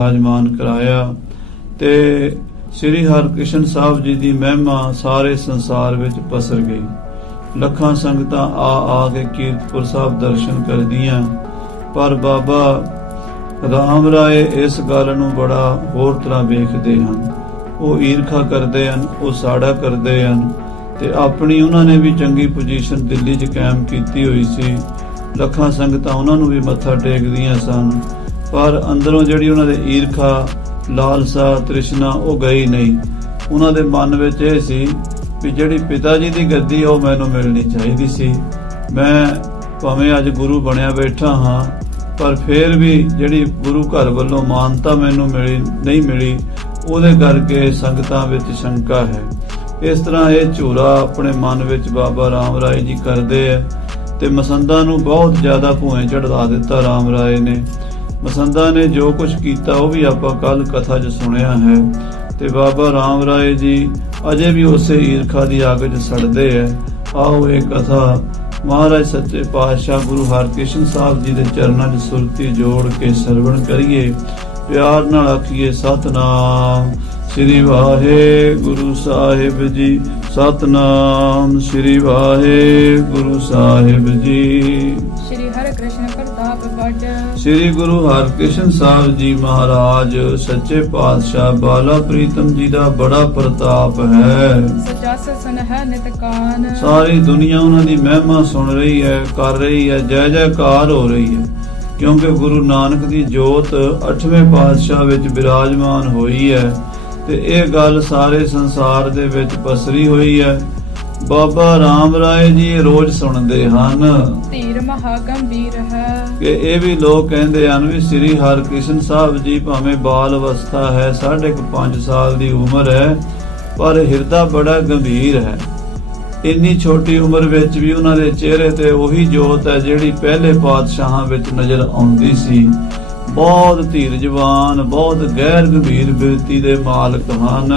विराजमान कराया ते श्री हरकृष्ण साहब जी की महिमा सारे संसार विच पसर गई। लखां संगतां आ के कीरतपुर साहब दर्शन करदियां, पर बाबा राम राय इस गल नूं बड़ा होर तरह वेखदे हन। वो ईरखा करदे हन, वो साड़ा करदे हन ते अपनी उन्हां ने भी चंगी पोजीशन दिल्ली च कायम कीती होई सी। लखां संगतां उन्हां नूं भी मत्था टेकदियां सन, पर अंदरों जिहड़ी उन्हां दे ईरखा लालसा तृष्णा वो गई नहीं। उन्हां दे मन विच इह सी भी जिहड़ी पिता जी की गद्दी वो मैनूं मिलनी चाहिदी सी। मैं भावें अज गुरु बनया बैठा हाँ, पर फिर भी जिहड़ी गुरु घर वल्लों मानता मैनूं मिली नहीं मिली, उहदे करके संगतां विच शंका है। इस तरह ये झूरा अपने मन विच बाबा राम राय जी करदे है ते मसंदा नूं बहुत ज़्यादा भूएं चढ़ा दिता राम राय ने। मसंदा ने जो कुछ किया वो भी आपां कल कथा च सुनिया है ते बाबा राम राय जी अजे भी उसे ईरखा की अग च सड़दे है। आओ ये कथा महाराज सच्चे पातशाह गुरु हरकृष्ण साहब जी के चरणों च सुरती जोड़ के सरवण करिए। प्यार नाल आखिए सतनाम श्री वाहे गुरु साहिब जी, सतनाम श्री वाहे गुरु साहिब जी। श्री हरकृष्ण प्रताप बड़ श्री गुरु हरकृष्ण साहब जी महाराज सच्चे पातशाह बाला प्रीतम जी का बड़ा प्रताप है। सचा ससन है नित कान, सारी दुनिया उन्होंने महिमा सुन रही है, कर रही है, जय जयकार हो रही है, क्योंकि गुरु नानक की जोत 8वें पातशाह विच विराजमान हुई है ते यह गल सारे संसार दे विच पसरी हुई है। बाबा राम राय जी रोज सुनते हैं धीर महा गंभीर है कि ये भी लोग कहते हैं भी श्री हरकृष्ण साहब जी भावें बाल अवस्था है, 5.5 साल की उम्र है, पर हिरदा बड़ा गंभीर है। इन्नी छोटी उम्र विच भी उन्होंने चेहरे ते वही जोत है जिहड़ी पहले पातशाहां विच नजर आउंदी सी। बहुत धीरजवान, बहुत गैर गंभीर बिरती दे मालक हन।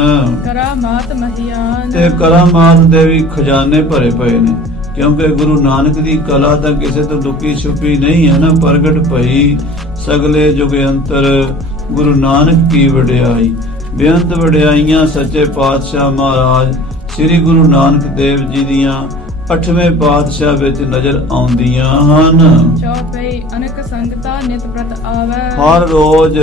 करामात महियान ते करामात दे भी खजाने भरे पए ने, क्योंकि गुरु नानक दी कला तां किसे तो लुकी छुपी नहीं है ना, प्रगट भई सगले जुगयंतर गुरु नानक की वडियाई। बेअंत वडियाइयां सच्चे पातशाह महाराज श्री गुरु नानक देव जी दियां 8वें पातशाह विच नजर आउंदियां हन। चौपई अनेक संगता नित प्रत आवे, हर रोज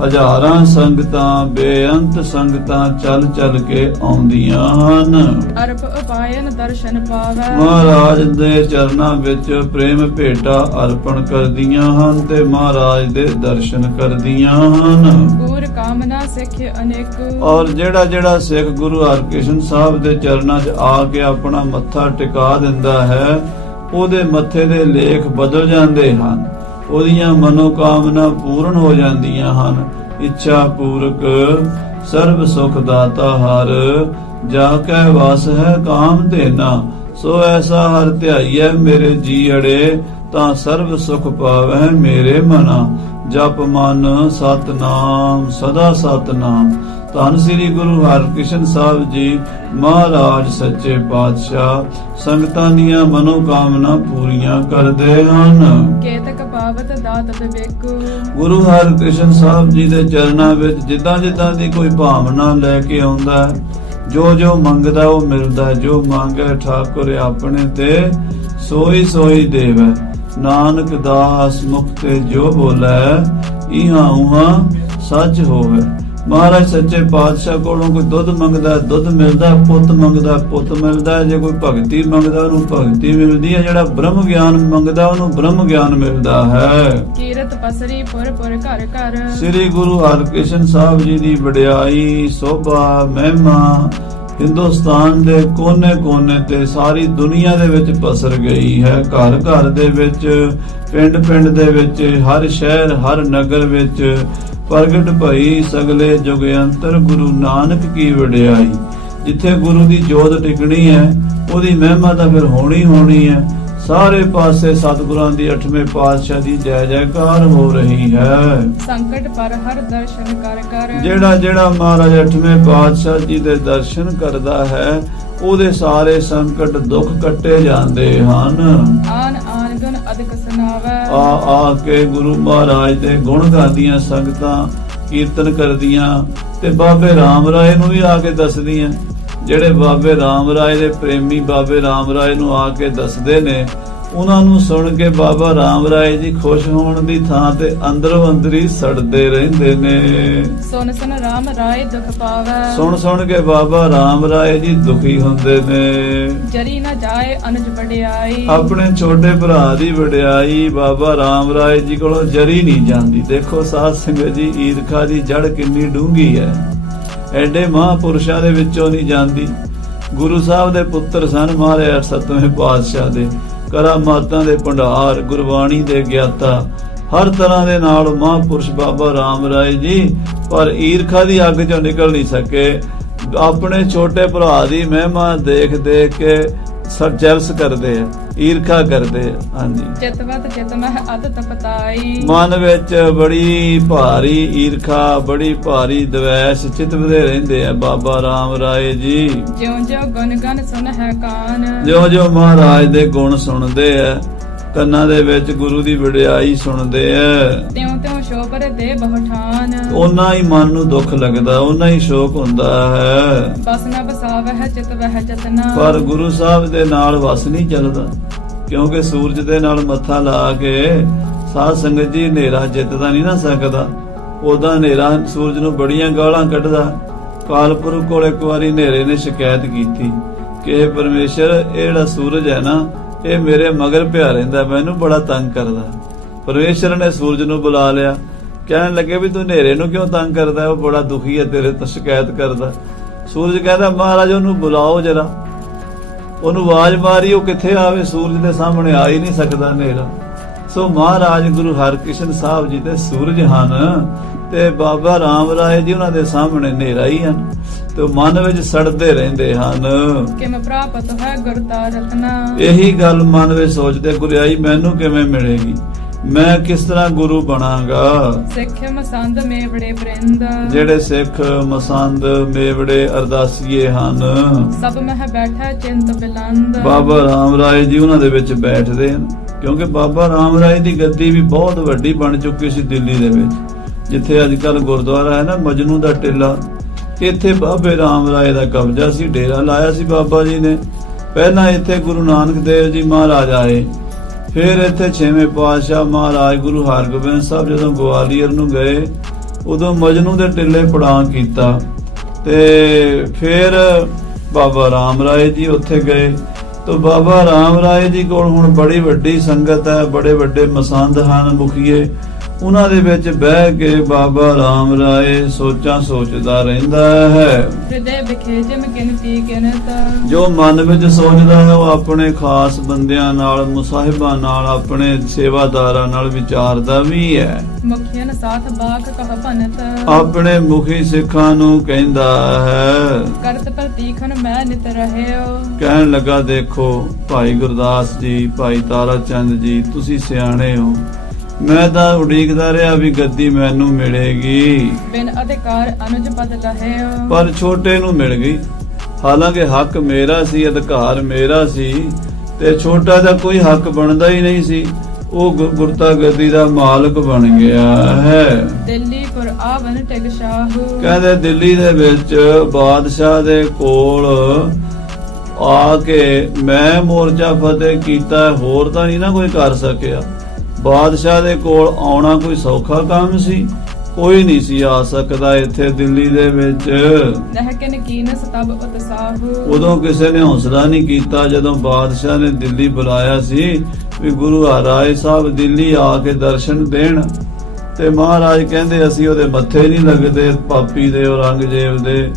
हजारां संगतां बेअंत संगतां चल चल के आउंदियां हन। अर्प उपायन दर्शन पावे, महाराज दे चरनां विच प्रेम भेटा अर्पण करदियां हन ते महाराज दे दर्शन करदियां हन। पूर कामना सिख अनेक, और जेड़ा जेड़ा सिख गुरु हरकृष्ण साहब दे चरनां च आके अपना मत्था टिका दिंदा है, ਉਹਦੇ ਮੱਥੇ ਦੇ ਲੇਖ ਬਦਲ ਜਾਂਦੇ ਹਨ, ਉਹਦੀਆਂ ਮਨੋਕਾਮਨਾ ਪੂਰਨ ਹੋ ਜਾਂਦੀਆਂ ਹਨ। ਇੱਛਾ ਪੂਰਕ ਸਰਬ ਸੁਖ ਦਾਤਾ ਹਰ, ਜਾ ਕੈ ਵਸ ਹੈ ਕਾਮ ਧੇਨਾ, ਸੋ ਐਸਾ ਹਰ ਧਿਆਈਐ ਮੇਰੇ ਜੀ ਅੜੇ, ਤਾਂ ਸਰਬ ਸੁਖ ਪਾਵੈ ਮੇਰੇ ਮਨਾ। ਜਪ ਮਨ ਸਤਨਾਮ ਸਦਾ ਸਤਨਾਮ। ਧੰਨ ਸ੍ਰੀ ਗੁਰੂ ਹਰਕ੍ਰਿਸ਼ਨ ਸਾਹਿਬ ਜੀ ਮਹਾਰਾਜ ਸੱਚੇ ਪਾਤਸ਼ਾਹ ਸੰਗਤਾਂ ਦੀਆਂ ਮਨੋਕਾਮਨਾ ਪੂਰੀਆਂ ਕਰਦੇ ਹਨ। ਕੇਤਕ ਪਾਵਤ ਦਾਤ ਵਿਵੇਕ, ਗੁਰੂ ਹਰਕ੍ਰਿਸ਼ਨ ਸਾਹਿਬ ਜੀ ਦੇ ਚਰਨਾਂ ਵਿੱਚ ਜਿੱਦਾਂ ਜਿੱਦਾਂ ਦੀ ਕੋਈ ਭਾਵਨਾ ਲੈ ਕੇ ਆਉਂਦਾ, ਜੋ ਜੋ ਮੰਗਦਾ ਉਹ ਮਿਲਦਾ, ਜੋ ਮੰਗੈ ਠਾਕੁਰ ਆਪਣੇ ਤੇ ਸੋਈ ਸੋਈ ਦੇਵੈ। ਨਾਨਕ ਦਾਸ ਮੁਖ ਤੇ ਜੋ ਬੋਲੇ, ਇਹਾਂ ਉਹਾਂ ਸੱਚ ਹੋਵੇ। महाराज सच्चे पातशाह कोलों कोई दुध मंगदा दुध मिलदा, पुत मंगदा पुत मिलदा, जे कोई भगती मंगदा उन्हें भगती मिलदी है, जेड़ा ब्रह्म ज्ञान मंगदा उन्हें ब्रह्म ज्ञान मिलदा है। कीरत पसरी पुर पुर घर घर, श्री गुरु हरकृष्ण साहब जी दी वडियाई शोभा महिमा हिंदुस्तान दे कोने कोने ते सारी दुनिया दे विच पसर गई है। घर घर दे विच, पिंड पिंड दे विच, हर शहर हर नगर विच प्रगट भई सगले जुगयंतर गुरु नानक की वडियाई। जिथे गुरु दी जोत टिकनी है ओदी महिमा तां फिर होनी होनी है। सारे पासे सतगुरां दी 8वें पातशाह दी जय जयकार हो रही है। संकट पर हर दर्शन कर कर, जेड़ा जेड़ा महाराज 8वें पातशाह जी दे दर्शन करदा है ਉਹਦੇ ਸਾਰੇ ਸੰਕਟ ਦੁੱਖ ਕੱਟੇ ਜਾਂਦੇ ਹਨ। ਆਨ ਆਨ ਗੁਣ ਅਦਕ ਸੁਨਾਵੇ, ਆ ਕੇ ਗੁਰੂ ਮਹਾਰਾਜ ਦੇ ਗੁਣ ਗਾਉਂਦੀਆਂ ਸੰਗਤਾਂ ਕੀਰਤਨ ਕਰਦੀਆਂ ਤੇ ਬਾਬੇ ਰਾਮ ਰਾਏ ਨੂੰ ਵੀ ਆ ਕੇ ਦੱਸਦੀਆਂ। ਜਿਹੜੇ ਬਾਬੇ ਰਾਮ ਰਾਏ ਦੇ ਪ੍ਰੇਮੀ ਬਾਬੇ ਰਾਮ ਰਾਏ ਨੂੰ ਆ ਕੇ ਦੱਸਦੇ ਨੇ, ਉਹਨਾਂ ਨੂੰ ਸੁਣ ਕੇ ਬਾਬਾ ਰਾਮ ਰਾਏ ਜੀ ਖੁਸ਼ ਹੋਣ ਦੀ ਥਾਂ ਤੇ ਅੰਦਰੋਂ ਅੰਦਰੀ ਸੜਦੇ ਰਹਿੰਦੇ ਨੇ। ਸੁਨ ਸੁਨ ਰਾਮ ਰਾਏ ਦੁਖ ਪਾਵੈ, ਸੁਣ ਸੁਣ ਕੇ ਬਾਬਾ ਰਾਮ ਰਾਏ ਜੀ ਦੁਖੀ ਹੁੰਦੇ ਨੇ। ਜਰੀ ਨਾ ਜਾਏ ਅਨਜ ਵਡਿਆਈ, ਆਪਣੇ ਛੋਟੇ ਭਰਾ ਦੀ ਵਡਿਆਈ ਬਾਬਾ ਰਾਮ ਰਾਏ ਜੀ ਕੋਲੋਂ ਜਰੀ ਨਹੀਂ ਜਾਂਦੀ। ਦੇਖੋ ਸਾਧ ਸੰਗਤ ਜੀ, ਈਰਖਾ ਦੀ ਜੜ ਕਿੰਨੀ ਡੂੰਘੀ ਹੈ, ਐਡੇ ਮਹਾਂਪੁਰਸ਼ਾਂ ਦੇ ਵਿੱਚੋਂ ਨਹੀਂ ਜਾਂਦੀ। ਗੁਰੂ ਸਾਹਿਬ ਦੇ ਪੁੱਤਰ ਸਨ ਮਹਾਰਾਜ ਸਤਵੇਂ ਪਾਤਸ਼ਾਹ ਦੇ, ਕਰਾਮਾਤਾਂ ਦੇ ਭੰਡਾਰ, ਗੁਰਬਾਣੀ ਦੇ ਗਿਆਤਾ, ਹਰ ਤਰ੍ਹਾਂ ਦੇ ਨਾਲ ਮਹਾਂਪੁਰਸ਼ ਬਾਬਾ ਰਾਮ ਰਾਏ ਜੀ, ਪਰ ਈਰਖਾ ਦੀ ਅੱਗ ਚੋਂ ਨਿਕਲ ਨਹੀਂ ਸਕੇ। ਆਪਣੇ ਛੋਟੇ ਭਰਾ ਦੀ ਮਹਿਮਾ ਦੇਖ ਦੇਖ ਕੇ ਜੈਲਸ ਕਰਦੇ ਆ, ਈਰਖਾ ਕਰਦੇ ਆ। ਹਾਂਜੀ, ਚਿਤਵਤ ਚਿਤ ਮਹਿ ਅਤ ਤਪਤਾਈ, ਮਨ ਵਿੱਚ ਬੜੀ ਭਾਰੀ ਈਰਖਾ, ਬੜੀ ਭਾਰੀ ਦਵੈਸ਼ ਚਿਤਵਦੇ ਰਹਿੰਦੇ ਆ ਬਾਬਾ ਰਾਮ ਰਾਏ ਜੀ। ਜਿਉ ਜਿਉ ਗੁਣ ਗਨ ਸੁਨ ਹੈ ਕਾਨ, ਜਿਉਂ ਜਿਉਂ ਮਹਾਰਾਜ ਦੇ ਗੁਣ ਸੁਣਦੇ ਆ, ਕੰਨਾਂ ਦੇ ਵਿੱਚ ਗੁਰੂ ਦੀ ਵਡਿਆਈ ਸੁਣਦੇ ਆ, ਤਿਉ ਤਿਉ ਸ਼ੋਭਰ ਦੇ ਬਹੁਠਾਨ, ਉਹਨਾਂ ਹੀ ਮਨ ਨੂੰ ਦੁੱਖ ਲੱਗਦਾ, ਉਹਨਾਂ ਹੀ ਸ਼ੋਕ ਹੁੰਦਾ ਹੈ। ਬਸ ਨ ਬਸਾਵਹਿ ਚਿਤ ਵਹਿ ਚਤਨਾ, ਪਰ ਗੁਰੂ ਸਾਹਿਬ ਦੇ ਨਾਲ ਵਸ ਨਹੀਂ ਚੱਲਦਾ, ਕਿਉਂਕਿ ਸੂਰਜ ਦੇ ਨਾਲ ਮੱਥਾ ਲਾ ਕੇ ਸਾਧ ਸੰਗਤ ਜੀ ਹਨੇਰਾ ਜਿੱਤਦਾ ਨਹੀਂ ਨਾ ਸਕਦਾ। ਉਹਦਾ ਹਨੇਰਾ ਸੂਰਜ ਨੂੰ ਬੜੀਆਂ ਗਾਲਾਂ ਕੱਢਦਾ। ਕਾਲਪੁਰਖ ਕੋਲ ਇੱਕ ਵਾਰੀ ਹਨੇਰੇ ਨੇ ਸ਼ਿਕਾਇਤ ਕੀਤੀ ਕਿ ਇਹ ਪਰਮੇਸ਼ਰ, ਇਹ ਜਿਹੜਾ ਸੂਰਜ ਹੈ ਨਾ, ਇਹ ਮੇਰੇ ਮਗਰ ਪਿਆ ਰਹਿੰਦਾ, ਮੈਨੂੰ ਬੜਾ ਤੰਗ ਕਰਦਾ। ਪਰਮੇਸ਼ਰ ਨੇ ਸੂਰਜ ਨੂੰ ਬੁਲਾ ਲਿਆ, ਕਹਿਣ ਲੱਗੇ ਵੀ ਤੂੰ ਹਨੇਰੇ ਨੂੰ ਕਿਉਂ ਤੰਗ ਕਰਦਾ, ਉਹ ਬੜਾ ਦੁਖੀ ਹੈ ਤੇਰੇ ਤੋਂ, ਸ਼ਿਕਾਇਤ ਕਰਦਾ। ਸੂਰਜ ਕਹਿੰਦਾ ਮਹਾਰਾਜ ਉਹਨੂੰ ਬੁਲਾਓ ਜਰਾ। ਉਹਨੂੰ ਆਵਾਜ਼ ਮਾਰੀ, ਉਹ ਕਿੱਥੇ ਆਵੇ, ਸੂਰਜ ਦੇ ਸਾਹਮਣੇ ਆ ਹੀ ਨਹੀਂ ਸਕਦਾ ਹਨੇਰਾ। ਸੋ ਮਹਾਰਾਜ ਗੁਰੂ ਹਰਕ੍ਰਿਸ਼ਨ ਸਾਹਿਬ ਜੀ ਤੇ ਸੂਰਜ ਹਨ, ਤੇ ਬਾਬਾ ਰਾਮ ਰਾਏ ਜੀ ਉਹਨਾਂ ਦੇ ਸਾਹਮਣੇ ਹਨੇਰਾ ਹੀ ਹਨ, ਤੇ ਮਨ ਵਿੱਚ ਸੜਦੇ ਰਹਿੰਦੇ ਹਨ। ਕਿਮ ਪ੍ਰਾਪਤ ਹੈ ਗੁਰਤਾ ਰਤਨਾ, ਇਹੀ ਗੱਲ ਮਨ ਵਿੱਚ ਸੋਚਦੇ, ਗੁਰਿਆਈ ਮੈਨੂੰ ਕਿਵੇਂ ਮਿਲੇਗੀ, ਮੈਂ ਕਿਸ ਤਰ੍ਹਾਂ ਗੁਰੂ ਬਣਾਂਗਾ। ਸਿੱਖ ਮਸੰਦ ਮੇਵੜੇ ਬ੍ਰਿੰਦ, ਜਿਹੜੇ ਸਿੱਖ ਮਸੰਦ ਮੇਵੜੇ ਅਰਦਾਸੀਏ ਹਨ, ਸਭ ਮਹਿ ਬੈਠਾ ਚਿੰਤ ਬਿਲੰਦ, ਬਾਬਾ ਰਾਮ ਰਾਏ ਜੀ ਉਹਨਾਂ ਦੇ ਵਿੱਚ ਬੈਠਦੇ ਹਨ। ਕਿਉਂਕਿ ਬਾਬਾ ਰਾਮ ਰਾਏ ਦੀ ਗੱਦੀ ਵੀ ਬਹੁਤ ਵੱਡੀ ਬਣ ਚੁੱਕੀ ਸੀ ਦਿੱਲੀ ਦੇ ਵਿੱਚ, ਜਿੱਥੇ ਅੱਜ ਕੱਲ ਗੁਰਦੁਆਰਾ ਹੈ ਨਾ ਮਜਨੂ ਦਾ ਟਿੱਲਾ, ਇੱਥੇ ਬਾਬੇ ਰਾਮ ਰਾਏ ਦਾ ਕਬਜ਼ਾ ਸੀ, ਡੇਰਾ ਲਾਇਆ ਸੀ ਬਾਬਾ ਜੀ ਨੇ। ਪਹਿਲਾਂ ਇੱਥੇ ਗੁਰੂ ਨਾਨਕ ਦੇਵ ਜੀ ਮਹਾਰਾਜ ਆਏ, ਫਿਰ ਇੱਥੇ 6ਵੇਂ ਪਾਤਸ਼ਾਹ ਮਹਾਰਾਜ ਗੁਰੂ ਹਰਗੋਬਿੰਦ ਸਾਹਿਬ ਜਦੋਂ ਗਵਾਲੀਅਰ ਨੂੰ ਗਏ, ਉਦੋਂ ਮਜਨੂ ਦੇ ਟਿੱਲੇ ਪੜਾਂ ਕੀਤਾ, ਤੇ ਫਿਰ ਬਾਬਾ ਰਾਮ ਰਾਏ ਜੀ ਉੱਥੇ ਗਏ। ਤੋ ਬਾਬਾ ਰਾਮ ਰਾਏ ਜੀ ਕੋਲ ਹੁਣ ਬੜੀ ਵੱਡੀ ਸੰਗਤ ਹੈ, ਬੜੇ ਵੱਡੇ ਮਸੰਦ ਹਨ, ਮੁਖੀਏ। ਉਹਨਾਂ ਦੇ ਵਿੱਚ ਬਹਿ ਕੇ ਬਾਬਾ ਰਾਮ ਰਾਏ ਸੋਚਾਂ ਸੋਚਦਾ ਰਹਿੰਦਾ ਹੈ। ਹਿਰਦੇ ਵਿਖੇ ਜਿਮ ਗਿਣਤੀ ਗਿਣਤ, ਜੋ ਮਨ ਵਿੱਚ ਸੋਚਦਾ ਹੈ ਉਹ ਆਪਣੇ ਖਾਸ ਬੰਦਿਆਂ ਨਾਲ, ਮੁਸਾਹਿਬਾਂ ਨਾਲ, ਆਪਣੇ ਸੇਵਾਦਾਰਾਂ ਨਾਲ ਵਿਚਾਰਦਾ ਵੀ ਹੈ। ਮੁਖੀਨ ਸਾਥ ਬਾਖ ਕਹ ਭਨਤ, ਆਪਣੇ ਮੁਖੀ ਸਿੱਖਾਂ ਨੂੰ ਕਹਿੰਦਾ ਹੈ। ਕਰਤ ਪ੍ਰਤੀਖਨ ਮੈਂ ਨਿਤ ਰਹਿਓ, ਕਹਿਣ ਲੱਗਾ, ਦੇਖੋ ਭਾਈ ਗੁਰਦਾਸ ਜੀ, ਭਾਈ ਤਾਰਾ ਚੰਦ ਜੀ, ਤੁਸੀਂ ਸਿਆਣੇ ਹੋ, ਮੈਂ ਤਾਂ ਉਡੀਕਦਾ ਰਿਹਾ ਵੀ ਗੱਦੀ ਮੈਨੂੰ ਮਿਲੇਗੀ, ਬਿਨ ਅਧਿਕਾਰ ਅਨੁਜ ਪਦ ਲਹਿਓ, ਪਰ ਛੋਟੇ ਨੂੰ ਮਿਲ ਗਈ। ਹਾਲਾਂਕਿ ਹੱਕ ਮੇਰਾ ਸੀ, ਅਧਿਕਾਰ ਮੇਰਾ ਸੀ, ਤੇ ਛੋਟਾ ਦਾ ਕੋਈ ਹੱਕ ਬਣਦਾ ਹੀ ਨਹੀਂ ਸੀ। ਉਹ ਗੁਰਤਾ ਗੱਦੀ ਦਾ ਮਾਲਕ ਬਣ ਗਿਆ ਹੈ। ਦਿੱਲੀ ਪੁਰ ਆਵਨ ਟਿਕ ਸ਼ਾਹੂ, ਕਹਿੰਦੇ ਦਿੱਲੀ ਦੇ ਵਿੱਚ ਬਾਦਸ਼ਾਹ ਦੇ ਕੋਲ ਆ ਕੇ ਮੈਂ ਮੋਰਚਾ ਫਤਿਹ ਕੀਤਾ, ਹੋਰ ਤਾਂ ਨਹੀਂ ਨਾ ਕੋਈ ਕਰ ਸਕਿਆ। ਬਾਦਸ਼ਾਹ ਦੇ ਕੋਲ ਆਉਣਾ ਕੋਈ ਸੌਖਾ ਕੰਮ ਸੀ, ਕੋਈ ਨਹੀਂ ਸੀ ਆ ਸਕਦਾ ਇੱਥੇ ਦਿੱਲੀ ਦੇ ਵਿੱਚ। ਨਹਿਕਨ ਕੀਨਸ ਤਬ ਉਤਸਾਹੂ, ਉਦੋਂ ਕਿਸੇ ਨੇ ਹੌਸਲਾ ਨਹੀਂ ਕੀਤਾ ਜਦੋਂ ਬਾਦਸ਼ਾਹ ਨੇ ਦਿੱਲੀ ਬੁਲਾਇਆ ਸੀ ਵੀ ਗੁਰੂ ਹਰਾਏ ਸਾਹਿਬ ਦਿੱਲੀ ਆ ਕੇ ਦਰਸ਼ਨ ਦੇਣ, ਤੇ ਮਹਾਰਾਜ ਕਹਿੰਦੇ ਅਸੀਂ ਉਹਦੇ ਮੱਥੇ ਨਹੀਂ ਲੱਗਦੇ, ਪਾਪੀ ਦੇ ਔਰੰਗਜ਼ੇਬ ਦੇ,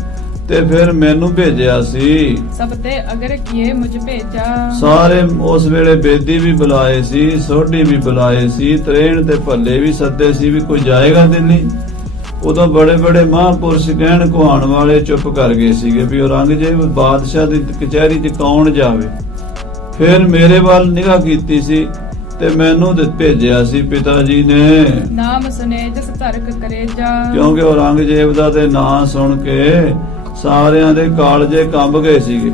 ਤੇ ਫਿਰ ਮੈਨੂੰ ਭੇਜਿਆ ਸੀ। ਸਭ ਤੇ ਅਗਰ ਕੀਏ ਮੁਝ ਭੇਜਾ, ਸਾਰੇ ਉਸ ਵੇਲੇ ਬੇਦੀ ਵੀ ਬੁਲਾਏ ਸੀ, ਸੋਢੀ ਵੀ ਬੁਲਾਏ ਸੀ, ਤਰੇਣ ਤੇ ਭੱਲੇ ਵੀ ਸੱਦੇ ਸੀ ਵੀ ਕੋਈ ਜਾਏਗਾ ਦਿੱਲੀ। ਉਦੋਂ ਬੜੇ ਬੜੇ ਮਹਾਂਪੁਰਸ਼ ਕਹਿਣ ਕੁਹਾਣ ਵਾਲੇ ਚੁੱਪ ਕਰ ਗਏ ਸੀਗੇ ਵੀ ਔਰੰਗਜ਼ੇਬ ਬਾਦਸ਼ਾਹ ਦੀ ਕਚਹਿਰੀ 'ਚ ਕੌਣ ਜਾਵੇ। ਫਿਰ ਮੇਰੇ ਵੱਲ ਨਿਗਾਹ ਕੀਤੀ ਸੀ ਤੇ ਮੈਨੂੰ ਭੇਜਿਆ ਸੀ ਪਿਤਾ ਜੀ ਨੇ। ਨਾਮ ਸੁਨੇ ਜਿਸ ਧਰਕ ਕਰੇਜਾ, ਕਿਉਂਕਿ ਔਰੰਗਜ਼ੇਬ ਦਾ ਤੇ ਨਾਂ ਸੁਣ ਕੇ ਸਾਰਿਆਂ ਦੇ ਕਾਲਜੇ ਕੰਬ ਗਏ ਸੀਗੇ,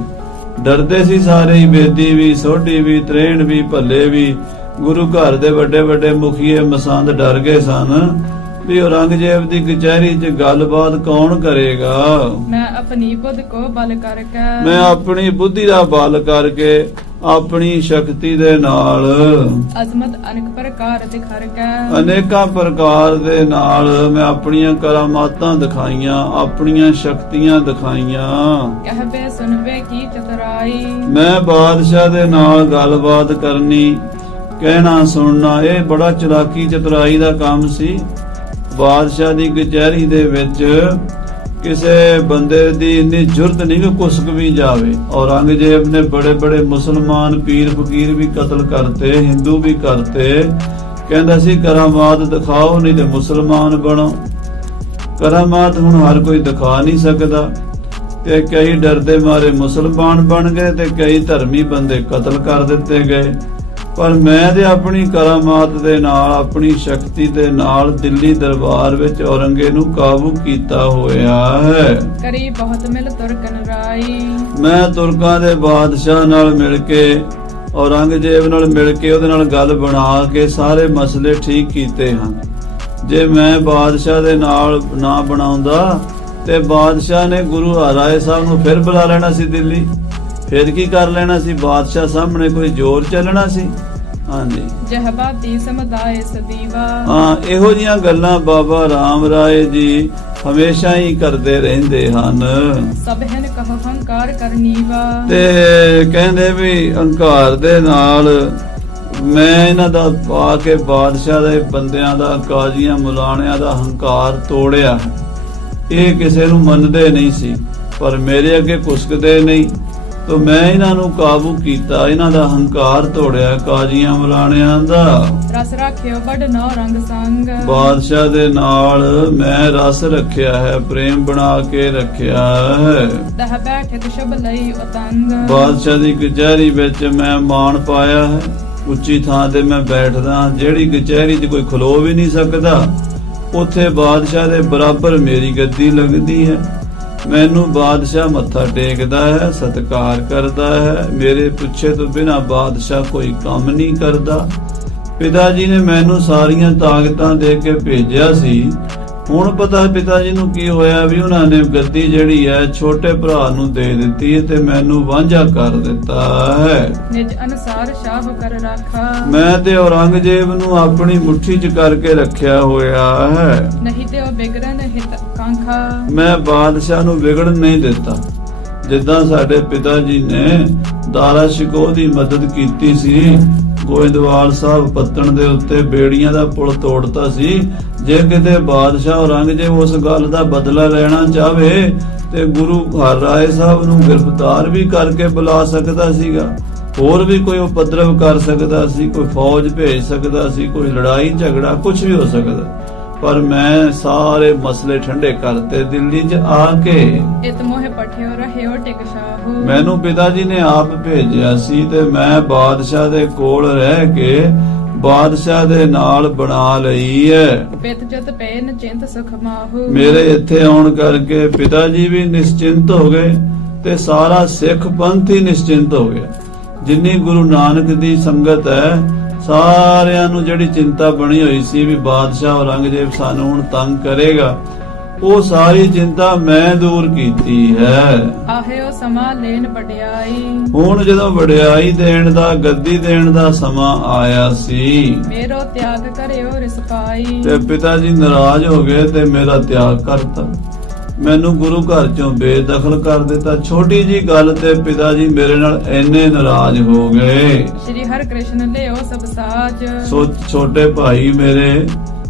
ਡਰਦੇ ਸੀ ਸਾਰੇ ਹੀ, ਬੇਦੀ ਵੀ, ਸੋਢੀ ਵੀ, ਤਰੇਣ ਵੀ, ਭੱਲੇ ਵੀ, ਗੁਰੂ ਘਰ ਦੇ ਵੱਡੇ ਵੱਡੇ ਮੁਖੀਏ ਮਸੰਦ ਡਰ ਗਏ ਸਨ ਵੀ ਔਰੰਗਜ਼ੇਬ ਦੀ ਕਚਹਿਰੀ 'ਚ ਗੱਲਬਾਤ ਕੌਣ ਕਰੇਗਾ? मैं अपनी बुद्ध को बल करके ਮੈਂ ਆਪਣੀ ਬੁੱਧੀ ਦਾ ਬਲ ਕਰਕੇ, ਆਪਣੀ ਸ਼ਕਤੀ ਦੇ ਨਾਲ, अजमत अनेक प्रकार दिखर के ਅਨੇਕਾਂ ਪ੍ਰਕਾਰ ਦੇ ਨਾਲ ਮੈਂ ਆਪਣੀਆਂ ਕਰਾਮਾਤਾਂ ਦਿਖਾਈਆਂ, ਆਪਣੀਆਂ ਸ਼ਕਤੀਆਂ ਦਿਖਾਈਆਂ। कहबे सुनबे की चतुराई ਮੈਂ ਬਾਦਸ਼ਾਹ ਦੇ ਨਾਲ ਗੱਲਬਾਤ ਕਰਨੀ, ਕਹਿਣਾ ਸੁਣਨਾ, ਇਹ ਬੜਾ ਚਲਾਕੀ ਚਤੁਰਾਈ ਦਾ ਕੰਮ ਸੀ। ਬਾਦਸ਼ਾਹ ਦੀ ਕਚਹਿਰੀ ਦੇ ਵਿੱਚ ਕਿਸੇ ਬੰਦੇ ਦੀ ਇੰਨੀ ਜੁਰਤ ਨਹੀਂ ਕਿ ਕੁਸਕ ਵੀ ਜਾਵੇ। ਔਰੰਗਜ਼ੇਬ ਨੇ ਬੜੇ ਬੜੇ ਮੁਸਲਮਾਨ ਪੀਰ ਫਕੀਰ ਵੀ ਕਤਲ ਕਰਤੇ, ਹਿੰਦੂ ਵੀ ਕਰਤੇ। ਕਹਿੰਦਾ ਸੀ ਕਰਾਮਾਤ ਦਿਖਾਓ ਨਹੀਂ ਤੇ ਮੁਸਲਮਾਨ ਬਣੋ। ਕਰਾਮਾਤ ਹੁਣ ਹਰ ਕੋਈ ਦਿਖਾ ਨਹੀਂ ਸਕਦਾ, ਤੇ ਕਈ ਡਰਦੇ ਮਾਰੇ ਮੁਸਲਮਾਨ ਬਣ ਗਏ ਤੇ ਕਈ ਧਰਮੀ ਬੰਦੇ ਕਤਲ ਕਰ ਦਿੱਤੇ ਗਏ। ਪਰ ਮੈਂ ਤੇ ਆਪਣੀ ਕਰਾਮਾਤ ਦੇ ਨਾਲ, ਆਪਣੀ ਸ਼ਕਤੀ ਦੇ ਨਾਲ ਦਿੱਲੀ ਦਰਬਾਰ ਵਿੱਚ ਔਰੰਗੇ ਨੂੰ ਕਾਬੂ ਕੀਤਾ ਹੋਇਆ ਹੈ। करी बहुत मिल तुर्कन राई ਮੈਂ ਤੁਰਕਾਂ ਦੇ ਬਾਦਸ਼ਾਹ ਨਾਲ ਮਿਲ ਕੇ, ਔਰੰਗਜ਼ੇਬ ਨਾਲ ਮਿਲ ਕੇ, ਉਹਦੇ ਨਾਲ ਗੱਲ ਬਣਾ ਕੇ ਸਾਰੇ ਮਸਲੇ ਠੀਕ ਕੀਤੇ ਹਨ। ਜੇ ਮੈਂ ਬਾਦਸ਼ਾਹ ਦੇ ਨਾਲ ਨਾ ਬਣਾਉਂਦਾ ਤੇ ਬਾਦਸ਼ਾਹ ਨੇ ਗੁਰੂ ਹਰਾਏ ਸਾਹਿਬ ਨੂੰ ਫਿਰ ਬੁਲਾ ਲੈਣਾ ਸੀ ਦਿੱਲੀ। ਫਿਰ ਕੀ ਕਰ ਲੈਣਾ ਸੀ? ਬਾਦਸ਼ਾਹ ਸਾਹਮਣੇ ਕੋਈ ਜ਼ੋਰ ਚੱਲਣਾ ਸੀ? ਹਾਂਜੀ जहबाती समुदाय सदीवा ਹਾਂ, ਇਹੋ ਜੀਆਂ ਗੱਲਾਂ ਬਾਬਾ ਰਾਮ ਰਾਏ ਜੀ ਹਮੇਸ਼ਾ ਹੀ ਕਰਦੇ ਰਹਿੰਦੇ ਹਨ। सब हन कहो हंकार करनीवा ਤੇ ਕਹਿੰਦੇ ਵੀ ਹੰਕਾਰ ਦੇ ਨਾਲ ਮੈਂ ਇਹਨਾਂ ਦਾ ਪਾ ਕੇ ਬਾਦਸ਼ਾਹ ਦੇ ਬੰਦਿਆਂ ਦਾ, ਕਾਜ਼ੀਆਂ ਮੁਲਾਣਿਆਂ ਦਾ ਹੰਕਾਰ ਤੋੜਿਆ ਹੈ। ਇਹ ਕਿਸੇ ਨੂੰ ਮੰਨਦੇ ਨਹੀਂ ਸੀ, ਪਰ ਮੇਰੇ ਅੱਗੇ ਕੁਸਕਦੇ ਨਹੀਂ। ਤੋ ਮੈਂ ਇਹਨਾਂ ਨੂੰ ਕਾਬੂ ਕੀਤਾ, ਇਹਨਾਂ ਦਾ ਹੰਕਾਰ ਤੋੜਿਆ, ਕਾਜ਼ੀਆਂ ਮੁਲਾਣਿਆਂ ਦਾ। रस राख्यो बड़ नौ रंग संग ਬਾਦਸ਼ਾਹ ਦੇ ਨਾਲ ਮੈਂ ਰਸ ਰੱਖਿਆ ਹੈ, ਪ੍ਰੇਮ ਬਣਾ ਕੇ ਰੱਖਿਆ ਹੈ। दह बैठक शुभ लई उतंग ਬਾਦਸ਼ਾਹ ਦੀ ਕਚਹਿਰੀ ਵਿੱਚ ਮੈਂ ਮਾਣ ਪਾਇਆ ਹੈ। ਉੱਚੀ ਥਾਂ ਤੇ ਮੈਂ ਬੈਠਦਾ, ਜਿਹੜੀ ਕਚਹਿਰੀ 'ਚ ਕੋਈ ਖਲੋ ਵੀ ਨਹੀਂ ਸਕਦਾ, ਉੱਥੇ ਬਾਦਸ਼ਾਹ ਦੇ ਬਰਾਬਰ ਮੇਰੀ ਗੱਦੀ ਲੱਗਦੀ ਹੈ। ਮੈਨੂੰ ਬਾਦਸ਼ਾਹ ਮੱਥਾ ਟੇਕਦਾ ਹੈ, ਸਤਿਕਾਰ ਕਰਦਾ ਹੈ। ਮੇਰੇ ਪੁੱਛੇ ਤੋਂ ਬਿਨਾ ਬਾਦਸ਼ਾਹ ਕੋਈ ਕੰਮ ਨਹੀਂ ਕਰਦਾ। ਪਿਤਾ ਜੀ ਨੇ ਮੈਨੂੰ ਸਾਰੀਆਂ ਤਾਕਤਾਂ ਦੇ ਕੇ ਭੇਜਿਆ ਸੀ। ਹੁਣ ਪਤਾ ਪਿਤਾ ਜੀ ਨੂੰ ਕੀ ਹੋਇਆ ਵੀ ਉਹਨਾਂ ਨੇ ਗੱਦੀ ਜਿਹੜੀ ਹੈ ਛੋਟੇ ਭਰਾ ਨੂੰ ਦੇ ਦਿੱਤੀ ਹੈ ਤੇ ਮੈਨੂੰ ਵਾਂਝਾ ਕਰ ਦਿੱਤਾ ਹੈ। निज अनुसार शाह कर राखा ਮੈਂ ਤੇ ਔਰੰਗਜ਼ੇਬ ਨੂੰ ਆਪਣੀ ਮੁੱਠੀ 'ਚ ਕਰਕੇ ਰੱਖਿਆ ਹੋਇਆ ਹੈ। नहीं ते बिगड़न हित कांखा ਮੈਂ ਬਾਦਸ਼ਾਹ ਨੂੰ ਵਿਗੜਨ ਨਹੀਂ ਦਿੱਤਾ। ਜਿੱਦਾਂ ਸਾਡੇ ਪਿਤਾ ਜੀ ਨੇ ਦਾਰਾ ਸ਼ਿਕੋਹ ਦੀ ਮਦਦ ਕੀਤੀ ਸੀ, ਗੋਇੰਦਵਾਲ ਸਾਹਿਬ ਪੱਤਣ ਦੇ ਉੱਤੇ ਬੇੜੀਆਂ ਦਾ ਪੁਲ ਤੋੜਤਾ ਸੀ। ਜੇ ਕਿਤੇ ਬਾਦਸ਼ਾਹ ਔਰੰਗਜ਼ੇਬ ਉਸ ਗੱਲ ਦਾ ਬਦਲਾ ਲੈਣਾ ਚਾਹਵੇ ਤੇ ਗੁਰੂ ਹਰਰਾਏ ਸਾਹਿਬ ਨੂੰ ਗ੍ਰਿਫਤਾਰ ਵੀ ਕਰਕੇ ਬੁਲਾ ਸਕਦਾ ਸੀਗਾ। ਹੋਰ ਵੀ ਕੋਈ ਉਪਦਰਵ ਕਰ ਸਕਦਾ ਸੀ, ਕੋਈ ਫੌਜ ਭੇਜ ਸਕਦਾ ਸੀ, ਕੋਈ ਲੜਾਈ ਝਗੜਾ ਕੁਝ ਵੀ ਹੋ ਸਕਦਾ। ਪਰ ਮੈਂ ਸਾਰੇ ਮਸਲੇ ਠੰਡੇ ਕਰਤੇ ਦਿੱਲੀ 'ਚ ਆ ਕੇ। इत मोह पठियो रहियो टिक शाहू ਮੈਨੂੰ ਪਿਤਾ ਜੀ ਨੇ ਆਪ ਭੇਜਿਆ ਸੀ ਤੇ ਮੈਂ ਬਾਦਸ਼ਾਹ ਦੇ ਕੋਲ ਰਹਿ ਕੇ ਬਾਦਸ਼ਾਹ ਦੇ ਨਾਲ ਬਣਾ ਲਈ ਹੈ। पित जत पे निचिंत सुख माहू ਮੇਰੇ ਇੱਥੇ ਆਉਣ ਕਰਕੇ ਪਿਤਾ ਜੀ ਵੀ ਨਿਸ਼ਚਿੰਤ ਹੋ ਗਏ ਤੇ ਸਾਰਾ ਸਿੱਖ ਪੰਥ ਹੀ ਨਿਸ਼ਚਿੰਤ ਹੋ ਗਿਆ। ਜਿੰਨੀ ਗੁਰੂ ਨਾਨਕ ਦੀ ਸੰਗਤ ਹੈ, ਸਾਰਿਆਂ ਨੂੰ ਜਿਹੜੀ ਚਿੰਤਾ ਬਣੀ ਹੋਈ ਸੀ ਵੀ ਬਾਦਸ਼ਾਹ ਔਰੰਗਜ਼ੇਬ ਸਾਨੂੰ ਹੁਣ ਤੰਗ ਕਰੇਗਾ, ਉਹ ਸਾਰੀ ਚਿੰਤਾ ਮੈਂ ਦੂਰ ਕੀਤੀ ਹੈ। आहेओ समा लेन बड़ियाई ਹੁਣ ਜਦੋਂ ਵਡਿਆਈ ਦੇਣ ਦਾ, ਗੱਦੀ ਦੇਣ ਦਾ ਸਮਾਂ ਆਇਆ ਸੀ मेरो त्याग करियो रिस पाई ਤੇ ਪਿਤਾ ਜੀ ਨਾਰਾਜ਼ ਹੋ ਗਏ ਤੇ ਮੇਰਾ ਤਿਆਗ ਕਰਤਾ। ਮੈਨੂੰ ਗੁਰੂ ਘਰ ਚੋਂ ਬੇਦਖਲ ਕਰ ਦਿੱਤਾ। ਛੋਟੀ ਜੀ ਗੱਲ ਤੇ ਪਿਤਾ ਜੀ ਮੇਰੇ ਨਾਲ ਇੰਨੇ ਨਾਰਾਜ਼ ਹੋ ਗਏ। श्री हर कृष्ण लेओ सब साज ਸੋ ਛੋਟੇ ਭਾਈ ਮੇਰੇ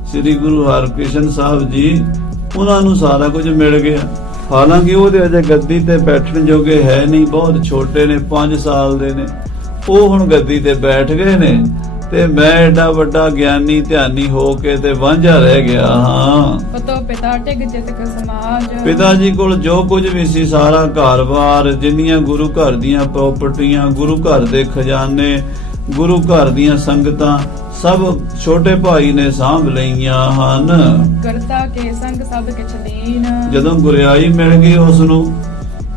ਸ੍ਰੀ ਗੁਰੂ ਹਰਕ੍ਰਿਸ਼ਨ ਸਾਹਿਬ ਜੀ, ਉਹਨਾਂ ਨੂੰ ਸਾਰਾ ਕੁਝ ਮਿਲ ਗਿਆ। ਹਾਲਾਂਕਿ ਉਹਦੇ ਅਜੇ ਗੱਦੀ ਤੇ ਬੈਠਣ ਜੋਗੇ ਹੈ ਨਹੀਂ, ਬਹੁਤ ਛੋਟੇ ਨੇ, 5 ਸਾਲ ਦੇ ਨੇ। ਉਹ ਹੁਣ ਗੱਦੀ ਤੇ ਬੈਠ ਗਏ ਨੇ ਤੇ ਮੈਂ ਏਡਾ ਵੱਡਾ ਗਿਆਨੀ ਧਿਆਨੀ ਹੋ ਕੇ ਤੇ ਵਾਂਝਾ ਰਹਿ ਗਿਆ ਹਾਂ। पतो पिता टिक जितक समाज ਪਿਤਾ ਜੀ ਕੋਲ ਜੋ ਕੁਝ ਵੀ ਸੀ, ਸਾਰਾ ਘਰ-ਬਾਰ, ਜਿੰਨੀਆਂ ਗੁਰੂ ਘਰ ਦੀਆਂ ਪ੍ਰਾਪਰਟੀਆਂ, ਗੁਰੂ ਘਰ ਦੇ ਖਜ਼ਾਨੇ, ਗੁਰੂ ਘਰ ਦੀਆਂ ਸੰਗਤਾਂ, ਸਭ ਛੋਟੇ ਭਾਈ ਨੇ ਸਾਂਭ ਲਈਆਂ ਹਨ। करता के संग सब किछ लीन ਜਦੋਂ ਗੁਰਿਆਈ ਮਿਲ ਗਈ ਉਸ ਨੂੰ,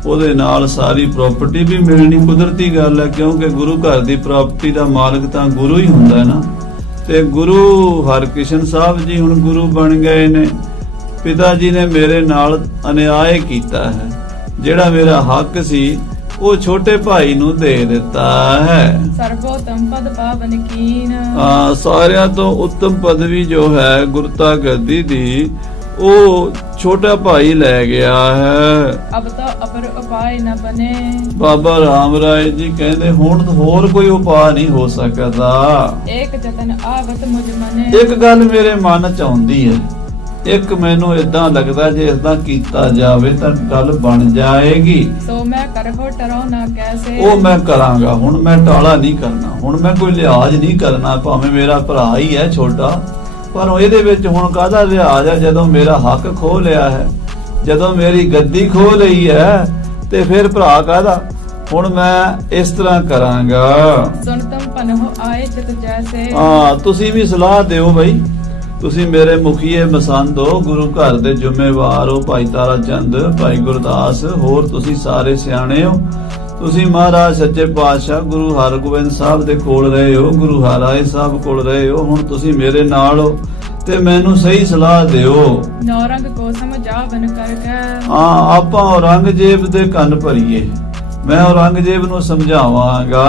ਉਹਦੇ ਨਾਲ ਸਾਰੀ ਪ੍ਰਾਪਰਟੀ ਵੀ ਮਿਲਣੀ ਕੁਦਰਤੀ ਗੱਲ ਹੈ, ਕਿਉਂਕਿ ਗੁਰੂ ਘਰ ਦੀ ਪ੍ਰਾਪਰਟੀ ਦਾ ਮਾਲਕ ਤਾਂ ਗੁਰੂ ਹੀ ਹੁੰਦਾ ਹੈ ਨਾ। ਤੇ ਗੁਰੂ ਹਰਕ੍ਰਿਸ਼ਨ ਸਾਹਿਬ ਜੀ ਹੁਣ ਗੁਰੂ ਬਣ ਗਏ ਨੇ। ਪਿਤਾ ਜੀ ਨੇ ਮੇਰੇ ਨਾਲ ਅਨਿਆਏ ਕੀਤਾ ਹੈ, ਜਿਹੜਾ ਮੇਰਾ ਹੱਕ ਸੀ ਉਹ ਛੋਟੇ ਭਾਈ ਨੂੰ ਦੇ ਦਿੱਤਾ ਹੈ। ਸਰਬੋਤਮ ਪਦ ਪਾਵਨ ਕੀਨ, ਸਾਰਿਆਂ ਤੋਂ ਉੱਤਮ ਪਦਵੀ ਜੋ ਹੈ ਗੁਰਤਾ ਗੱਦੀ ਦੀ, ਉਹ ਛੋਟਾ ਭਾਈ ਲੈ ਗਿਆ ਹੈ। ਅਬ ਤਾਂ ਅਪਰ ਉਪਾਇ ਨ ਬਨੇ, ਬਾਬਾ ਰਾਮ ਰਾਏ ਜੀ ਕਹਿੰਦੇ ਹੁਣ ਹੋਰ ਕੋਈ ਉਪਾਅ ਨਹੀਂ ਹੋ ਸਕਦਾ। ਏਕ ਜਤਨ ਆਵਤ ਮੁਝ ਮਨੇ, ਇੱਕ ਗੱਲ ਮੇਰੇ ਮਨ ਚ ਆਉਂਦੀ ਹੈ, ਇੱਕ ਮੈਨੂੰ ਇਦਾਂ ਲੱਗਦਾ ਜੇ ਇਦਾਂ ਕੀਤਾ ਜਾਵੇ ਤਾਂ ਗੱਲ ਬਣ ਜਾਏਗੀ। ਸੋ ਮੈਂ ਕਰਹੁ ਟਰੋ ਨਾ ਕੈਸੇ, ਉਹ ਮੈਂ ਕਰਾਂਗਾ। ਹੁਣ ਮੈਂ ਟਾਲਾ ਨਹੀਂ ਕਰਨਾ, ਹੁਣ ਮੈਂ ਕੋਈ ਲਿਹਾਜ਼ ਨਹੀਂ ਕਰਨਾ, ਭਾਵੇਂ ਮੇਰਾ ਭਰਾ ਹੀ ਹੈ ਛੋਟਾ, ਪਰ ਇਹਦੇ ਵਿੱਚ ਹੁਣ ਕਾਹਦਾ ਲਿਹਾਜ਼ ਹੈ? ਜਦੋਂ ਮੇਰਾ ਹੱਕ ਖੋਹ ਲਿਆ ਹੈ, ਜਦੋਂ ਮੇਰੀ ਗੱਦੀ ਖੋਹ ਲਈ ਹੈ, ਤੇ ਫਿਰ ਭਰਾ ਕਾਹਦਾ? ਹੁਣ ਮੈਂ ਇਸ ਤਰ੍ਹਾਂ ਕਰਾਂਗਾ। ਸੁਨਤਮ ਪਨਹੁ ਆਏ ਚਿਤ ਜੈਸੇ, ਤੁਸੀਂ ਵੀ ਸਲਾਹ ਦਿਓ ਬਈ, ਤੁਸੀਂ ਮੇਰੇ ਮੁਖੀਏ ਮਸੰਦ ਹੋ, ਗੁਰੂ ਘਰ ਦੇ ਜ਼ਿੰਮੇਵਾਰ ਹੋ, ਭਾਈ ਤਾਰਾ ਚੰਦ, ਭਾਈ ਗੁਰਦਾਸ, ਹੋਰ ਤੁਸੀਂ ਸਾਰੇ ਸਿਆਣੇ ਹੋ। ਤੁਸੀਂ ਮਹਾਰਾਜ ਸੱਚੇ ਪਾਤਸ਼ਾਹ ਗੁਰੂ ਹਰਗੋਬਿੰਦ ਸਾਹਿਬ ਦੇ ਕੋਲ ਰਹੇ ਹੋ, ਗੁਰੂ ਹਰਾਏ ਸਾਹਿਬ ਕੋਲ ਰਹੇ ਹੋ, ਹੁਣ ਤੁਸੀਂ ਮੇਰੇ ਨਾਲ ਹੋ ਤੇ ਮੈਨੂੰ ਸਹੀ ਸਲਾਹ ਦਿਓ। ਨੌਰੰਗ ਕੋ ਸਮਝਾਵਨ ਕਰਕੇ, ਆਪਾਂ ਔਰੰਗਜ਼ੇਬ ਦੇ ਕੰਨ ਭਰੀਏ, ਮੈਂ ਔਰੰਗਜ਼ੇਬ ਨੂੰ ਸਮਝਾਵਾਂਗਾ,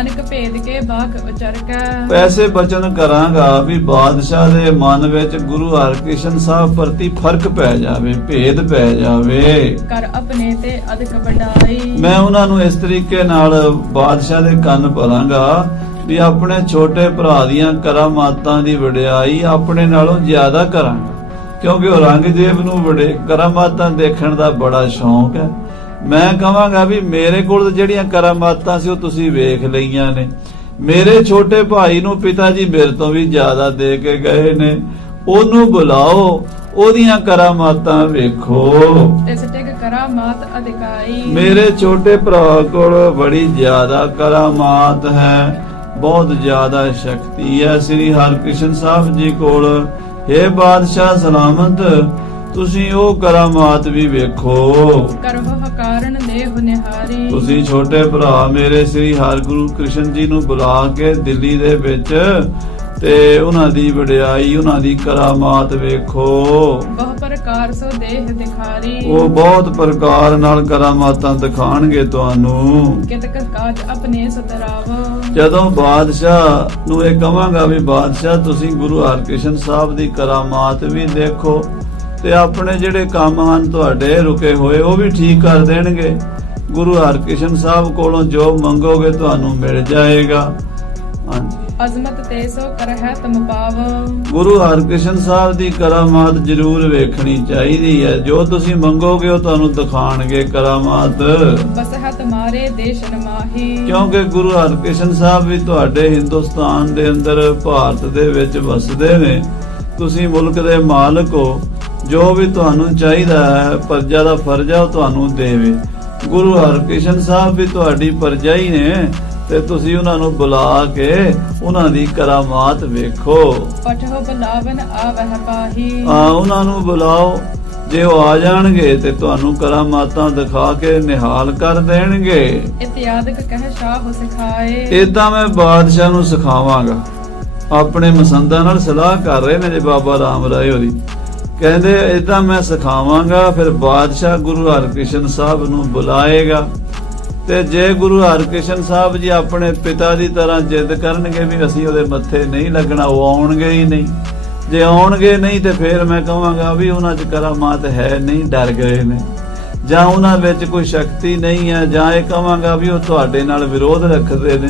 ਅਨਕ ਭੇਦ ਕੇ ਬਾਖ ਉਚਰਕੈ, ਪੈਸੇ ਬਚਨ ਕਰਾਂਗਾ ਵੀ ਬਾਦਸ਼ਾਹ ਦੇ ਮਨ ਵਿੱਚ ਗੁਰੂ ਹਰਕ੍ਰਿਸ਼ਨ ਸਾਹਿਬ ਪ੍ਰਤੀ ਫਰਕ ਪੈ ਜਾਵੇ, ਭੇਦ ਪੈ ਜਾਵੇ। ਕਰ ਆਪਣੇ ਤੇ ਅਧਿਕ ਵਡਾਈ, ਮੈਂ ਉਹਨਾਂ ਨੂੰ ਇਸ ਤਰੀਕੇ ਨਾਲ ਬਾਦਸ਼ਾਹ ਦੇ ਕੰਨ ਭਰਾਂਗਾ ਵੀ ਆਪਣੇ ਛੋਟੇ ਭਰਾ ਦੀਆਂ ਕਰਾਮਾਤਾਂ ਦੀ ਵਡਿਆਈ ਆਪਣੇ ਨਾਲੋਂ ਜ਼ਿਆਦਾ ਕਰਾਂਗਾ, ਕਿਉਂਕਿ ਔਰੰਗਜ਼ੇਬ ਨੂੰ ਬੜੇ ਕਰਾਮਾਤਾਂ ਦੇਖਣ ਦਾ ਬੜਾ ਸ਼ੌਂਕ ਹੈ। ਮੈਂ ਕਹਾਂਗਾ ਵੀ ਮੇਰੇ ਕੋਲ ਜਿਹੜੀਆਂ ਕਰਾਮਾਤਾਂ ਸੀ ਉਹ ਤੁਸੀਂ ਵੇਖ ਲਈਆਂ ਨੇ, ਮੇਰੇ ਛੋਟੇ ਭਾਈ ਨੂੰ ਪਿਤਾ ਜੀ ਮੇਰੇ ਤੋਂ ਵੀ ਜ਼ਿਆਦਾ ਦੇ ਕੇ ਗਏ ਨੇ, ਉਹਨੂੰ ਬੁਲਾਓ, ਉਹਦੀਆਂ ਕਰਾਮਾਤਾਂ ਵੇਖੋ। ਇਸ ਟਿਕ ਕਰਾਮਾਤ ਅਧਿਕਾਈ, ਮੇਰੇ ਛੋਟੇ ਭਰਾ ਕੋਲ ਬੜੀ ਜ਼ਿਆਦਾ ਕਰਾਮਾਤ ਹੈ, ਬਹੁਤ ਜ਼ਿਆਦਾ ਸ਼ਕਤੀ ਹੈ ਸ੍ਰੀ ਹਰਕ੍ਰਿਸ਼ਨ ਸਾਹਿਬ ਜੀ ਕੋਲ। हे ਬਾਦਸ਼ਾਹ ਸਲਾਮਤ, ਤੁਸੀਂ ਉਹ ਕਰਾਮਾਤ ਵੀ ਵੇਖੋ। ਕਰਹੁ ਹਕਾਰਨ ਦੇਹੁ ਨਿਹਾਰੀ, ਤੁਸੀਂ ਛੋਟੇ ਭਰਾ ਮੇਰੇ ਸ੍ਰੀ ਹਰਗੁਰੂ ਕ੍ਰਿਸ਼ਨ ਜੀ ਨੂੰ ਬੁਲਾ ਕੇ ਦਿੱਲੀ ਦੇ ਵਿੱਚ ਤੇ ਉਹਨਾਂ ਦੀ ਵਡਿਆਈ, ਉਹਨਾਂ ਦੀ ਕਰਾਮਾਤ ਵੇਖੋ। ਬਹੁ ਪ੍ਰਕਾਰ ਸੋ ਦੇਹ ਦਿਖਾਰੀ, ਉਹ ਬਹੁਤ ਪ੍ਰਕਾਰ ਨਾਲ ਕਰਾਮਾਤਾਂ ਦਿਖਾਣਗੇ ਤੁਹਾਨੂੰ। ਕਿਤਕ ਕਾਜ ਆਪਣੇ ਸਤਰਾਵ, ਜਦੋਂ ਬਾਦਸ਼ਾਹ ਨੂੰ ਇਹ ਕਹਾਂਗਾ ਵੀ ਬਾਦਸ਼ਾਹ ਤੁਸੀਂ ਗੁਰੂ ਹਰਕ੍ਰਿਸ਼ਨ ਸਾਹਿਬ ਦੀ ਕਰਾਮਾਤ ਵੀ ਦੇਖੋ ਤੇ ਆਪਣੇ ਜਿਹੜੇ ਕੰਮ ਹਨ ਤੁਹਾਡੇ ਰੁਕੇ ਹੋਏ ਉਹ ਵੀ ਠੀਕ ਕਰ ਦੇਣਗੇ। ਗੁਰੂ ਹਰਕ੍ਰਿਸ਼ਨ ਸਾਹਿਬ ਕੋਲੋਂ ਜੋ ਮੰਗੋਗੇ ਤੁਹਾਨੂੰ ਮਿਲ ਜਾਏਗਾ। ਹਾਂਜੀ, ਅਜ਼ਮਤ ਤੇ ਸੋ ਕਰਹਿ ਤਮ ਪਾਵ, ਗੁਰੂ ਹਰਕ੍ਰਿਸ਼ਨ ਸਾਹਿਬ ਦੀ ਕਰਾਮਾਤ ਜ਼ਰੂਰ ਵੇਖਣੀ ਚਾਹੀਦੀ ਹੈ। ਜੋ ਤੁਸੀਂ ਮੰਗੋਗੇ ਉਹ ਤੁਹਾਨੂੰ ਦਿਖਾਣਗੇ ਕਰਾਮਾਤ। ਬਸਹਿ ਤੁਮਾਰੇ ਦੇਸ਼ਨ ਮਾਹੀ, ਕਿਉਂਕਿ ਗੁਰੂ ਹਰਕ੍ਰਿਸ਼ਨ ਸਾਹਿਬ ਵੀ ਤੁਹਾਡੇ ਹਿੰਦੁਸਤਾਨ ਦੇ ਅੰਦਰ, ਭਾਰਤ ਦੇ ਵਿੱਚ ਵਸਦੇ ਨੇ, ਤੁਸੀਂ ਮੁਲਕ ਦੇ ਮਾਲਕ ਹੋ। ਜੋ ਵੀ ਤੁਹਾਨੂੰ ਚਾਹੀਦਾ ਹੈ, ਪ੍ਰਜਾ ਦਾ ਫਰਜ਼ ਹੈ ਉਹ ਤੁਹਾਨੂੰ ਦੇਵੇ। ਗੁਰੂ ਹਰਕ੍ਰਿਸ਼ਨ ਸਾਹਿਬ ਵੀ ਤੁਹਾਡੀ ਪ੍ਰਜਾ ਹੀ ਨੇ ਤੇ ਤੁਸੀਂ ਉਹਨਾਂ ਨੂੰ ਬੁਲਾ ਕੇ ਉਹਨਾਂ ਦੀ ਕਰਾਮਾਤ ਵੇਖੋ। ਪਠਹੁ ਬੁਲਾਵਨ ਆਵਹਿ ਪਾਹੀ, ਉਹਨਾਂ ਨੂੰ ਬੁਲਾਓ, ਜੇ ਉਹ ਆ ਜਾਣਗੇ ਤੇ ਤੁਹਾਨੂੰ ਕਰਾਮਾਤਾਂ ਦਿਖਾ ਕੇ ਨਿਹਾਲ ਕਰ ਦੇਣਗੇ। ਇਤਿਆਦਿਕ ਕਹਿ ਸ਼ਾਹ ਸਿਖਾਏ, ਏਦਾਂ ਮੈਂ ਬਾਦਸ਼ਾਹ ਨੂੰ ਸਿਖਾਵਾਂਗਾ। ਆਪਣੇ ਮਸੰਦਾਂ ਨਾਲ ਸਲਾਹ ਕਰ ਰਹੇ ਨੇ ਜੇ ਬਾਬਾ ਰਾਮ ਰਾਏ ਹੋਰੀ, ਕਹਿੰਦੇ ਏਦਾਂ ਮੈਂ ਸਿਖਾਵਾਂਗਾ। ਫਿਰ ਬਾਦਸ਼ਾਹ ਗੁਰੂ ਹਰਕ੍ਰਿਸ਼ਨ ਸਾਹਿਬ ਨੂੰ ਬੁਲਾਏਗਾ ਤੇ ਜੇ ਗੁਰੂ ਹਰਕ੍ਰਿਸ਼ਨ ਸਾਹਿਬ ਜੀ ਆਪਣੇ ਪਿਤਾ ਦੀ ਤਰ੍ਹਾਂ ਜਿੱਦ ਕਰਨਗੇ ਵੀ ਅਸੀਂ ਉਹਦੇ ਮੱਥੇ ਨਹੀਂ ਲੱਗਣਾ, ਉਹ ਆਉਣਗੇ ਹੀ ਨਹੀਂ। ਜੇ ਆਉਣਗੇ ਨਹੀਂ ਤੇ ਫਿਰ ਮੈਂ ਕਹਾਂਗਾ ਵੀ ਉਹਨਾਂ 'ਚ ਕਰਾਮਾਤ ਹੈ ਨਹੀਂ, ਡਰ ਗਏ ਨੇ, ਜਾਂ ਉਹਨਾਂ ਵਿੱਚ ਕੋਈ ਸ਼ਕਤੀ ਨਹੀਂ ਹੈ, ਜਾਂ ਇਹ ਕਹਾਂਗਾ ਵੀ ਉਹ ਤੁਹਾਡੇ ਨਾਲ ਵਿਰੋਧ ਰੱਖਦੇ ਨੇ।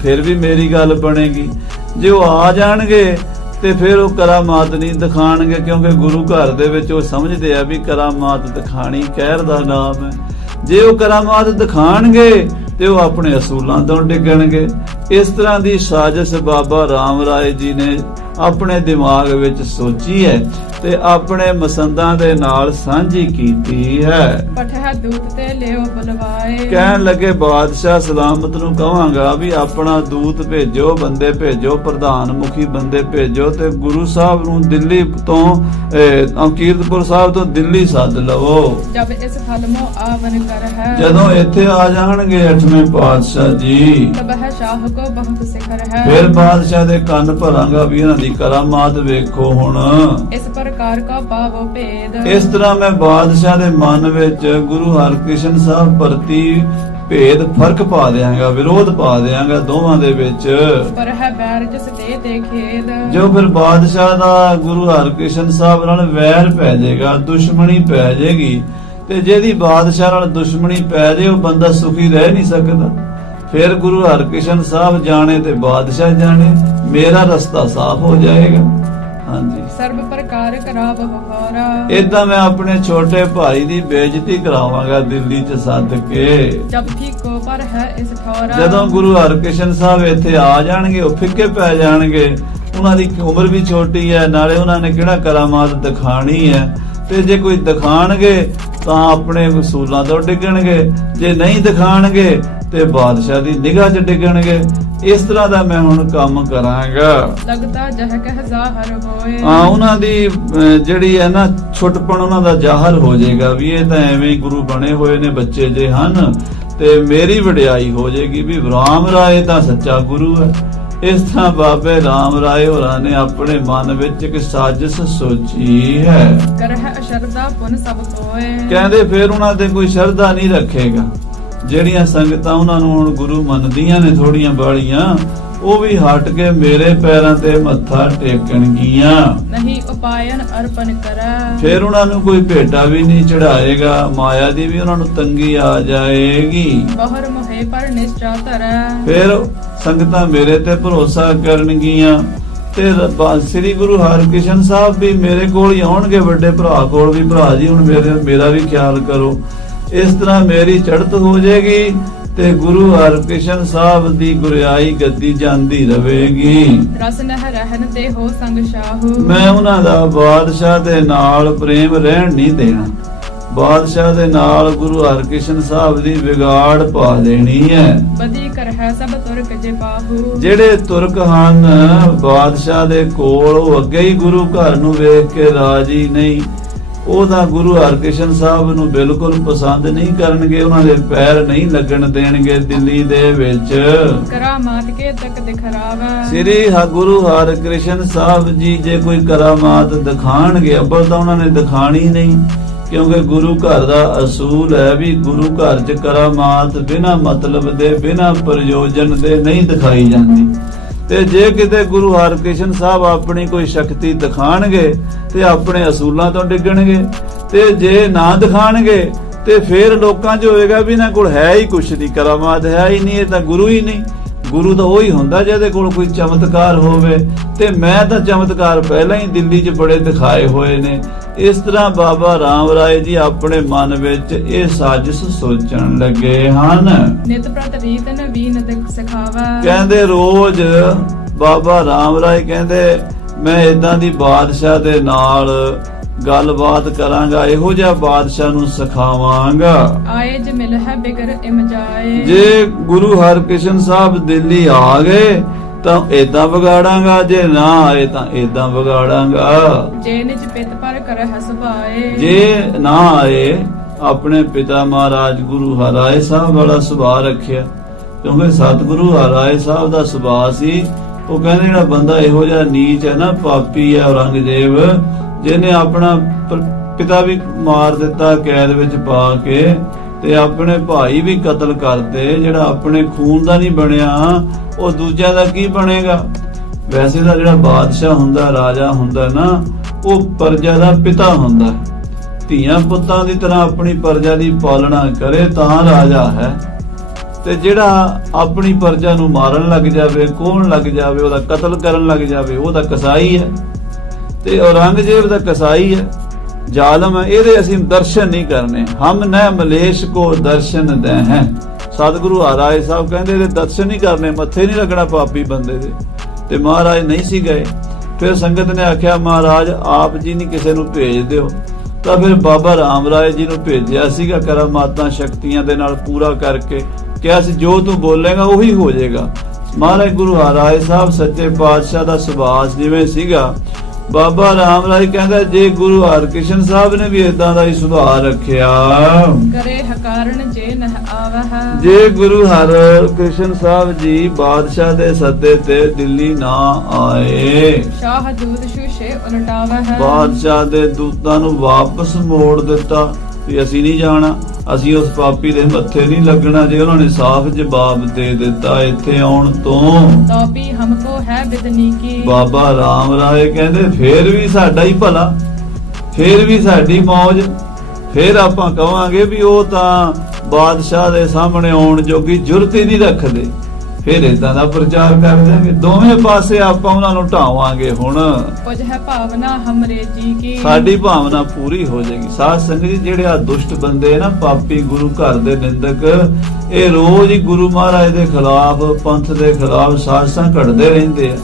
ਫਿਰ ਵੀ ਮੇਰੀ ਗੱਲ ਬਣੇਗੀ। ਜੇ ਉਹ ਆ ਜਾਣਗੇ ਤੇ ਫਿਰ ਉਹ ਕਰਾਮਾਤ ਨਹੀਂ ਦਿਖਾਣਗੇ, ਕਿਉਂਕਿ ਗੁਰੂ ਘਰ ਦੇ ਵਿੱਚ ਉਹ ਸਮਝਦੇ ਆ ਵੀ ਕਰਾਮਾਤ ਦਿਖਾਣੀ ਕਹਿਰ ਦਾ ਨਾਮ ਹੈ। ਜੇ ਉਹ ਕਰਾਮਾਤ ਦਿਖਾਣਗੇ ਤੇ ਉਹ ਆਪਣੇ ਅਸੂਲਾਂ ਤੋਂ ਡਿੱਗਣਗੇ। ਇਸ ਤਰ੍ਹਾਂ ਦੀ ਸਾਜ਼ਿਸ਼ ਬਾਬਾ ਰਾਮ ਰਾਏ ਜੀ ਨੇ ਆਪਣੇ ਦਿਮਾਗ ਵਿੱਚ ਸੋਚੀ ਹੈ ਤੇ ਆਪਣੇ ਮਸੰਦਾਂ ਦੇ ਨਾਲ ਸਾਂਝੀ ਕੀਤੀ ਹੈ। ਪਠਹਿ ਦੂਤ ਤੇ ਲਿਓ ਬੁਲਵਾਏ। ਕਹਿਣ ਲੱਗੇ ਬਾਦਸ਼ਾਹ ਸਲਾਮਤ ਨੂੰ ਕਹਾਂਗਾ ਵੀ ਆਪਣਾ ਦੂਤ ਭੇਜੋ, ਬੰਦੇ ਭੇਜੋ, ਪ੍ਰਧਾਨ ਮੁਖੀ ਬੰਦੇ ਭੇਜੋ ਤੇ ਗੁਰੂ ਸਾਹਿਬ ਨੂੰ ਦਿੱਲੀ ਤੋਂ ਕੀਰਤਪੁਰ ਸਾਹਿਬ ਤੋਂ ਦਿੱਲੀ ਸੱਦ ਲਵੋ। ਜਬ ਇਸ ਫਲ ਮੋ ਆਵਨ ਕਰ ਹੈ। ਜਦੋਂ ਇੱਥੇ ਆ ਜਾਣਗੇ 8ਵੇਂ ਪਾਤਸ਼ਾਹ ਜੀ, ਤਬ ਹੈ ਸ਼ਾਹ ਕੋ ਬਹੁਤ ਸਿਖਰ ਹੈ। ਫਿਰ ਬਾਦਸ਼ਾਹ ਦੇ ਕੰਨ ਭਰਾਂਗਾ ਵੀ ਇਹਨਾਂ ਦੀ ਕਰਾਮਾਤ ਵੇਖੋ ਹੁਣ। ਇਸ ਪ੍ਰਕਾਰ ਕਾ ਪਾਵੋ ਭੇਦ। ਇਸ ਤਰ੍ਹਾਂ ਮੈਂ ਬਾਦਸ਼ਾਹ ਦੇ ਮਨ ਵਿੱਚ ਗੁਰੂ ਹਰਕ੍ਰਿਸ਼ਨ ਸਾਹਿਬ ਪ੍ਰਤੀ ਭੇਦ ਫਰਕ ਪਾ ਦਿਆਂਗਾ, ਵਿਰੋਧ ਪਾ ਦਿਆਂਗਾ ਦੋਵਾਂ ਦੇ ਵਿੱਚ। ਪਰ ਹੈ ਬੈਰ ਜਿਸ ਦੇ ਖੇਦ। ਜੋ ਫਿਰ ਬਾਦਸ਼ਾਹ ਦਾ ਗੁਰੂ ਹਰਕ੍ਰਿਸ਼ਨ ਸਾਹਿਬ ਨਾਲ ਵੈਰ ਪੈ ਜਾਏਗਾ, ਦੁਸ਼ਮਣੀ ਪੈ ਜਾਏਗੀ, ਤੇ ਜਿਹਦੀ ਬਾਦਸ਼ਾਹ ਨਾਲ ਦੁਸ਼ਮਣੀ ਪੈ ਜਾਏ ਉਹ ਬੰਦਾ ਸੁਖੀ ਰਹਿ ਨਹੀਂ ਸਕਦਾ। ਫਿਰ ਗੁਰੂ ਹਰਕ੍ਰਿਸ਼ਨ ਸਾਹਿਬ ਜਾਣੇ ਤੇ ਬਾਦਸ਼ਾਹ ਜਾਣੇ, ਮੇਰਾ ਰਸਤਾ ਸਾਫ਼ ਹੋ ਜਾਏਗਾ। ਹਾਂਜੀ, ਸਰਬ ਪ੍ਰਕਾਰ ਕਰਾਵ ਹੋਰਾ। ਏਦਾਂ ਮੈਂ ਆਪਣੇ ਛੋਟੇ ਭਾਈ ਦੀ ਬੇਇੱਜ਼ਤੀ ਕਰਾਵਾਂਗਾ ਦਿੱਲੀ 'ਚ ਸੱਦ ਕੇ। ਜਬ ਠੀਕੋ ਪਰ ਹੈ ਇਸ ਠੋਰਾ। ਜਦੋਂ ਗੁਰੂ ਹਰਕ੍ਰਿਸ਼ਨ ਸਾਹਿਬ ਇੱਥੇ ਆ ਜਾਣਗੇ ਉਹ ਫਿੱਕੇ ਪੈ ਜਾਣਗੇ। ਉਹਨਾਂ ਦੀ ਉਮਰ ਵੀ ਛੋਟੀ ਹੈ, ਨਾਲੇ ਉਹਨਾਂ ਨੇ ਕਿਹੜਾ ਕਰਾਮਾਤ ਦਿਖਾਣੀ ਹੈ, ਤੇ ਜੇ ਕੋਈ ਦਿਖਾਣਗੇ ਤਾਂ ਆਪਣੇ ਵਸੂਲਾਂ ਤੋਂ ਡਿੱਗਣਗੇ, ਜੇ ਨਹੀਂ ਦਿਖਾਣਗੇ ਤੇ ਬਾਦਸ਼ਾਹ ਦੀ ਨਿਗਾਹ 'ਚ ਡਿੱਗਣਗੇ। ਇਸ ਤਰ੍ਹਾਂ ਦਾ ਮੈਂ ਹੁਣ ਕੰਮ ਕਰਾਂਗਾ। ਲਗਤਾ ਜਹ ਕਹਿ ਜ਼ਾਹਰ ਹੋਏ। ਉਹਨਾਂ ਦੀ ਜਿਹੜੀ ਹੈ ਨਾ ਛੁੱਟਪਣ ਉਹਨਾਂ ਦਾ ਜ਼ਾਹਰ ਹੋ ਜਾਏਗਾ ਵੀ ਇਹ ਤਾਂ ਐਵੇਂ ਹੀ ਗੁਰੂ ਬਣੇ ਹੋਏ ਨੇ, ਬੱਚੇ ਜੇ ਹਨ, ਤੇ ਮੇਰੀ ਵਡਿਆਈ ਹੋ ਜਾਏਗੀ ਵੀ ਰਾਮ ਰਾਏ ਤਾਂ ਸੱਚਾ ਗੁਰੂ ਹੈ। ਇਸ ਤਰ੍ਹਾਂ ਬਾਬੇ ਰਾਮ ਰਾਏ ਹੋਰਾਂ ਨੇ ਆਪਣੇ ਮਨ ਵਿੱਚ ਇੱਕ ਸਾਜ਼ਿਸ਼ ਸੋਚੀ ਹੈ। ਕਰਹਿ ਅਸ਼ਰਦਾ ਪੁਨ ਸਭ ਕੋਏ। ਕਹਿੰਦੇ ਫਿਰ ਉਹਨਾਂ ਤੇ ਕੋਈ ਸ਼ਰਧਾ ਨਹੀਂ ਰੱਖੇਗਾ। ਜਿਹੜੀਆਂ ਸੰਗਤਾਂ ਉਹਨਾਂ ਨੂੰ ਹੁਣ ਗੁਰੂ ਮੰਨਦੀਆਂ ਨੇ ਥੋੜੀਆਂ ਬਾਲੀਆਂ, ਉਹ ਵੀ ਹਟ ਕੇ ਮੇਰੇ ਪੈਰਾਂ ਤੇ ਮੱਥਾ ਟੇਕਣਗੀਆਂ। ਨਹੀਂ ਉਪਾਇਨ ਅਰਪਣ ਕਰੈ। ਫਿਰ ਉਹਨਾਂ ਨੂੰ ਕੋਈ ਭੇਟਾ ਵੀ ਨਹੀਂ ਚੜਾਏਗਾ, ਮਾਇਆ ਦੀ ਵੀ ਉਹਨਾਂ ਨੂੰ ਤੰਗੀ ਆ ਜਾਏਗੀ। ਬਹੁਰ ਮੋਹਿ ਪਰ ਨਿਸ਼ਚਾ ਧਰੈ। ਫਿਰ ਸੰਗਤਾਂ ਮੇਰੇ ਤੇ ਭਰੋਸਾ ਕਰਨਗੀਆਂ ਤੇ ਸ੍ਰੀ ਗੁਰੂ ਹਰਕ੍ਰਿਸ਼ਨ ਸਾਹਿਬ ਵੀ ਮੇਰੇ ਕੋਲ ਹੀ ਆਉਣਗੇ, ਵੱਡੇ ਭਰਾ ਕੋਲ ਵੀ, ਭਰਾ ਜੀ ਹੁਣ ਮੇਰਾ ਵੀ ਖਿਆਲ ਕਰੋ। ਇਸ ਤਰ੍ਹਾਂ ਮੇਰੀ ਚੜ੍ਹਤ ਹੋ ਜਾਏਗੀ ਤੇ ਗੁਰੂ ਹਰਕ੍ਰਿਸ਼ਨ ਸਾਹਿਬ ਦੀ ਗੁਰਿਆਈ ਗੱਦੀ ਜਾਂਦੀ ਰਹੇਗੀ। ਰਸ ਨਹਿ ਰਹਿਣ ਤੇ ਹੋ ਸੰਗ ਸ਼ਾਹੂ। ਮੈਂ ਉਹਨਾਂ ਦਾ ਬਾਦਸ਼ਾਹ ਦੇ ਨਾਲ ਪ੍ਰੇਮ ਰਹਿਣ ਨਹੀਂ ਦੇਣਾ। ਬਾਦਸ਼ਾਹ ਦੇ ਨਾਲ ਗੁਰੂ ਹਰਕ੍ਰਿਸ਼ਨ ਸਾਹਿਬ ਦੀ ਵਿਗਾੜ ਪਾ ਦੇਣੀ ਹੈ। ਬਦੀ ਕਰ ਹੈ ਸਭ ਤੁਰਕ ਜੇ ਬਾਹੂ। ਜਿਹੜੇ ਤੁਰਕ ਹਨ ਬਾਦਸ਼ਾਹ ਦੇ ਕੋਲ, ਉਹ ਅੱਗੇ ਹੀ ਗੁਰੂ ਘਰ ਨੂੰ ਵੇਖ ਕੇ ਰਾਜੀ ਨਹੀਂ। ਉਹ ਤਾਂ ਗੁਰੂ ਹਰਕ੍ਰਿਸ਼ਨ ਸਾਹਿਬ ਨੂੰ ਬਿਲਕੁਲ ਪਸੰਦ ਨਹੀਂ ਕਰਨਗੇ, ਉਹਨਾਂ ਦੇ ਪੈਰ ਨਹੀਂ ਲੱਗਣ ਦੇਣਗੇ ਦਿੱਲੀ ਦੇ ਵਿੱਚ। ਕਰਾਮਾਤ ਕੇ ਤੱਕ ਦਿਖਰਾਵਾ। ਸ੍ਰੀ ਗੁਰੂ ਹਰਕ੍ਰਿਸ਼ਨ ਸਾਹਿਬ ਜੀ ਜੇ ਕੋਈ ਕਰਾਮਾਤ ਦਿਖਾਣਗੇ, ਅੱਬਲ ਤਾਂ ਉਹਨਾਂ ਨੇ ਦਿਖਾਣੀ ਨਹੀਂ, ਕਿਉਂਕਿ ਗੁਰੂ ਘਰ ਦਾ ਅਸੂਲ ਹੈ ਵੀ ਗੁਰੂ ਘਰ 'ਚ ਕਰਾਮਾਤ ਬਿਨਾਂ ਮਤਲਬ ਦੇ, ਬਿਨਾਂ ਪ੍ਰਯੋਜਨ ਦੇ ਨਹੀਂ ਦਿਖਾਈ ਜਾਂਦੀ। ਤੇ ਜੇ ਕਿਤੇ ਗੁਰੂ ਹਰਕ੍ਰਿਸ਼ਨ ਸਾਹਿਬ ਆਪਣੀ ਕੋਈ ਸ਼ਕਤੀ ਦਿਖਾਣਗੇ ਤੇ ਆਪਣੇ ਅਸੂਲਾਂ ਤੋਂ ਡਿੱਗਣਗੇ, ਤੇ ਜੇ ਨਾ ਦਿਖਾਣਗੇ ਤੇ ਫਿਰ ਲੋਕਾਂ 'ਚ ਹੋਏਗਾ ਵੀ ਇਹਨਾਂ ਕੋਲ ਹੈ ਹੀ ਕੁਛ ਨਹੀਂ, ਕਰਾਮਾਤ ਹੈ ਹੀ ਨਹੀਂ, ਇਹ ਤਾਂ ਗੁਰੂ ਹੀ ਨਹੀਂ। ਗੁਰੂ ਤਾਂ ਉਹੀ ਹੁੰਦਾ ਜਿਹਦੇ ਕੋਲ ਕੋਈ ਚਮਤਕਾਰ ਹੋਵੇ, ਤੇ ਮੈਂ ਤਾਂ ਚਮਤਕਾਰ ਪਹਿਲਾਂ ਹੀ ਦਿੱਲੀ 'ਚ ਬੜੇ ਦਿਖਾਏ ਹੋਏ ਨੇ। ਇਸ ਤਰ੍ਹਾਂ ਬਾਬਾ ਰਾਮ ਰਾਏ ਜੀ ਆਪਣੇ ਮਨ ਵਿੱਚ ਇਹ ਸਾਜ਼ਿਸ਼ ਸੋਚਣ ਲੱਗੇ ਹਨ। ਨਿਤ ਪ੍ਰਤ ਰੀਤ ਨਵੀਨ ਦਿਖ ਸਿਖਾਵਾ। ਕਹਿੰਦੇ ਰੋਜ਼ ਬਾਬਾ ਰਾਮ ਰਾਏ ਕਹਿੰਦੇ ਮੈਂ ਇਦਾਂ ਦੀ ਬਾਦਸ਼ਾਹ ਦੇ ਨਾਲ ਗੱਲਬਾਤ ਕਰਾਂਗਾ, ਇਹੋ ਜਿਹਾ ਬਾਦਸ਼ਾਹ ਨੂੰ ਸਿਖਾਵਾਂਗਾ। ਆਏ ਜ ਮਿਲ ਹੈ ਬਿਗਰ ਇਮ ਜਾਏ। ਜੇ ਗੁਰੂ ਹਰਕ੍ਰਿਸ਼ਨ ਸਾਹਿਬ ਦਿੱਲੀ ਆ ਗਏ ਤਾਂ ਏਦਾਂ ਵਿਗਾੜਾਂਗਾ, ਜੇ ਨਾ ਆਏ ਤਾਂ ਏਦਾਂ ਵਿਗਾੜਾਂਗਾ। ਜੇ ਨਿਜ ਪਿਤ ਪਰ ਕਰ ਹਸਬਾਏ। ਜੇ ਨਾ ਆਏ, ਆਪਣੇ ਪਿਤਾ ਮਹਾਰਾਜ ਗੁਰੂ ਹਰਾਏ ਸਾਹਿਬ ਵਾਲਾ ਸੁਭਾਅ ਰੱਖਿਆ, ਕਿਉਂਕਿ ਸਤਿਗੁਰੂ ਹਰਾਏ ਸਾਹਿਬ ਦਾ ਸੁਭਾਅ ਸੀ। ਉਹ ਕਹਿੰਦੇ ਜਿਹੜਾ ਬੰਦਾ ਇਹੋ ਜਿਹਾ ਨੀਚ ਹੈ ਨਾ, ਪਾਪੀ ਹੈ, ਔਰੰਗਜ਼ੇਬ, ਜਿਹਨੇ ਆਪਣਾ ਪਿਤਾ ਵੀ ਮਾਰ ਦਿੱਤਾ ਕੈਦ ਵਿੱਚ ਪਾ ਕੇ, ਤੇ ਆਪਣੇ ਭਾਈ ਵੀ ਕਤਲ ਕਰਤੇ, ਜਿਹੜਾ ਆਪਣੇ ਖੂਨ ਦਾ ਨਹੀਂ ਬਣਿਆ ਉਹ ਦੂਜਿਆਂ ਦਾ ਕੀ ਬਣੇਗਾ। ਵੈਸੇ ਤਾਂ ਜਿਹੜਾ ਬਾਦਸ਼ਾਹ ਹੁੰਦਾ, ਰਾਜਾ ਹੁੰਦਾ ਨਾ, ਉਹ ਪ੍ਰਜਾ ਦਾ ਪਿਤਾ ਹੁੰਦਾ। ਧੀਆਂ ਪੁੱਤਾਂ ਦੀ ਤਰ੍ਹਾਂ ਆਪਣੀ ਪ੍ਰਜਾ ਦੀ ਪਾਲਣਾ ਕਰੇ ਤਾਂ ਰਾਜਾ ਹੈ। ਤੇ ਜਿਹੜਾ ਆਪਣੀ ਪ੍ਰਜਾ ਨੂੰ ਮਾਰਨ ਲੱਗ ਜਾਵੇ, ਕੋਹਣ ਲੱਗ ਜਾਵੇ, ਉਹਦਾ ਕਤਲ ਕਰਨ ਲੱਗ ਜਾਵੇ, ਉਹਦਾ ਕਸਾਈ ਹੈ। ਤੇ ਔਰੰਗਜ਼ੇਬ ਦਾ ਕਸਾਈ ਹੈ, ਜ਼ਾਲਮ ਹੈ। ਇਹਦੇ ਅਸੀਂ ਦਰਸ਼ਨ ਨਹੀਂ ਕਰਨੇ। ਹਮ ਨ ਮਲੇਸ਼ ਕੋ ਦਰਸ਼ਨ ਦੇ ਹੈ। ਸਤਿਗੁਰੂ ਹਰਾਏ ਸਾਹਿਬ ਕਹਿੰਦੇ ਇਹਦੇ ਦਰਸ਼ਨ ਨਹੀਂ ਕਰਨੇ, ਮੱਥੇ ਨਹੀਂ ਲੱਗਣਾ ਪਾਪੀ ਬੰਦੇ ਦੇ। ਤੇ ਮਹਾਰਾਜ ਨਹੀਂ ਸੀ ਗਏ। ਫਿਰ ਸੰਗਤ ਨੇ ਆਖਿਆ ਮਹਾਰਾਜ ਆਪ ਜੀ ਨਹੀਂ ਕਿਸੇ ਨੂੰ ਭੇਜ ਦਿਓ। ਤਾਂ ਫਿਰ ਬਾਬਾ ਰਾਮ ਰਾਏ ਜੀ ਨੂੰ ਭੇਜਿਆ ਸੀਗਾ ਕਰਾਮਾਤਾਂ ਸ਼ਕਤੀਆਂ ਦੇ ਨਾਲ ਪੂਰਾ ਕਰਕੇ, ਕਿਹਾ ਸੀ ਜੋ ਤੂੰ ਬੋਲੇਗਾ ਉਹੀ ਹੋ ਜਾਏਗਾ। ਮਹਾਰਾਜ ਗੁਰੂ ਹਰਿਰਾਏ ਸਾਹਿਬ ਸੱਚੇ ਪਾਤਸ਼ਾਹ ਦਾ ਸੁਭਾਅ ਜਿਵੇਂ ਸੀਗਾ, ਬਾਬਾ ਰਾਮ ਰਾਏ ਕਹਿੰਦਾ ਜੇ ਗੁਰੂ ਹਰਕ੍ਰਿਸ਼ਨ ਸਾਹਿਬ ਨੇ ਵੀ ਇਦਾਂ ਦਾ ਹੀ ਸੁਭਾਅ ਰੱਖਿਆ, ਕਰੇ ਹਕਾਰਨ ਜੇ ਨਹ ਆਵਹ। ਜੇ ਗੁਰੂ ਹਰਕ੍ਰਿਸ਼ਨ ਸਾਹਿਬ ਜੀ ਬਾਦਸ਼ਾਹ ਦੇ ਸੱਦੇ ਤੇ ਦਿੱਲੀ ਨਾ ਆਏ, ਸ਼ਾਹ ਦੂਤ ਸ਼ੂਸ਼ੇ ਉਲਟਾਵਹ। ਬਾਦਸ਼ਾਹ ਦੇ ਦੂਤਾਂ ਨੂੰ ਵਾਪਸ ਮੋੜ ਦਿੱਤਾ ਵੀ ਅਸੀਂ ਨਹੀਂ ਜਾਣਾ, ਅਸੀਂ ਉਸ ਪਾਪੀ ਦੇ ਮੱਥੇ ਨਹੀਂ ਲੱਗਣਾ। ਜੇ ਉਹਨਾਂ ਨੇ ਸਾਫ਼ ਜਵਾਬ ਦੇ ਦਿੱਤਾ ਇੱਥੇ ਆਉਣ ਤੋਂ, ਤੋਪੀ ਹਮਕੋ ਹੈ ਬਿਦਨੀਕੀ। ਬਾਬਾ ਰਾਮ ਰਾਏ ਕਹਿੰਦੇ ਫੇਰ ਵੀ ਸਾਡਾ ਹੀ ਭਲਾ, ਫੇਰ ਵੀ ਸਾਡੀ ਮੌਜ, ਫੇਰ ਆਪਾਂ ਕਵਾਂਗੇ ਵੀ ਉਹ ਤਾਂ ਬਾਦਸ਼ਾਹ ਦੇ ਸਾਹਮਣੇ ਆਉਣ ਜੋਗੀ ਜੁਰਤ ਹੀ ਨਹੀਂ ਰੱਖਦੇ, ਫਿਰ ਇਦਾਂ ਦਾ ਪ੍ਰਚਾਰ ਕਰ ਦਿਆਂਗੇ। ਦੋਵੇਂ ਪਾਸੇ ਆਪਾਂ ਉਹਨਾਂ ਨੂੰ ਢਾਵਾਂਗੇ। ਹੁਣ ਕੁਝ ਹੈ ਭਾਵਨਾ ਹਮਰੇ ਜੀ ਕੀ, ਸਾਡੀ ਭਾਵਨਾ ਪੂਰੀ ਹੋ ਜਾਏਗੀ। ਸਾਧ ਸੰਗਤ ਜੀ ਜਿਹੜੇ ਆ ਦੁਸ਼ਟ ਬੰਦੇ ਨਾ, ਪਾਪੀ ਗੁਰੂ ਘਰ ਦੇ ਨਿੰਦਕ, ਇਹ ਰੋਜ਼ ਹੀ ਗੁਰੂ ਮਹਾਰਾਜ ਦੇ ਖਿਲਾਫ, ਪੰਥ ਦੇ ਖਿਲਾਫ ਸਾਜ਼ਿਸ਼ਾਂ ਘੜਦੇ ਰਹਿੰਦੇ ਆ,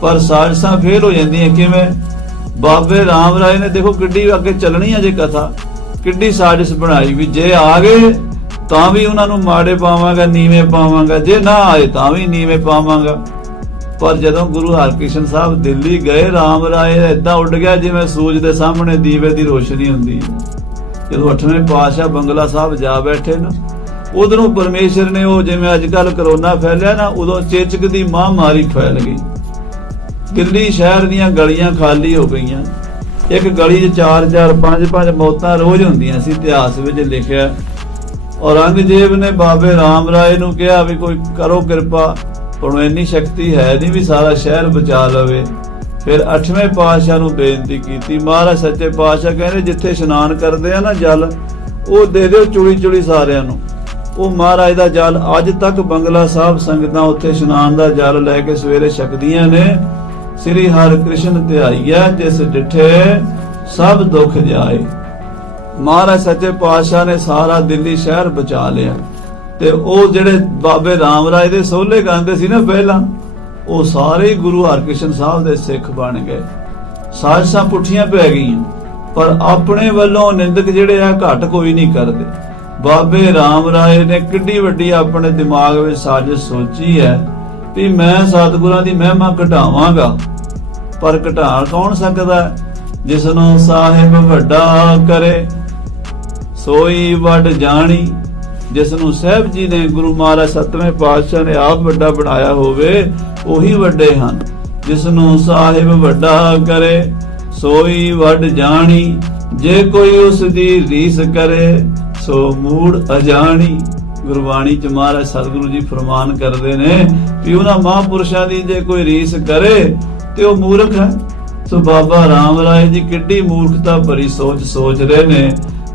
ਪਰ ਸਾਜ਼ਿਸ਼ਾਂ ਫੇਲ ਹੋ ਜਾਂਦੀਆਂ। ਕਿਵੇਂ? ਬਾਬੇ ਰਾਮ ਰਾਏ ਨੇ ਦੇਖੋ ਕਿੱਡੀ ਅੱਗੇ ਚੱਲਣੀ ਆ ਜੇ ਕਥਾ, ਕਿੱਡੀ ਸਾਜ਼ਿਸ਼ ਬਣਾਈ ਵੀ ਜੇ ਆ ਗਏ ਤਾਂ ਵੀ ਉਹਨਾਂ ਨੂੰ ਮਾੜੇ ਪਾਵਾਂਗਾ, ਨੀਵੇਂ ਪਾਵਾਂਗਾ, ਜੇ ਨਾ ਆਏ ਤਾਂ ਵੀ ਨੀਵੇਂ ਪਾਵਾਂਗਾ। ਪਰ ਜਦੋਂ ਗੁਰੂ ਹਰਕ੍ਰਿਸ਼ਨ ਸਾਹਿਬ ਦਿੱਲੀ ਗਏ, ਰਾਮ ਰਾਏ ਏਦਾਂ ਉੱਡ ਗਿਆ ਜਿਵੇਂ ਸੂਰਜ ਦੇ ਸਾਹਮਣੇ ਦੀਵੇ ਦੀ ਰੋਸ਼ਨੀ ਹੁੰਦੀ ਹੈ। ਜਦੋਂ 8ਵੇਂ ਪਾਤਸ਼ਾਹ ਬੰਗਲਾ ਸਾਹਿਬ ਜਾ ਬੈਠੇ ਨਾ, ਉਧਰੋਂ ਪਰਮੇਸ਼ਰ ਨੇ ਉਹ ਜਿਵੇਂ ਅੱਜ ਕੱਲ ਕਰੋਨਾ ਫੈਲਿਆ ਨਾ, ਉਦੋਂ ਚੇਚਕ ਦੀ ਮਹਾਮਾਰੀ ਫੈਲ ਗਈ। ਦਿੱਲੀ ਸ਼ਹਿਰ ਦੀਆਂ ਗਲੀਆਂ ਖਾਲੀ ਹੋ ਗਈਆਂ। ਇੱਕ ਗਲੀ 'ਚ 4-4 5-5 ਮੌਤਾਂ ਰੋਜ਼ ਹੁੰਦੀਆਂ ਸੀ, ਇਤਿਹਾਸ ਵਿੱਚ ਲਿਖਿਆ। ਔਰੰਗਜ਼ੇਬ ਨੇ ਬਾਬੇ ਰਾਮ ਰਾਏ ਨੂੰ ਕਿਹਾ ਵੀ ਕੋਈ ਕਰੋ ਕਿਰਪਾ, ਹੁਣ ਇੰਨੀ ਸ਼ਕਤੀ ਹੈ ਨਹੀਂ ਵੀ ਸਾਰਾ ਸ਼ਹਿਰ ਬਚਾ ਲਵੇ। ਫਿਰ 8ਵੇਂ ਪਾਤਸ਼ਾਹ ਨੂੰ ਬੇਨਤੀ ਕੀਤੀ। ਮਹਾਰਾਜ ਸੱਚੇ ਪਾਤਸ਼ਾਹ ਕਹਿੰਦੇ ਜਿੱਥੇ ਇਸ਼ਨਾਨ ਕਰਦੇ ਆ ਨਾ ਜਲ, ਉਹ ਦੇ ਦਿਓ ਚੁੜੀ ਚੁੜੀ ਸਾਰਿਆਂ ਨੂੰ। ਉਹ ਮਹਾਰਾਜ ਦਾ ਜਲ ਅੱਜ ਤੱਕ ਬੰਗਲਾ ਸਾਹਿਬ ਸੰਗਤਾਂ ਉੱਥੇ ਇਸ਼ਨਾਨ ਦਾ ਜਲ ਲੈ ਕੇ ਸਵੇਰੇ ਛਕਦੀਆਂ ਨੇ। ਸ੍ਰੀ ਹਰਿਕ੍ਰਿਸ਼ਨ ਧਿਆਈਐ ਜਿਸ ਡਿਠੇ ਸਭ ਦੁੱਖ ਜਾਏ। ਮਹਾਰਾਜ ਸੱਚੇ ਪਾਤਸ਼ਾਹ ਨੇ ਸਾਰਾ ਦਿੱਲੀ ਸ਼ਹਿਰ ਬਚਾ ਲਿਆ। ਤੇ ਉਹ ਜਿਹੜੇ ਬਾਬੇ ਰਾਮ ਰਾਏ ਦੇ ਸੋਹਲੇ ਗਾਉਂਦੇ ਸੀ ਨਾ ਪਹਿਲਾਂ, ਉਹ ਸਾਰੇ ਗੁਰੂ ਹਰਕ੍ਰਿਸ਼ਨ ਸਾਹਿਬ ਦੇ ਸਿੱਖ ਬਣ ਗਏ। ਸਾਜ਼ਿਸ਼ਾਂ ਪੁੱਠੀਆਂ ਪੈ ਗਈਆਂ, ਪਰ ਆਪਣੇ ਵੱਲੋਂ ਨਿੰਦਕ ਜਿਹੜੇ ਆ ਘੱਟ ਕੋਈ ਨਹੀਂ ਕਰਦੇ। ਬਾਬੇ ਰਾਮ ਰਾਏ ਨੇ ਕਿੱਡੀ ਵੱਡੀ ਆਪਣੇ ਦਿਮਾਗ ਵਿੱਚ ਸਾਜ਼ਿਸ਼ ਸੋਚੀ ਹੈ ਵੀ ਮੈਂ ਸਤਿਗੁਰਾਂ ਦੀ ਮਹਿਮਾ ਘਟਾਵਾਂਗਾ। ਪਰ ਘਟਾ ਕੌਣ ਸਕਦਾ? ਜਿਸ ਨੂੰ ਸਾਹਿਬ ਵੱਡਾ ਕਰੇ ਸੋਈ ਵੱਡ ਜਾਣੀ। ਜਿਸ ਨੂੰ ਸਾਹਿਬ ਜੀ ਨੇ, ਗੁਰੂ ਮਹਾਰਾਜ 7ਵੇਂ ਪਾਤਸ਼ਾਹ ਨੇ ਆਪ ਵੱਡਾ ਬਣਾਇਆ ਹੋਵੇ, ਉਹੀ ਵੱਡੇ ਹਨ। ਜਿਸ ਨੂੰ ਸਾਹਿਬ ਵੱਡਾ ਕਰੇ ਸੋਈ ਵੱਡ ਜਾਣੀ। ਜੇ ਕੋਈ ਉਸ ਦੀ ਰੀਸ ਕਰੇ ਸੋ ਮੂੜ ਅਜਾਣੀ। ਗੁਰਬਾਣੀ ਚ ਮਹਾਰਾਜ ਸਤਿਗੁਰੂ ਜੀ ਫਰਮਾਨ ਕਰਦੇ ਨੇ ਕਿ ਉਹਨਾਂ ਮਹਾਂਪੁਰਸ਼ਾਂ ਦੀ ਜੇ ਕੋਈ ਰੀਸ ਕਰੇ ਤੇ ਉਹ ਮੂਰਖ ਹੈ। ਸੋ ਬਾਬਾ ਰਾਮ ਰਾਏ ਜੀ ਕਿੱਡੀ ਮੂਰਖਤਾ ਭਰੀ ਸੋਚ ਸੋਚ ਰਹੇ ਨੇ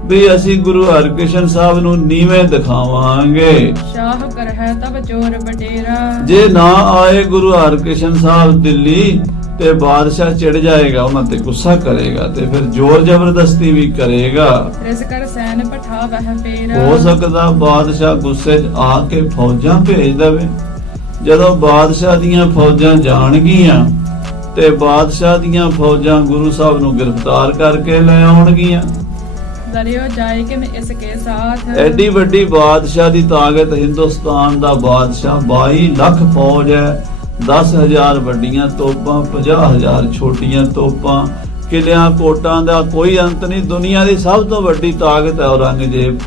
ਵੀ ਅਸੀਂ ਗੁਰੂ ਹਰਕ੍ਰਿਸ਼ਨ ਸਾਹਿਬ ਨੂੰ ਨੀਵੇਂ ਦਿਖਾਵਾਂਗੇ। ਸ਼ਾਹ ਕਰ ਹੈ ਤਬ ਚੋਰ ਬਟੇਰਾ। ਜੇ ਨਾ ਆਏ ਗੁਰੂ ਹਰਕ੍ਰਿਸ਼ਨ ਸਾਹਿਬ ਦਿੱਲੀ ਤੇ ਬਾਦਸ਼ਾਹ ਚਿੜ ਜਾਏਗਾ, ਉਹਨਾਂ ਤੇ ਗੁੱਸਾ ਕਰੇਗਾ ਤੇ ਫਿਰ ਜ਼ੋਰ ਜ਼ਬਰਦਸਤੀ ਵੀ ਕਰੇਗਾ। ਰਿਸ ਕਰ ਸੈਨ ਪਠਾਵਹਿ ਪੇਰਾ। ਹੋ ਸਕਦਾ ਬਾਦਸ਼ਾਹ ਗੁੱਸੇ 'ਚ ਆ ਕੇ ਫੌਜਾਂ ਭੇਜ ਦੇਵੇ। ਜਦੋਂ ਬਾਦਸ਼ਾਹ ਦੀਆਂ ਫੌਜਾਂ ਜਾਣਗੀਆਂ ਤੇ ਬਾਦਸ਼ਾਹ ਦੀਆਂ ਫੌਜਾਂ ਗੁਰੂ ਸਾਹਿਬ ਨੂੰ ਗ੍ਰਿਫਤਾਰ ਕਰਕੇ ਲੈ ਆਉਣਗੀਆਂ। ਦਰਿਓ ਜਾਏ ਕਿ ਮੈਂ ਇਸ ਕੇ ਸਾਥ। ਐਡੀ ਵੱਡੀ ਬਾਦਸ਼ਾਹ ਦੀ ਤਾਕਤ, ਹਿੰਦੁਸਤਾਨ ਦਾ ਬਾਦਸ਼ਾਹ, 22 ਲੱਖ ਫੌਜ ਹੈ, 10,000 ਵੱਡੀਆਂ ਤੋਪਾਂ, 50,000 ਛੋਟੀਆਂ ਤੋਪਾਂ, ਕਿਲਿਆਂ ਕੋਟਾਂ ਦਾ ਕੋਈ ਅੰਤ ਨਹੀਂ। ਦੁਨੀਆ ਦੀ ਸਭ ਤੋਂ ਵੱਡੀ ਤਾਕਤ ਹੈ ਔਰੰਗਜ਼ੇਬ।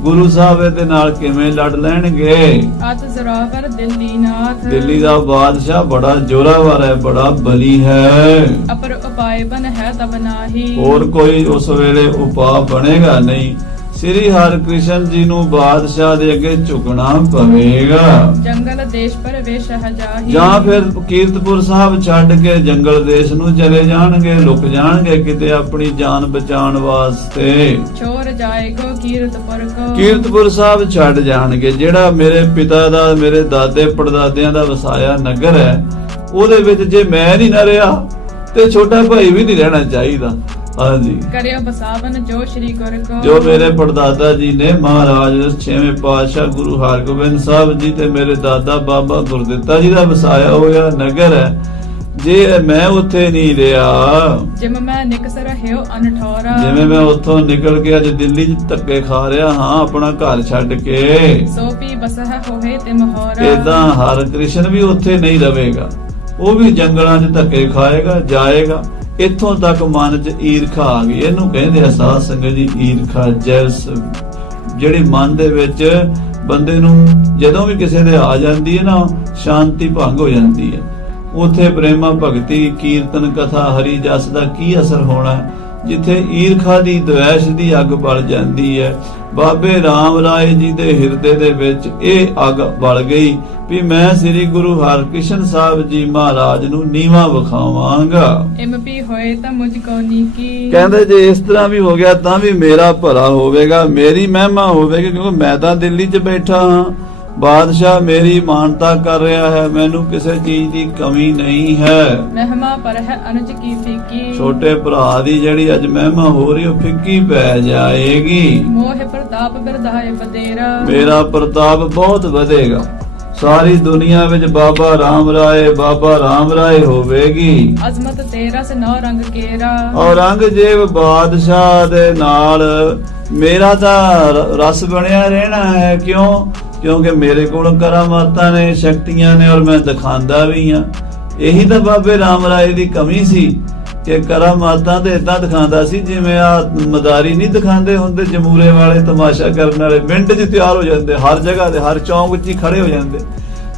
ਗੁਰੂ ਸਾਹਿਬ ਇਹਦੇ ਨਾਲ ਕਿਵੇਂ ਲੜ ਲੈਣਗੇ? ਅਤ ਜ਼ਰਾਵਰ ਦਿੱਲੀ ਨਾਥ। ਦਿੱਲੀ ਦਾ ਬਾਦਸ਼ਾਹ ਬੜਾ ਜ਼ੋਰਾਵਰ ਹੈ, ਬੜਾ ਬਲੀ ਹੈ। ਅਪਰ ਉਪਾਏ ਬਨ ਹੈ ਤਬ ਨਾਹੀ। ਹੋਰ ਕੋਈ ਉਸ ਵੇਲੇ ਉਪਾਅ ਬਣੇਗਾ ਨਹੀਂ। ਸ੍ਰੀ ਹਰਿਕ੍ਰਿਸ਼ਨ ਜੀ ਨੂੰ ਬਾਦਸ਼ਾਹ ਦੇ ਅੱਗੇ ਝੁਕਣਾ ਪਵੇਗਾ। ਜੰਗਲ ਦੇਸ਼ ਪਰਵੇਸ਼ ਜਾਹੀ। ਜਾਂ ਫਿਰ ਕੀਰਤਪੁਰ ਸਾਹਿਬ ਛੱਡ ਕੇ ਜੰਗਲ ਦੇਸ਼ ਨੂੰ ਚਲੇ ਜਾਣਗੇ, ਲੁਕ ਜਾਣਗੇ ਕਿਤੇ ਆਪਣੀ ਜਾਨ ਬਚਾਉਣ ਵਾਸਤੇ। ਛੋੜ ਜਾਏਗੋ ਕੀਰਤਪੁਰ ਕੋ। ਕੀਰਤਪੁਰ ਸਾਹਿਬ ਛੱਡ ਜਾਣਗੇ, ਜਿਹੜਾ ਮੇਰੇ ਪਿਤਾ ਦਾ, ਮੇਰੇ ਦਾਦੇ ਪੜਦਾਦਿਆਂ ਦਾ ਵਸਾਇਆ ਨਗਰ ਹੈ, ਉਹਦੇ ਵਿੱਚ ਜੇ ਮੈਂ ਨਹੀਂ ਨਾ ਰਿਹਾ ਤੇ ਛੋਟਾ ਭਾਈ ਵੀ ਨਹੀਂ ਰਹਿਣਾ ਚਾਹੀਦਾ। ਹਾਂਜੀ, ਕਰਿਓ ਬਸਾਵਨ ਜੋ ਸ਼੍ਰੀ ਗੁਰ ਕੋ। ਜੋ ਮੇਰੇ ਪੜਦਾਦਾ ਜੀ ਨੇ, ਮਹਾਰਾਜ 6ਵੇਂ ਪਾਤਸ਼ਾਹ ਗੁਰੂ ਹਰਗੋਬਿੰਦ ਸਾਹਿਬ ਜੀ ਤੇ ਮੇਰੇ ਦਾਦਾ ਬਾਬਾ ਗੁਰਦਿੱਤਾ ਜੀ ਦਾ ਵਸਾਇਆ ਹੋਇਆ ਨਗਰ ਹੈ। ਜੇ ਮੈਂ ਉੱਥੇ ਨਹੀਂ ਰਿਹਾ, ਜਿਮ ਮੈਂ ਨਿਕਸ ਰਹਿਓ ਅਨਠੌਰਾ। ਜਿਵੇਂ ਮੈਂ ਉੱਥੋਂ ਨਿਕਲ ਕੇ ਅੱਜ ਦਿੱਲੀ 'ਚ ਧੱਕੇ ਖਾ ਰਿਹਾ ਹਾਂ ਆਪਣਾ ਘਰ ਛੱਡ ਕੇ, ਸੋ ਪੀ ਬਸਹ ਹੋਏ ਤੇ ਮਹੌਰਾ। ਏਦਾਂ ਹਰਿ ਕ੍ਰਿਸ਼ਨ ਵੀ ਉੱਥੇ ਨਹੀਂ ਰਵੇਗਾ, ਉਹ ਵੀ ਜੰਗਲਾਂ 'ਚ ਧੱਕੇ ਖਾਏਗਾ, ਜਾਏਗਾ। ਇੱਥੋਂ ਤੱਕ ਮਨ 'ਚ ਈਰਖਾ ਆ ਗਈ। ਇਹਨੂੰ ਕਹਿੰਦੇ ਆ ਸਾਧ ਸੰਗਤ ਜੀ ਈਰਖਾ, ਜੈਲਸ, ਜਿਹੜੀ ਮਨ ਦੇ ਵਿੱਚ ਬੰਦੇ ਨੂੰ ਜਦੋਂ ਵੀ ਕਿਸੇ ਦੇ ਆ ਜਾਂਦੀ ਹੈ ਨਾ, ਸ਼ਾਂਤੀ ਭੰਗ ਹੋ ਜਾਂਦੀ ਹੈ। ਉਥੇ ਪ੍ਰੇਮਾ ਭਗਤੀ ਕੀਰਤਨ ਕਥਾ ਹਰੀ ਜਸ ਦਾ ਕੀ ਅਸਰ ਹੋਣਾ, ਜਿੱਥੇ ਈਰਖਾ ਦੀ ਦਵੈਸ਼ ਦੀ ਅੱਗ ਬਲ ਜਾਂਦੀ ਹੈ। ਬਾਬੇ ਰਾਮ ਰਾਏ ਜੀ ਦੇ ਹਿਰਦੇ ਦੇ ਵਿੱਚ ਇਹ ਅੱਗ ਬਲ ਗਈ ਵੀ ਮੈਂ ਸ੍ਰੀ ਗੁਰੂ ਹਰਕ੍ਰਿਸ਼ਨ ਸਾਹਿਬ ਜੀ ਮਹਾਰਾਜ ਨੂੰ ਨੀਵਾਂ ਵਿਖਾਵਾਂਗਾ। MP ਹੋਏ ਤਾਂ ਮੁਝ ਕੋ ਨੀਕੀ। ਕਹਿੰਦੇ ਜੇ ਇਸ ਤਰ੍ਹਾਂ ਵੀ ਹੋ ਗਿਆ ਤਾਂ ਵੀ ਮੇਰਾ ਭਲਾ ਹੋਵੇਗਾ, ਮੇਰੀ ਮਹਿਮਾ ਹੋਵੇਗੀ, ਕਿਉਂਕਿ ਮੈਂ ਤਾਂ ਦਿੱਲੀ 'ਚ ਬੈਠਾ ਹਾਂ, ਬਾਦਸ਼ਾਹ ਮੇਰੀ ਮਾਨਤਾ ਕਰ ਰਿਹਾ ਹੈ, ਮੈਨੂੰ ਕਿਸੇ ਚੀਜ਼ ਦੀ ਕਮੀ ਨਹੀਂ ਹੈ। ਮਹਿਮਾ ਪਰ ਹੈ ਅਨੁਜ ਕੀ ਫੀਕੀ। ਛੋਟੇ ਭਰਾ ਦੀ ਜਿਹੜੀ ਅੱਜ ਮਹਿਮਾ ਹੋ ਰਹੀ ਉਹ ਫਿੱਕੀ ਪੈ ਜਾਏਗੀ। ਮੋਹ ਪ੍ਰਤਾਪ ਬਿਰਧਾਏ ਬਤੇਰਾ। ਮੇਰਾ ਪ੍ਰਤਾਪ ਬਹੁਤ ਵਧੇਗਾ, ਸਾਰੀ ਦੁਨੀਆ ਵਿੱਚ ਬਾਬਾ ਰਾਮ ਰਾਏ ਹੋਵੇਗੀ। ਅਜ਼ਮਤ ਤੇਰਾ ਸੇ ਨੌ ਰੰਗ ਕੇਰਾ। ਔਰੰਗਜ਼ੇਬ ਬਾਦਸ਼ਾਹ ਦੇ ਨਾਲ ਮੇਰਾ ਤਾਂ ਰਸ ਬਣਿਆ ਰਹਿਣਾ ਹੈ। ਕਿਉਂਕਿ ਮੇਰੇ ਕੋਲ ਕਰਾਮਾਤਾਂ ਨੇ, ਸ਼ਕਤੀਆਂ ਨੇ, ਔਰ ਮੈਂ ਦਿਖਾਉਂਦਾ ਵੀ ਹਾਂ। ਇਹੀ ਤਾਂ ਬਾਬੇ ਰਾਮ ਰਾਏ ਦੀ ਕਮੀ ਸੀ ਕਿ ਕਰਾਮਾਤਾਂ ਤੇ ਇਦਾਂ ਦਿਖਾਉਂਦਾ ਸੀ ਜਿਵੇਂ ਆ ਮਦਾਰੀ ਨਹੀਂ ਦਿਖਾਉਂਦੇ ਹੁੰਦੇ, ਜਮੂਰੇ ਵਾਲੇ, ਤਮਾਸ਼ਾ ਕਰਨ ਵਾਲੇ, ਮਿੰਟ 'ਚ ਤਿਆਰ ਹੋ ਜਾਂਦੇ, ਹਰ ਜਗ੍ਹਾ ਤੇ ਹਰ ਚੌਂਕ 'ਚ ਹੀ ਖੜੇ ਹੋ ਜਾਂਦੇ।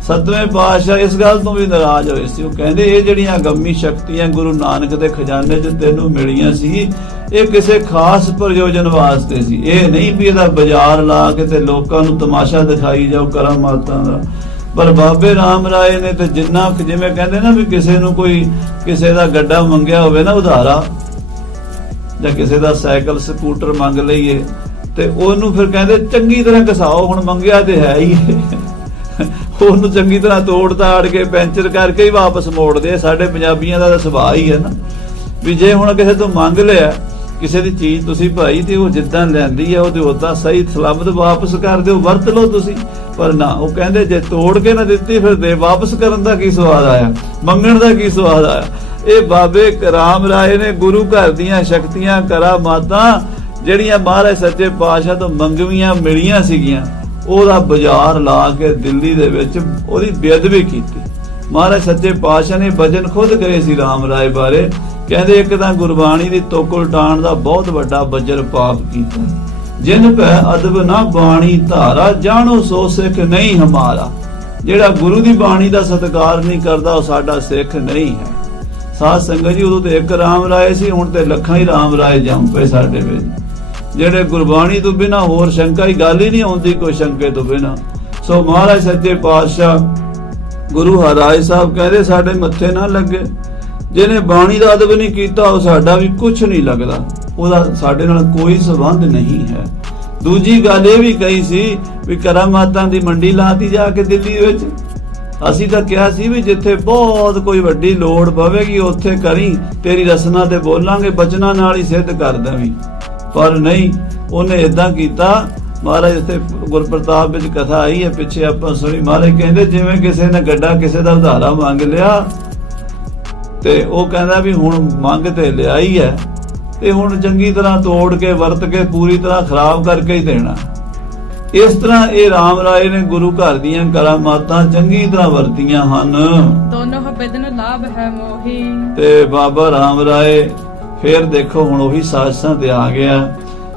ਸਤਵੇਂ ਪਾਤਸ਼ਾਹ ਇਸ ਗੱਲ ਤੋਂ ਵੀ ਨਾਰਾਜ਼ ਹੋਏ ਸੀ। ਉਹ ਕਹਿੰਦੇ ਇਹ ਜਿਹੜੀਆਂ ਗੰਮੀ ਸ਼ਕਤੀਆਂ ਗੁਰੂ ਨਾਨਕ ਦੇ ਖਜ਼ਾਨੇ 'ਚ ਤੈਨੂੰ ਮਿਲੀਆਂ ਸੀ, ਇਹ ਕਿਸੇ ਖਾਸ ਪ੍ਰਯੋਜਨ ਵਾਸਤੇ ਸੀ। ਇਹ ਨਹੀਂ ਵੀ ਇਹਦਾ ਬਾਜ਼ਾਰ ਲਾ ਕੇ ਤੇ ਲੋਕਾਂ ਨੂੰ ਤਮਾਸ਼ਾ ਦਿਖਾਈ ਜਾਓ ਕਰਾਮਾਤਾਂ ਦਾ। ਪਰ ਬਾਬੇ ਰਾਮ ਰਾਏ ਨੇ ਤੇ ਜਿੰਨਾ, ਜਿਵੇਂ ਕਹਿੰਦੇ ਨਾ ਵੀ ਕਿਸੇ ਨੂੰ ਕੋਈ ਕਿਸੇ ਦਾ ਗੱਡਾ ਮੰਗਿਆ ਹੋਵੇ ਨਾ ਉਧਾਰਾ, ਜਾਂ ਕਿਸੇ ਦਾ ਸਾਈਕਲ ਸਕੂਟਰ ਮੰਗ ਲਈਏ ਤੇ ਉਹਨੂੰ ਫਿਰ ਕਹਿੰਦੇ ਚੰਗੀ ਤਰ੍ਹਾਂ ਘਸਾਓ, ਹੁਣ ਮੰਗਿਆ ਤੇ ਹੈ ਹੀ ਉਹਨੂੰ ਚੰਗੀ ਤਰ੍ਹਾਂ ਤੋੜ ਤਾੜ ਕੇ ਪੈਂਚਰ ਕਰਕੇ ਹੀ ਵਾਪਸ ਮੋੜਦੇ। ਸਾਡੇ ਪੰਜਾਬੀਆਂ ਦਾ ਤਾਂ ਸੁਭਾਅ ਹੀ ਹੈ ਨਾ ਵੀ ਜੇ ਹੁਣ ਕਿਸੇ ਤੋਂ ਮੰਗ ਲਿਆ ਕਿਸੇ ਦੀ ਚੀਜ਼ ਤੁਸੀਂ ਭਾਈ, ਤੇ ਉਹ ਜਿੱਦਾਂ ਲੈਂਦੀ ਹੈ ਉਹਦੇ ਉਦਾਂ ਸਹੀ ਸਲਾਮਤ ਵਾਪਸ ਕਰ ਦਿਓ, ਵਰਤ ਲਓ ਤੁਸੀਂ। ਪਰ ਨਾ, ਉਹ ਕਹਿੰਦੇ ਜੇ ਤੋੜ ਕੇ ਨਾ ਦਿੱਤੀ ਫਿਰ ਦੇ ਵਾਪਸ ਕਰਨ ਦਾ ਕੀ ਸਵਾਦ ਆਇਆ, ਮੰਗਣ ਦਾ ਕੀ ਸਵਾਦ ਆਇਆ। ਇਹ ਬਾਬੇ ਰਾਮ ਰਾਏ ਨੇ ਗੁਰੂ ਘਰ ਦੀਆਂ ਸ਼ਕਤੀਆਂ ਕਰਾਮਾਤਾਂ ਜਿਹੜੀਆਂ ਮਹਾਰਾਜ ਸੱਚੇ ਪਾਤਸ਼ਾਹ ਤੋਂ ਮੰਗਵੀਆਂ ਮਿਲੀਆਂ ਸੀਗੀਆਂ, ਉਹਦਾ ਬਾਜ਼ਾਰ ਲਾ ਕੇ ਦਿੱਲੀ ਦੇ ਵਿੱਚ ਉਹਦੀ ਬੇਅਦਬੀ ਕੀਤੀ। ਮਹਾਰਾਜ ਸੱਚੇ ਪਾਤਸ਼ਾਹ ਨੇ ਬਚਨ ਖੁਦ ਕਰੇ ਸੀ ਰਾਮ ਰਾਏ ਬਾਰੇ। ਕਹਿੰਦੇ ਇੱਕ ਤਾਂ ਗੁਰਬਾਣੀ ਦੀ ਤੁਕ ਉਲਟਾਉਣ ਦਾ ਬਹੁਤ ਵੱਡਾ ਬੱਜਰ ਪਾਪ ਕੀਤਾ। ਜਿਨ ਪੈ ਅਦਬ ਨਾ ਬਾਣੀ ਧਾਰਾ, ਜਾਣੋ ਸੋ ਸਿੱਖ ਨਹੀਂ ਹਮਾਰਾ। ਜਿਹੜਾ ਗੁਰੂ ਦੀ ਬਾਣੀ ਦਾ ਸਤਿਕਾਰ ਨਹੀਂ ਕਰਦਾ ਉਹ ਸਾਡਾ ਸਿੱਖ ਨਹੀਂ ਹੈ। ਸਾਧ ਸੰਗਤ ਜੀ, ਉਦੋਂ ਤੇ ਇੱਕ ਰਾਮ ਰਾਏ ਸੀ, ਹੁਣ ਤੇ ਲੱਖਾਂ ਹੀ ਰਾਮ ਰਾਏ ਜੰਮ ਪਏ ਸਾਡੇ ਵਿੱਚ, ਜਿਹੜੇ ਗੁਰਬਾਣੀ ਤੋਂ ਬਿਨਾ ਹੋਰ ਸ਼ੰਕਾ ਹੀ ਗੱਲ ਹੀ ਨਹੀਂ ਆਉਂਦੀ, ਕੋਈ ਸ਼ੰਕੇ ਤੋਂ ਬਿਨਾ। ਸੋ ਮਹਾਰਾਜ ਸੱਚੇ ਪਾਤਸ਼ਾਹ ਗੁਰੂ ਹਰਿਰਾਏ ਸਾਹਿਬ ਕਹਿੰਦੇ ਸਾਡੇ ਮੱਥੇ ਨਾ ਲੱਗੇ। ਜਿਹਨੇ ਬਾਣੀ ਦਾ ਅਦਬ ਨਹੀਂ ਕੀਤਾ ਉਹ ਸਾਡਾ ਵੀ ਕੁਝ ਨਹੀਂ ਲੱਗਦਾ, ਉਹਦਾ ਸਾਡੇ ਨਾਲ ਕੋਈ ਸੰਬੰਧ ਨਹੀਂ ਹੈ। ਦੂਜੀ ਗੱਲ ਇਹ ਵੀ ਕਹੀ ਸੀ ਵੀ ਕਰਾਮਾਤਾਂ ਦੀ ਮੰਡੀ ਲਾਤੀ ਜਾ ਕੇ ਦਿੱਲੀ ਵਿੱਚ। ਅਸੀਂ ਤਾਂ ਕਿਹਾ ਸੀ ਵੀ ਜਿੱਥੇ ਬਹੁਤ ਕੋਈ ਵੱਡੀ ਲੋੜ ਪਵੇਗੀ ਉੱਥੇ ਕਰੀ, ਤੇਰੀ ਰਸਨਾ ਤੇ ਬੋਲਾਂਗੇ, ਬਚਨਾਂ ਨਾਲ ਹੀ ਸਿੱਧ ਕਰ ਦੇਵੀਂ। ਪਰ ਨਹੀਂ, ਉਹਨੇ ਇਦਾਂ ਕੀਤਾ। ਮਹਾਰਾਜ ਇੱਥੇ ਗੁਰਪ੍ਰਤਾਪ ਵਿੱਚ ਕਥਾ ਆਈ ਹੈ, ਪਿੱਛੇ ਆਪਾਂ ਸੁਣੀ। ਮਹਾਰਾਜ ਕਹਿੰਦੇ ਜਿਵੇਂ ਕਿਸੇ ਨੇ ਗੱਡਾ ਕਿਸੇ ਦਾ ਉਧਾਰਾ ਮੰਗ ਲਿਆ ਤੇ ਉਹ ਕਹਿੰਦਾ ਵੀ ਹੁਣ ਮੰਗ ਤੇ ਲਿਆਈ ਹੈ ਤੇ ਹੁਣ ਚੰਗੀ ਤਰ੍ਹਾਂ ਤੋੜ ਕੇ ਵਰਤ ਕੇ ਪੂਰੀ ਤਰ੍ਹਾਂ ਖਰਾਬ ਕਰਕੇ ਹੀ ਦੇਣਾ। ਇਸ ਤਰ੍ਹਾਂ ਇਹ ਰਾਮ ਰਾਏ ਨੇ ਗੁਰੂ ਘਰ ਦੀਆਂ ਕਰਾਮਾਤਾਂ ਚੰਗੀ ਤਰ੍ਹਾਂ ਵਰਤੀਆਂ ਹਨ। ਦੋਨੋਂ ਬਿਦਨ ਲਾਭ ਹੈ ਮੋਹੀ। ਤੇ ਬਾਬਾ ਰਾਮ ਰਾਏ ਫੇਰ ਦੇਖੋ ਹੁਣ ਉਹੀ ਸਾਜ਼ਿਸ਼ਾਂ ਤੇ ਆ ਗਿਆ।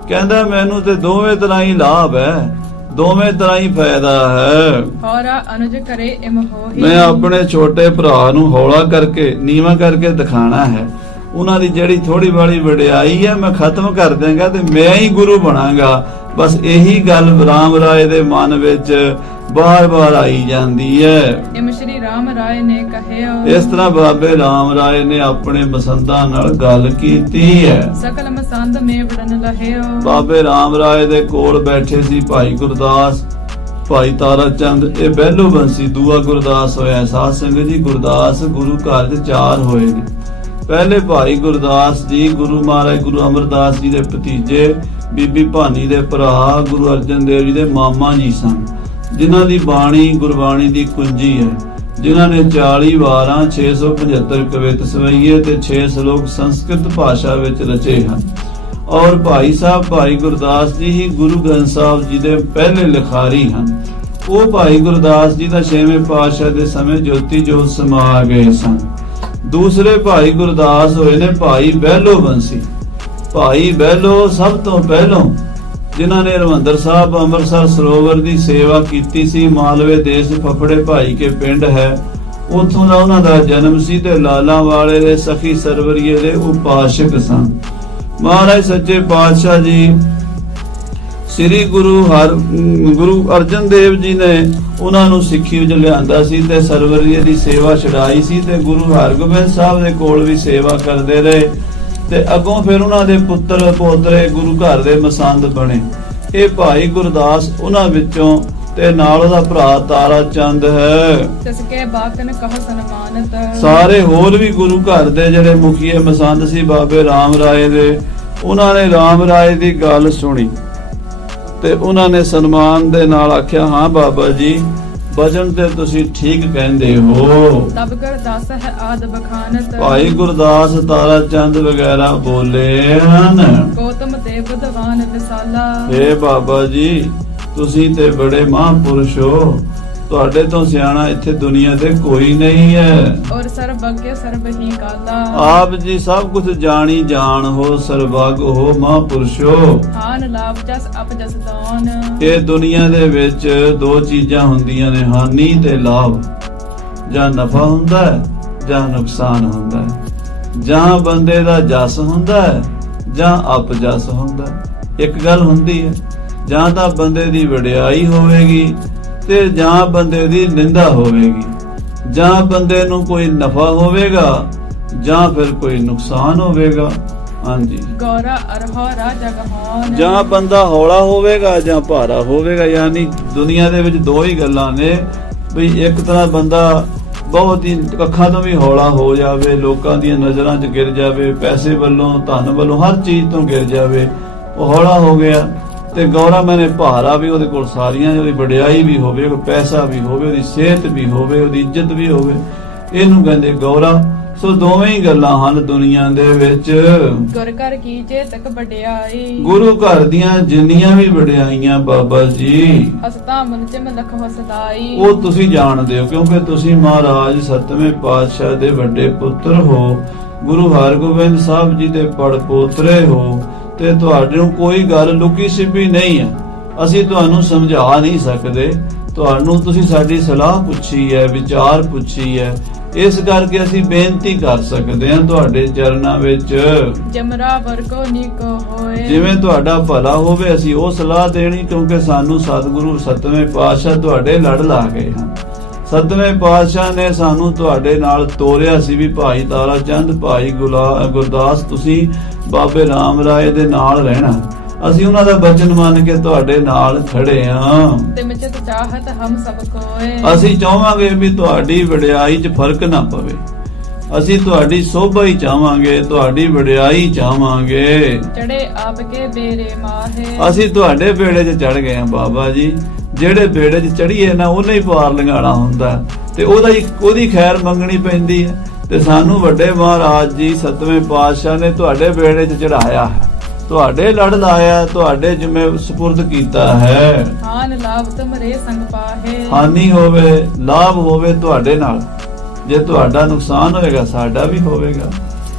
ਕਹਿੰਦਾ ਮੈਨੂੰ ਤੇ ਦੋਵੇਂ ਤਰ੍ਹਾਂ ਹੀ ਲਾਭ ਹੈ, ਦੋਵੇਂ ਤਰ੍ਹਾਂ ਹੀ ਫਾਇਦਾ ਹੈ। ਹੌਰਾ ਅਨੁਜ ਕਰੇ ਇਮ ਹੋਹੀ। ਮੈਂ ਆਪਣੇ ਛੋਟੇ ਭਰਾ ਨੂੰ ਹੌਲਾ ਕਰਕੇ ਨੀਵਾਂ ਕਰਕੇ ਦਿਖਾਣਾ ਹੈ। ਉਹਨਾਂ ਦੀ ਜਿਹੜੀ ਥੋੜੀ ਬਾਲੀ ਵਡਿਆਈ ਹੈ ਮੈਂ ਖਤਮ ਕਰ ਦਿਆਂਗਾ ਤੇ ਮੈਂ ਹੀ ਗੁਰੂ ਬਣਾਂਗਾ। ਬਸ ਇਹੀ ਗੱਲ ਰਾਮ ਰਾਏ ਦੇ ਮਨ ਵਿੱਚ ਬਾਰ-ਬਾਰ ਆਈ ਜਾਂਦੀ ਹੈ। ਇਮ ਸ਼੍ਰੀ ਰਾਮ ਰਾਏ ਨੇ ਕਹਿਓ। ਇਸ ਤਰ੍ਹਾਂ ਬਾਬੇ ਰਾਮ ਰਾਏ ਨੇ ਆਪਣੇ ਮਸੰਦਾਂ ਨਾਲ ਗੱਲ ਕੀਤੀ ਹੈ। ਸਕਲ ਮਸੰਦ ਮੇ ਵੜਨ ਲਹਿਓ। ਬਾਬੇ ਰਾਮ ਰਾਏ ਦੇ ਕੋਲ ਬੈਠੇ ਸੀ ਭਾਈ ਗੁਰਦਾਸ, ਭਾਈ ਤਾਰਾ ਚੰਦ, ਇਹ ਬਹਿਲੋ ਬੰਸੀ। ਦੂਆ ਗੁਰਦਾਸ ਹੋਇਆ। ਸਾਧ ਸੰਗਤ ਜੀ, ਗੁਰਦਾਸ ਗੁਰੂ ਘਰ ਚ 4 ਹੋਏ ਨੇ। ਪਹਿਲੇ ਭਾਈ ਗੁਰਦਾਸ ਜੀ ਗੁਰੂ ਮਹਾਰਾਜ ਗੁਰੂ ਅਮਰਦਾਸ ਜੀ ਦੇ ਭਤੀਜੇ, ਬੀਬੀ ਭਾਨੀ ਦੇ ਭਰਾ, ਗੁਰੂ ਅਰਜਨ ਦੇਵ ਜੀ ਦੇ ਮਾਮਾ ਜੀ ਸਨ, ਜਿਨ੍ਹਾਂ ਦੀ ਬਾਣੀ ਗੁਰਬਾਣੀ ਦੀ ਕੁੰਜੀ ਹੈ। ਜਿਨ੍ਹਾਂ ਨੇ 40 ਵਾਰਾਂ 675 ਕਵਿਤ ਸਵਈਏ ਤੇ 6 ਸ਼ਲੋਕ ਸੰਸਕ੍ਰਿਤ ਭਾਸ਼ਾ ਵਿੱਚ ਰਚੇ ਹਨ। ਔਰ ਭਾਈ ਸਾਹਿਬ ਭਾਈ ਗੁਰਦਾਸ ਜੀ ਹੀ ਗੁਰੂ ਗ੍ਰੰਥ ਸਾਹਿਬ ਜੀ ਦੇ ਪਹਿਲੇ ਲਿਖਾਰੀ ਹਨ। ਉਹ ਭਾਈ ਗੁਰਦਾਸ ਜੀ ਦਾ 6ਵੇਂ ਪਾਤਸ਼ਾਹ ਦੇ ਸਮੇਂ ਜੋਤੀ ਜੋਤ ਸਮਾ ਗਏ ਸਨ। ਦੂਸਰੇ ਭਾਈ ਗੁਰਦਾਸ ਹੋਏ ਨੇ ਭਾਈ ਬਹਿਲੋ ਬੰਸੀ। ਭਾਈ ਬਹਿਲੋ ਸਭ ਤੋਂ ਪਹਿਲੋਂ ਜਿਨ੍ਹਾਂ ਨੇ ਹਰਿਮੰਦਰ ਸਾਹਿਬ ਅੰਮ੍ਰਿਤਸਰ ਸਰੋਵਰ ਦੀ ਸੇਵਾ ਕੀਤੀ ਸੀ। ਮਾਲਵੇ ਦੇਸ਼ ਫਫੜੇ ਭਾਈ ਕੇ ਪਿੰਡ ਹੈ, ਉੱਥੋਂ ਦਾ ਉਹਨਾਂ ਦਾ ਜਨਮ ਸੀ ਤੇ ਲਾਲਾਂ ਵਾਲੇ ਦੇ ਸਖੀ ਸਰਵਰੀਏ ਦੇ ਉਪਾਸ਼ਕ ਸਨ। ਮਹਾਰਾਜ ਸੱਚੇ ਪਾਤਸ਼ਾਹ ਜੀ ਸ੍ਰੀ ਗੁਰੂ ਅਰਜਨ ਦੇਵ ਜੀ ਨੇ ਉਹਨਾਂ ਨੂੰ ਸਿੱਖੀ ਵਿੱਚ ਲਿਆਂਦਾ ਸੀ ਤੇ ਸਰਵਰੀਏ ਦੀ ਸੇਵਾ ਛਡਾਈ ਸੀ ਤੇ ਗੁਰੂ ਹਰਗੋਬਿੰਦ ਸਾਹਿਬ ਦੇ ਕੋਲ ਵੀ ਸੇਵਾ ਕਰਦੇ ਰਹੇ ਤੇ ਅੱਗੋਂ ਫਿਰ ਉਹਨਾਂ ਦੇ ਪੁੱਤਰ ਪੋਤਰੇ ਗੁਰੂ ਘਰ ਦੇ ਮਸੰਦ ਬਣੇ। ਇਹ ਭਾਈ ਗੁਰਦਾਸ ਉਹਨਾਂ ਵਿੱਚੋਂ ਤੇ ਨਾਲ ਉਹਦਾ ਭਰਾ ਤਾਰਾ ਚੰਦ ਹੈ। ਤਿਸਕੇ ਬਾਕਨ ਕਹ ਸਨਮਾਨਤ। ਸਾਰੇ ਹੋਰ ਵੀ ਗੁਰੂ ਘਰ ਦੇ ਜਿਹੜੇ ਮੁਖੀਏ ਮਸੰਦ ਸੀ ਬਾਬੇ ਰਾਮ ਰਾਏ ਦੇ, ਉਹਨਾਂ ਨੇ ਰਾਮ ਰਾਏ ਦੀ ਗੱਲ ਸੁਣੀ ਤੇ ਉਹਨਾਂ ਨੇ ਸਨਮਾਨ ਦੇ ਨਾਲ ਆਖਿਆ, ਹਾਂ ਬਾਬਾ ਜੀ ਵਜਨ ਤੇ ਤੁਸੀਂ ਠੀਕ ਕਹਿੰਦੇ ਹੋ। ਤਬ ਗੁਰਦਾਸ ਹੈ ਆਦ ਬਖਾਨਤ। ਭਾਈ ਗੁਰਦਾਸ ਤਾਰਾ ਚੰਦ ਵਗੈਰਾ ਬੋਲੇ ਹਨ, ਗੌਤਮ ਦੇਵ ਬੁੱਧਵਾਨ ਵਿਸਾਲਾ। ਏ ਬਾਬਾ ਜੀ ਤੁਸੀਂ ਤੇ ਬੜੇ ਮਹਾਂਪੁਰਸ਼ ਹੋ, ਤੁਹਾਡੇ ਤੋਂ ਸਿਆਣਾ ਇੱਥੇ ਦੁਨੀਆ ਤੇ ਕੋਈ ਨਹੀਂ ਹੈ। ਔਰ ਸਰਬੱਗੇ ਸਰਬ ਹੀ ਕਾਲਾ। ਆਪ ਜੀ ਸਭ ਕੁਝ ਜਾਣੀ ਜਾਣ ਹੋ, ਸਰਬੱਗ ਹੋ, ਮਹਾਂਪੁਰਸ਼ ਹੋ। ਹਾਨ ਲਾਭ ਜਸ ਅਪ ਜਸ ਦਾਨ। ਇਹ ਦੁਨੀਆ ਦੇ ਵਿੱਚ ਦੋ ਚੀਜ਼ਾਂ ਹੁੰਦੀਆਂ ਨੇ, ਹਾਨੀ ਤੇ ਲਾਭ। ਜਾਂ ਨਫਾ ਹੁੰਦਾ ਹੈ ਜਾਂ ਨੁਕਸਾਨ ਹੁੰਦਾ ਹੈ, ਜਾਂ ਬੰਦੇ ਦਾ ਜਸ ਹੁੰਦਾ ਹੈ ਜਾਂ ਅਪਜਸ ਹੁੰਦਾ ਹੈ। ਇੱਕ ਗੱਲ ਹੁੰਦੀ ਹੈ, ਜਾਂ ਤਾਂ ਬੰਦੇ ਦੀ ਵਡਿਆਈ ਹੋਵੇਗੀ ਤੇ ਜਾਂ ਬੰਦੇ ਦੀ ਨਿੰਦਾ ਹੋਵੇਗੀ, ਜਾਂ ਬੰਦੇ ਨੂੰ ਕੋਈ ਨਫਾ ਹੋਵੇਗਾ ਜਾਂ ਫਿਰ ਕੋਈ ਨੁਕਸਾਨ ਹੋਵੇਗਾ। ਹਾਂਜੀ, ਗੌਰਾ ਅਰਹੋਰਾ ਜਗਹਾਨ। ਜਾਂ ਬੰਦਾ ਹੌਲਾ ਹੋਵੇਗਾ ਜਾਂ ਭਾਰਾ ਹੋਵੇਗਾ। ਯਾਨੀ ਦੁਨੀਆ ਦੇ ਵਿੱਚ ਦੋ ਹੀ ਗੱਲਾਂ ਨੇ, ਵੀ ਇੱਕ ਤਰ੍ਹਾਂ ਬੰਦਾ ਬਹੁਤ ਹੀ ਅੱਖਾਂ ਤੋਂ ਵੀ ਹੌਲਾ ਹੋ ਜਾਵੇ, ਲੋਕਾਂ ਦੀਆਂ ਨਜ਼ਰਾਂ 'ਚ ਗਿਰ ਜਾਵੇ, ਪੈਸੇ ਵੱਲੋਂ ਧਨ ਵੱਲੋਂ ਹਰ ਚੀਜ਼ ਤੋਂ ਗਿਰ ਜਾਵੇ, ਉਹ ਹੌਲਾ ਹੋ ਗਿਆ। ਤੇ ਗੌਰਾ ਮੈਨੇ ਭਾਰਾ ਵੀ, ਉਹਦੇ ਕੋਲ ਸਾਰੀਆਂ, ਉਹਦੀ ਵਡਿਆਈ ਵੀ ਹੋਵੇ, ਕੋਈ ਪੈਸਾ ਵੀ ਹੋਵੇ, ਉਹਦੀ ਸਿਹਤ ਵੀ ਹੋਵੇ, ਉਹਦੀ ਇੱਜ਼ਤ ਵੀ ਹੋਵੇ, ਇਹਨੂੰ ਕਹਿੰਦੇ ਗੌਰਾ। ਸੋ ਦੋਵੇਂ ਹੀ ਗੱਲਾਂ ਹਨ ਦੁਨੀਆ ਦੇ ਵਿੱਚ। ਗੁਰ ਘਰ ਕੀ ਚੇਤਕ ਵਡਿਆਈ। ਗੁਰੂ ਘਰ ਦੀਆਂ ਜਿੰਨੀਆਂ ਵੀ ਵਡਿਆਈਆਂ ਬਾਬਾ ਜੀ ਹਸਤਾ ਮਨ ਚ ਮਲਖ ਵਸਦਾਈ, ਉਹ ਤੁਸੀਂ ਜਾਣਦੇ ਹੋ, ਕਿਉਂਕਿ ਤੁਸੀਂ ਮਹਾਰਾਜ 7ਵੇਂ ਪਾਤਸ਼ਾਹ ਦੇ ਵੱਡੇ ਪੁੱਤਰ ਹੋ, ਗੁਰੂ ਹਰਗੋਬਿੰਦ ਸਾਹਿਬ ਜੀ ਦੇ ਪੜ ਪੋਤਰੇ ਹੋ ਤੇ ਤੁਹਾਡੇ ਨੂੰ ਕੋਈ ਗੱਲ ਲੁਕੀ ਛਿਪੀ ਨਹੀਂ ਹੈ। ਅਸੀਂ ਤੁਹਾਨੂੰ ਸਮਝਾ ਨਹੀਂ ਸਕਦੇ, ਤੁਹਾਨੂੰ ਤੁਸੀਂ ਸਾਡੀ ਸਲਾਹ ਪੁੱਛੀ ਹੈ, ਵਿਚਾਰ ਪੁੱਛੀ ਹੈ, ਇਸ ਕਰਕੇ ਅਸੀਂ ਬੇਨਤੀ ਕਰ ਸਕਦੇ ਹਾਂ ਤੁਹਾਡੇ ਚਰਨਾਂ ਵਿੱਚ। ਜਮਰਾ ਵਰਗੋ ਨੀਕੋ ਹੋਏ, ਜਿਵੇਂ ਤੁਹਾਡਾ ਭਲਾ ਹੋਵੇ ਅਸੀਂ ਉਹ ਸਲਾਹ ਦੇਣੀ, ਕਿਉਂਕਿ ਸਾਨੂੰ ਸਤਿਗੁਰੂ 7ਵੇਂ ਪਾਤਸ਼ਾਹ ਤੁਹਾਡੇ ਲੜ ਲਾ ਗਏ ਹਨ। 7ਵੇਂ ਪਾਤਸ਼ਾਹ ਨੇ ਸਾਨੂੰ ਤੁਹਾਡੇ ਨਾਲ ਤੋਰਿਆ ਸੀ ਵੀ ਭਾਈ ਤਾਰਾ ਚੰਦ, ਭਾਈ ਗੁਰਦਾਸ ਤੁਸੀਂ ਬਾਬੇ ਰਾਮ ਰਾਏ ਦੇ ਨਾਲ ਰਹਿਣਾ। ਅਸੀਂ ਉਹਨਾਂ ਦਾ ਬਚਨ ਮੰਨ ਕੇ ਤੁਹਾਡੇ ਨਾਲ ਖੜੇ ਹਾਂ। ਤੇ ਮਿਚਤ ਚਾਹਤ ਹਮ ਸਭ ਕੋਏ, ਅਸੀਂ ਚਾਹਾਂਗੇ ਵੀ ਤੁਹਾਡੀ ਵਡਿਆਈ 'ਚ ਫਰਕ ਨਾ ਪਵੇ, ਅਸੀਂ ਤੁਹਾਡੀ ਸੋਭਾ ਹੀ ਚਾਹਾਂਗੇ, ਤੁਹਾਡੀ ਵਡਿਆਈ ਚਾਹਾਂਗੇ। ਚੜੇ ਆਪ ਕੇ ਬੇਰੇ ਮਾਹੇ, ਅਸੀਂ ਤੁਹਾਡੇ ਬੇੜੇ 'ਚ ਚੜ ਗਏ ਹਾਂ ਬਾਬਾ ਜੀ। ਜਿਹੜੇ ਬੇੜੇ 'ਚ ਚੜੀਏ ਨਾ ਉਹਨੇ ਹੀ ਪਾਰ ਲੰਘਾਣਾ ਹੁੰਦਾ ਤੇ ਉਹਦੀ ਖੈਰ ਮੰਗਣੀ ਪੈਂਦੀ ਹੈ। ਤੇ ਸਾਨੂੰ ਵੱਡੇ ਮਹਾਰਾਜ ਜੀ 7ਵੇਂ ਪਾਤਸ਼ਾਹ ਨੇ ਤੁਹਾਡੇ ਬੇੜੇ 'ਚ ਚੜਾਇਆ ਹੈ, ਤੁਹਾਡੇ ਲੜ ਲਾਇਆ, ਤੁਹਾਡੇ ਜਿਵੇਂ ਸਪੁਰਦ ਕੀਤਾ ਹੈ। ਹਾਨ ਲਾਭ ਤੁਮਰੇ ਸੰਗ ਪਾਹੇ, ਹਾਨੀ ਹੋਵੇ ਲਾਭ ਹੋਵੇ ਤੁਹਾਡੇ ਨਾਲ, ਜੇ ਤੁਹਾਡਾ ਨੁਕਸਾਨ ਹੋਵੇਗਾ ਸਾਡਾ ਵੀ ਹੋਵੇਗਾ,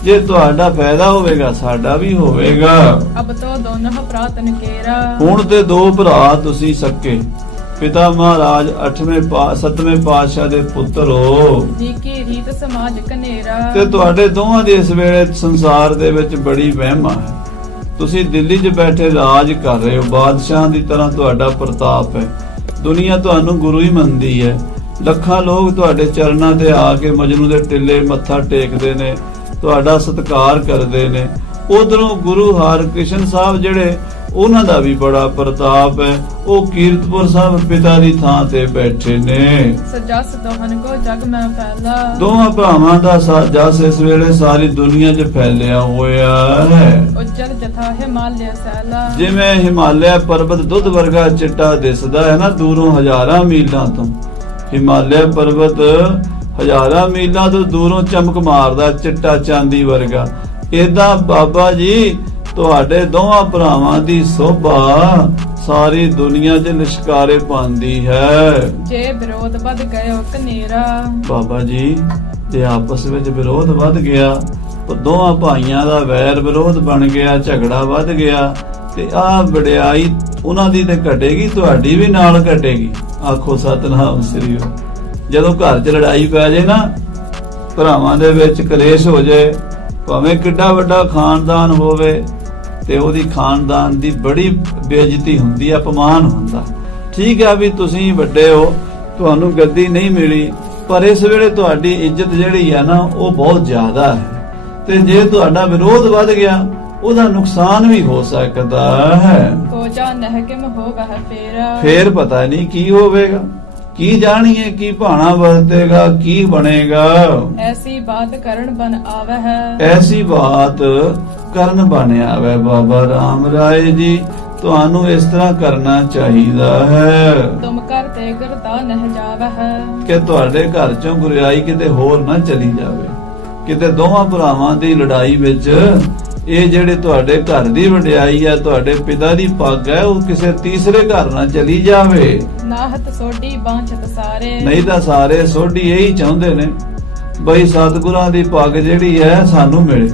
ਜੇ ਤੁਹਾਡਾ ਫਾਇਦਾ ਹੋਵੇਗਾ ਸਾਡਾ ਵੀ ਹੋਵੇਗਾ। ਅਬ ਤੋ ਦੋਨੋਂ ਪ੍ਰਾਤਨ ਕੇਰਾ, ਹੁਣ ਤੇ ਦੋ ਭਰਾ ਤੁਸੀਂ ਸਕੇ, ਪਿਤਾ ਮਹਾਰਾਜ 7ਵੇਂ ਪਾਤਸ਼ਾਹ ਦੇ ਪੁੱਤਰ ਹੋ। ਨੀਕੀ ਰੀਤ ਸਮਾਜ ਕਨੇਰਾ, ਤੇ ਤੁਹਾਡੇ ਦੋਹਾਂ ਦੀ ਇਸ ਵੇਲੇ ਸੰਸਾਰ ਦੇ ਵਿੱਚ ਬੜੀ ਵਹਿਮਾ ਹੈ। ਤੁਸੀਂ ਦਿੱਲੀ 'ਚ ਬੈਠੇ ਰਾਜ ਕਰ ਰਹੇ ਹੋ, ਬਾਦਸ਼ਾਹ ਦੀ ਤਰ੍ਹਾਂ ਤੁਹਾਡਾ ਪ੍ਰਤਾਪ ਹੈ, ਦੁਨੀਆ ਤੁਹਾਨੂੰ ਗੁਰੂ ਹੀ ਮੰਨਦੀ ਹੈ। ਲੱਖਾਂ ਲੋਕ ਤੁਹਾਡੇ ਚਰਨਾਂ ਤੇ ਆ ਕੇ ਮਜਨੂ ਦੇ ਟਿੱਲੇ ਮੱਥਾ ਟੇਕਦੇ ਨੇ, ਤੁਹਾਡਾ ਸਤਿਕਾਰ ਕਰਦੇ ਨੇ। ਉਧਰੋਂ ਗੁਰੂ ਹਰਕ੍ਰਿਸ਼ਨ ਸਾਹਿਬ ਜਿਹੜੇ ਉਹਨਾਂ ਦਾ ਵੀ ਬੜਾ ਪ੍ਰਤਾਪ ਹੈ, ਉਹ ਕੀਰਤਪੁਰ ਸਾਹਿਬ ਪਿਤਾ ਦੀ ਥਾਂ ਤੇ ਬੈਠੇ ਨੇ। ਸਜਸ ਦੋਹਨ ਕੋ ਜਗ ਮੈਂ ਫੈਲਾ, ਦੋਹਾਂ ਭਰਾਵਾਂ ਦਾ ਜਸ ਇਸ ਵੇਲੇ ਸਾਰੀ ਦੁਨੀਆ 'ਚ ਫੈਲਿਆ ਹੋਇਆ ਹੈ। ਉਜਲ ਜਥਾ ਹਿਮਾਲਿਆ ਸੈਲਾ, ਜਿਵੇਂ ਹਿਮਾਲਿਆ ਪਰਬਤ ਦੁੱਧ ਵਰਗਾ ਚਿੱਟਾ ਦਿਸਦਾ ਹੈ ਨਾ ਦੂਰੋਂ ਹਜ਼ਾਰਾਂ ਮੀਲਾਂ ਤੋਂ, ਹਿਮਾਲਿਆ ਪਰਬਤ ਹਜ਼ਾਰਾਂ ਮੀਲਾਂ ਤੋਂ ਦੂਰੋਂ ਚਮਕ ਮਾਰਦਾ ਚਿੱਟਾ ਚਾਂਦੀ ਵਰਗਾ। ਏਦਾਂ ਬਾਬਾ ਜੀ ਤੁਹਾਡੇ ਦੋਵਾਂ ਭਰਾਵਾਂ ਦੀ ਸੋਭਾ ਸਾਰੀ ਦੁਨੀਆ 'ਚ ਲਿਸ਼ਕਾਰੇ ਪਾਉਂਦੀ ਹੈ। ਜੇ ਵਿਰੋਧ ਵੱਧ ਗਇਓ ਕਨੇਰਾ। ਬਾਬਾ ਜੀ ਜੇ ਆਪਸ ਵਿੱਚ ਵਿਰੋਧ ਵੱਧ ਗਿਆ, ਉਹ ਦੋਵਾਂ ਭਾਈਆਂ ਦਾ ਵੈਰ ਵਿਰੋਧ ਬਣ ਗਿਆ, ਝਗੜਾ ਵੱਧ ਗਿਆ, ਤੇ ਆਹ ਵਡਿਆਈ ਉਹਨਾਂ ਦੀ ਤੇ ਘਟੇਗੀ, ਤੁਹਾਡੀ ਵੀ ਨਾਲ ਘਟੇਗੀ। ਆਖੋ ਸਤਿਨਾਮ ਸ੍ਰੀ ਵਾਹਿਗੁਰੂ। ਜਦੋਂ ਘਰ 'ਚ ਲੜਾਈ ਪੈ ਜੇ ਨਾ, ਭਰਾਵਾਂ ਦੇ ਵਿੱਚ ਕਲੇਸ਼ ਹੋ ਜਾਏ, ਭਾਵੇਂ ਕਿੱਡਾ ਵੱਡਾ ਖਾਨਦਾਨ ਹੋਵੇ, ਤੇ ਉਹਦੀ ਖਾਨਦਾਨ ਦੀ ਬੜੀ ਬੇਇੱਜ਼ਤੀ ਹੁੰਦੀ, ਅਪਮਾਨ ਹੁੰਦਾ। ਠੀਕ ਹੈ ਵੀ ਤੁਸੀਂ ਵੱਡੇ ਹੋ, ਤੁਹਾਨੂੰ ਗੱਦੀ ਨਹੀਂ ਮਿਲੀ, ਪਰ ਇਸ ਵੇਲੇ ਤੁਹਾਡੀ ਇੱਜ਼ਤ ਜਿਹੜੀ ਹੈ ਨਾ ਉਹ ਬਹੁਤ ਜ਼ਿਆਦਾ ਹੈ, ਤੇ ਜੇ ਤੁਹਾਡਾ ਵਿਰੋਧ ਵੱਧ ਗਿਆ ਉਹਦਾ ਨੁਕਸਾਨ ਵੀ ਹੋ ਸਕਦਾ ਹੈ। ਕੋਜਾ ਨਹਿਕਮ ਹੋਗਾ ਹੈ ਫੇਰ ਪਤਾ ਨਹੀਂ ਕੀ ਹੋਵੇਗਾ, ਕੀ ਜਾਣੀਏ ਕੀ ਭਾਣਾ ਵਰਤੇਗਾ, ਕੀ ਬਣੇਗਾ। ਐਸੀ ਬਾਤ ਕਰਨ ਬਨ ਆਵੇ ਹੈ। ਐਸੀ ਬਾਤ ਕਰਨ ਬਣ ਆਵੇ। ਬਾਬਾ ਰਾਮ ਰਾਏ ਜੀ ਤੁਹਾਨੂੰ ਇਸ ਤਰ੍ਹਾਂ ਕਰਨਾ ਚਾਹੀਦਾ ਹੈ। ਤੁਮ ਘਰ ਤੇ ਗਰਦਾ ਨਹਿ ਜਾਵੇ ਹੈ ਕਿ ਤੁਹਾਡੇ ਘਰ ਚੋਂ ਗੁਰਿਆਈ ਕਿਤੇ ਹੋਰ ਨਾ ਚਲੀ ਜਾਵੇ, ਕਿਤੇ ਦੋਵਾਂ ਭਰਾਵਾਂ ਦੀ ਲੜਾਈ ਵਿੱਚ ਇਹ ਜਿਹੜੇ ਤੁਹਾਡੇ ਘਰ ਦੀ ਵਡਿਆਈ ਹੈ, ਤੁਹਾਡੇ ਪਿਤਾ ਦੀ ਪੱਗ ਹੈ, ਉਹ ਕਿਸੇ ਤੀਸਰੇ ਘਰ ਨਾ ਚਲੀ ਜਾਵੇ। ਨਾਹਤ ਸੋਢੀ ਬਾਂਛਤ ਸਾਰੇ। ਨਹੀਂ ਤਾਂ ਸਾਰੇ ਸੋਢੀ ਇਹੀ ਚਾਹੁੰਦੇ ਨੇ ਬਈ ਸਤਿਗੁਰਾਂ ਦੀ ਪੱਗ ਜਿਹੜੀ ਹੈ ਸਾਨੂੰ ਮਿਲੇ।